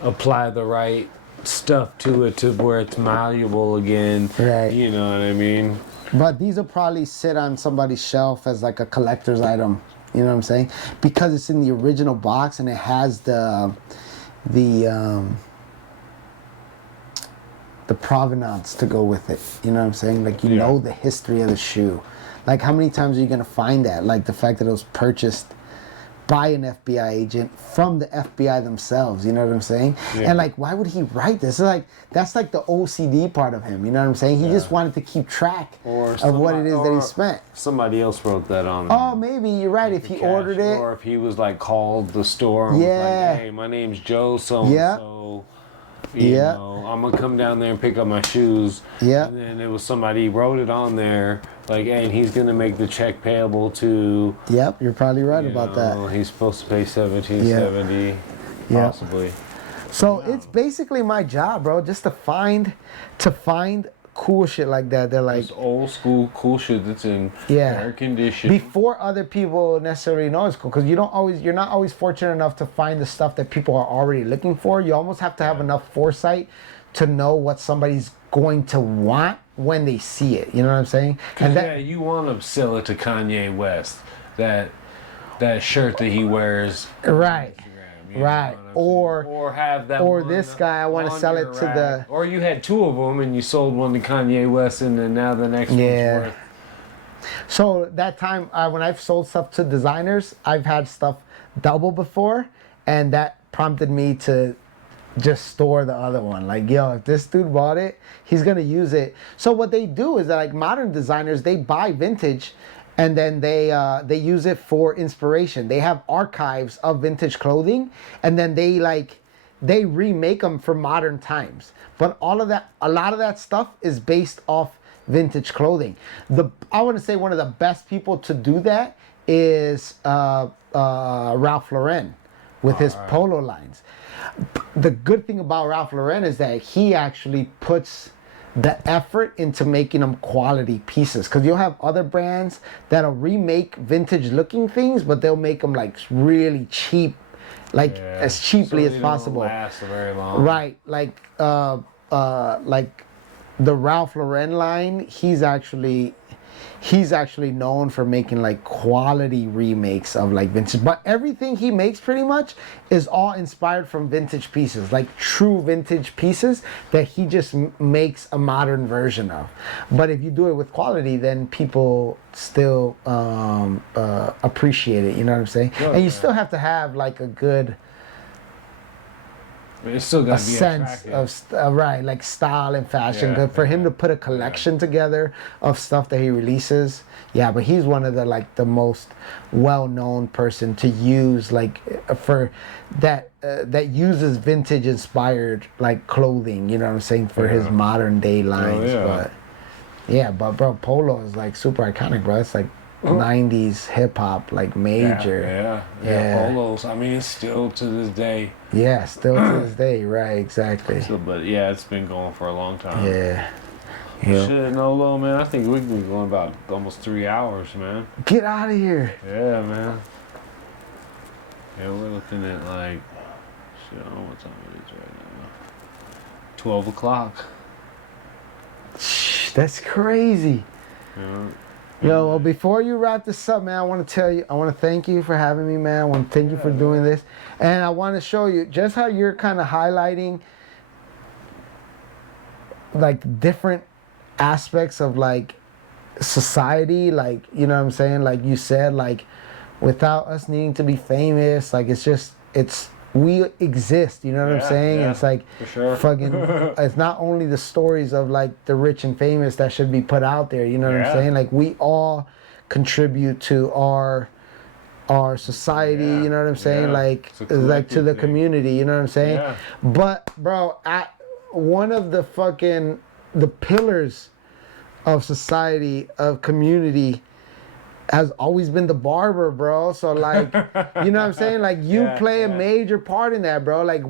apply the right stuff to it to where it's malleable again. Right. You know what I mean? But these will probably sit on somebody's shelf as like a collector's item. You know what I'm saying? Because it's in the original box and it has the provenance to go with it. You know what I'm saying? Like you know the history of the shoe. Like how many times are you gonna find that? Like the fact that it was purchased by an FBI agent from the FBI themselves. You know what I'm saying? Yeah. And like, why would he write this? It's like, that's like the OCD part of him. You know what I'm saying? He just wanted to keep track of what it is that he spent. Somebody else wrote that on. Oh, maybe you're right. If he ordered it, or if he was like called the store and was like, "Hey, my name's Joe, so and so. You know, I'm gonna come down there and pick up my shoes." Yeah. And then it was somebody wrote it on there, like, "Hey, and he's gonna make the check payable to." Yep, you're probably right about that. He's supposed to pay $17.70, possibly. So it's basically my job, bro, just to find cool shit like that. They're like Just old school cool shit that's in air conditioning. before other people necessarily know it's cool, because you're not always fortunate enough to find the stuff that people are already looking for. You almost have to have enough foresight to know what somebody's going to want when they see it. You know what I'm saying? And you want to sell it to Kanye West, that shirt that he wears. Right. Right. Or have that. Or this guy, I want to sell it to the. Or you had two of them and you sold one to Kanye West, and then now the next one's worth. So that time when I've sold stuff to designers, I've had stuff double before, and that prompted me to just store the other one. Like, yo, if this dude bought it, he's gonna use it. So what they do is that, like, modern designers, they buy vintage, and then they use it for inspiration. They have archives of vintage clothing, and then they remake them for modern times. But a lot of that stuff is based off vintage clothing. I want to say one of the best people to do that is Ralph Lauren with his polo lines. The good thing about Ralph Lauren is that he actually puts the effort into making them quality pieces, because you'll have other brands that'll remake vintage looking things, but they'll make them like really cheap, like as cheaply as possible. Don't last very long. Right, like the Ralph Lauren line, he's actually known for making like quality remakes of like vintage, but everything he makes pretty much is all inspired from vintage pieces, like true vintage pieces that he just makes a modern version of. But if you do it with quality, then people still appreciate it, you know what I'm saying? And you still have to have like a good it's still got to be sense of right, like style and fashion. For him to put a collection together of stuff that he releases, but he's one of the most well-known person to use for that uses vintage inspired like clothing. You know what I'm saying, for his modern day lines. But bro, polo is like super iconic, bro. It's like 90s hip hop, like major. Polos. I mean, it's still to this day. Yeah, still to this day, right? Exactly. So, but it's been going for a long time. Yeah. Shit, Nolo, man. I think we can be going about almost 3 hours, man. Get out of here. Yeah, man. Yeah, we're looking at like, shit, I don't know what time it is right now. 12 o'clock. That's crazy. Yeah. Yo, well, before you wrap this up, man, I want to thank you for having me, man. I want to thank you for doing this. And I want to show you just how you're kind of highlighting like different aspects of like society, like, you know what I'm saying? Like you said, like without us needing to be famous, like we exist, you know what I'm saying? Yeah, it's like for sure. Fucking it's not only the stories of like the rich and famous that should be put out there, you know what I'm saying? Like we all contribute to our society, you know what I'm saying? Like to the community, you know what I'm saying? But bro, one of the pillars of society, of community, has always been the barber, bro. So like, you know what I'm saying? Like you play a major part in that, bro. Like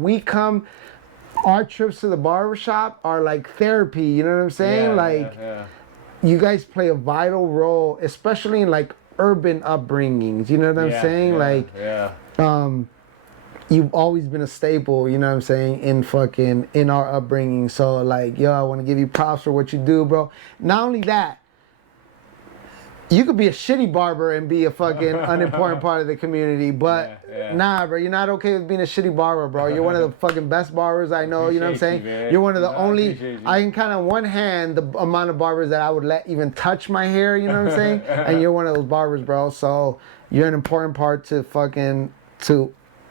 our trips to the barbershop are like therapy, you know what I'm saying? You guys play a vital role, especially in like urban upbringings, you know what I'm saying? You've always been a staple, you know what I'm saying, in our upbringing. So like, yo, I want to give you props for what you do, bro. Not only that, you could be a shitty barber and be a fucking unimportant part of the community, but Yeah. nah, bro, you're not okay with being a shitty barber, bro. You're one of the fucking best barbers I know. You know what I'm saying? Appreciate you, man. You're one of the No, I only. appreciate you. I can count on one hand the amount of barbers that I would let even touch my hair. You know what I'm saying? And you're one of those barbers, bro. So you're an important part to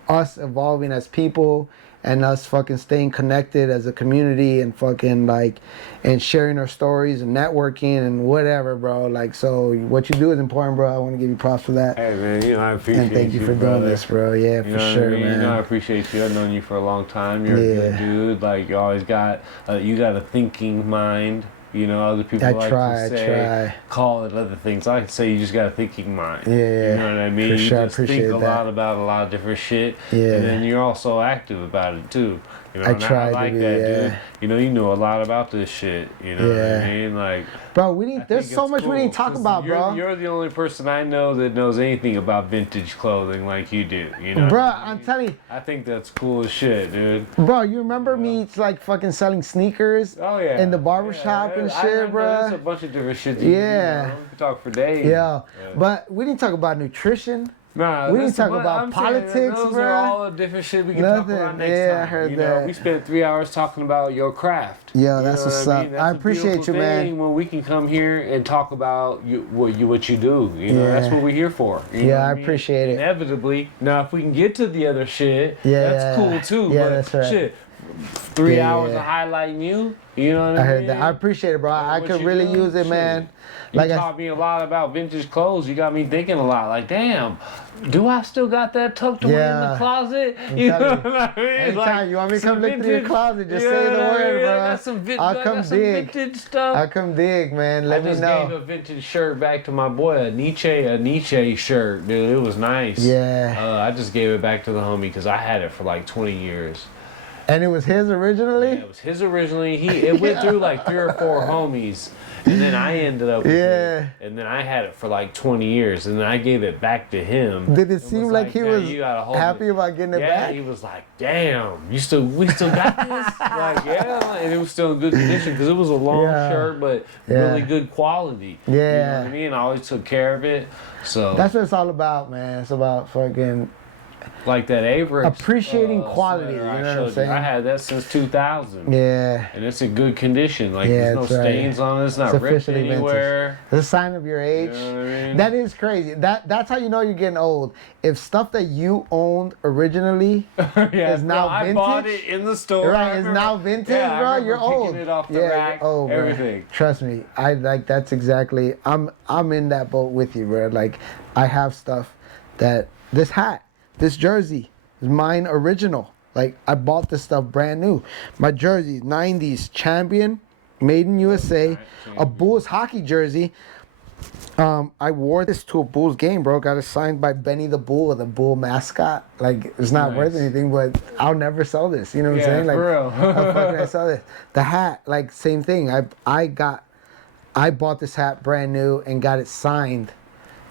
us evolving as people and us fucking staying connected as a community and fucking like and sharing our stories and networking and whatever, bro. Like, so what you do is important, bro. I want to give you props for that. Hey, man, you know, I appreciate you. And thank you for brother. doing this, bro. Yeah, You for know what sure, I mean? man. You know, I appreciate you. I've known you for a long time. You're a Yeah. good dude. Like, you always got, you got a thinking mind. You know, other people I like try, to say, I call it other things. I like to say you just got a thinking mind. Yeah, You know what I mean? for You sure, I just think appreciate a that. lot about a lot of different shit. Yeah. And then you're also active about it, too. You know, I and try to like be, that, yeah. dude. You know, you know a lot about this shit. You know what Yeah. I mean? Like, Bro, I there's think so it's much we cool, didn't talk 'cause about, bro. You're the only person I know that knows anything about vintage clothing like you do. You know, Bro, what I I'm mean? telling you, I think that's cool as shit, dude. bro, you remember me like fucking selling sneakers Oh yeah. in the barbershop and I shit, know, bro? There's a bunch of different shit. Yeah. You know, we could talk for days. Yeah, but we didn't talk about nutrition. Nah, We didn't listen, talk but about I'm saying politics, those bruh. are all the different shit we can talk Nothing. about next Yeah, time. I heard you know, that. we spent 3 hours talking about your craft. Yo, You that's know what's what up. mean? That's I a appreciate beautiful you, man. thing when we can come here and talk about what you do. You know, that's Yeah. what we're here for. You know Yeah, what I mean? appreciate it. Inevitably, now if we can get to the other shit, Yeah, that's cool too. yeah, but that's right. shit, 3 Yeah, hours yeah. of highlighting you. You know what I I mean? heard that. I appreciate it, bro. I What could you really do, use it, shit. man. You Like taught me a lot about vintage clothes. You got me thinking a lot. Like, damn, do I still got that tucked away in Yeah. the closet? I'm You know telling you. what I mean? Anytime you want me to come some look through your vintage- closet, just you say know the what I word, mean? I bro. got some I'll I come got some dig. vintage stuff. I'll come dig, man. I Let me just gave know. a vintage shirt back to my boy, a Nietzsche shirt, dude. It was nice. Yeah. I just gave it back to the homie because I had it for like 20 years. And it was his originally? Yeah, it was his originally. It went through like 3 or 4 homies, and then I ended up with Yeah. it. And then I had it for like 20 years, and then I gave it back to him. Did it seem like he "Man, was you gotta hold happy it." about getting it Yeah, back? he was like, "Damn, we still got this?" Like, yeah, and it was still in good condition because it was a long Yeah. shirt, but Yeah. really good quality. You know Yeah. what I mean? I always took care of it. So That's what it's all about, man. It's about fucking like that Avery appreciating quality, sweater you I know what I'm showed you, saying? I had that since 2000. yeah. And it's in good condition. Like, Yeah, there's no that's right. stains on it. It's not It's ripped officially vintage. anywhere. It's a sign of your age. You know what I mean? That is crazy. That's how you know you're getting old. If stuff that you owned originally Yeah, is now bro, vintage, I bought it in the store. right, I is remember- now vintage, yeah, I bro, remember you're old. picking it off the yeah, rack, you're old, bro. everything. Trust me. I like that's exactly I'm in that boat with you, bro. Like I have stuff that this hat, this jersey is mine original. Like I bought this stuff brand new. My jersey, 90s champion, made in USA, a Bulls hockey jersey. I wore this to a Bulls game, bro. Got it signed by Benny the Bull, the Bull mascot. Like it's not worth Nice. anything, but I'll never sell this. You know what Yeah, I'm saying? Like for real. how fucking I sell this? The hat, like same thing. I bought this hat brand new and got it signed.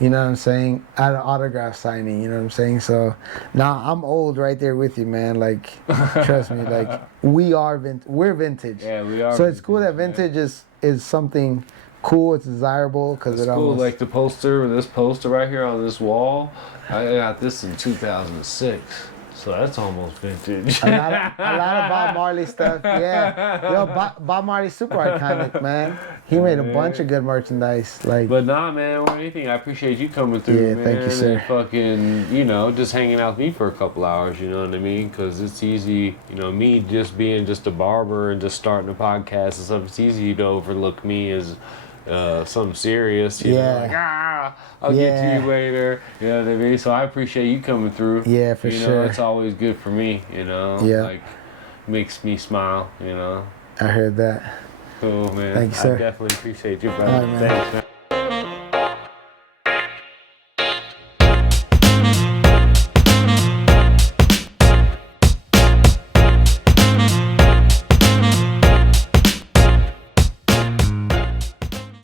You know what I'm saying? At an autograph signing. You know what I'm saying? So, nah, I'm old right there with you, man. Like, trust me. Like, we're vintage. Yeah, we are. So it's cool that vintage is something cool. It's desirable because It's it cool. almost Like the poster, this poster right here on this wall. I got this in 2006. So that's almost vintage. a lot of Bob Marley stuff. Yeah, yo, Bob Marley's super iconic, man. He made a bunch of good merchandise. Like, But nah, man, or anything. I appreciate you coming through, Yeah, man. thank you, sir. And fucking, you know, just hanging out with me for a couple hours. You know what I mean? Because it's easy, you know, me just being just a barber and just starting a podcast and stuff. It's easy to overlook me as something serious. You know, like, I'll get to you later. You know what I mean? So I appreciate you coming through. Yeah, for you know, sure. it's always good for me. You know, Yeah. like makes me smile. You know, I heard that. cool, man. Thank you, sir. I definitely appreciate you, All brother. right, man. Thanks, man.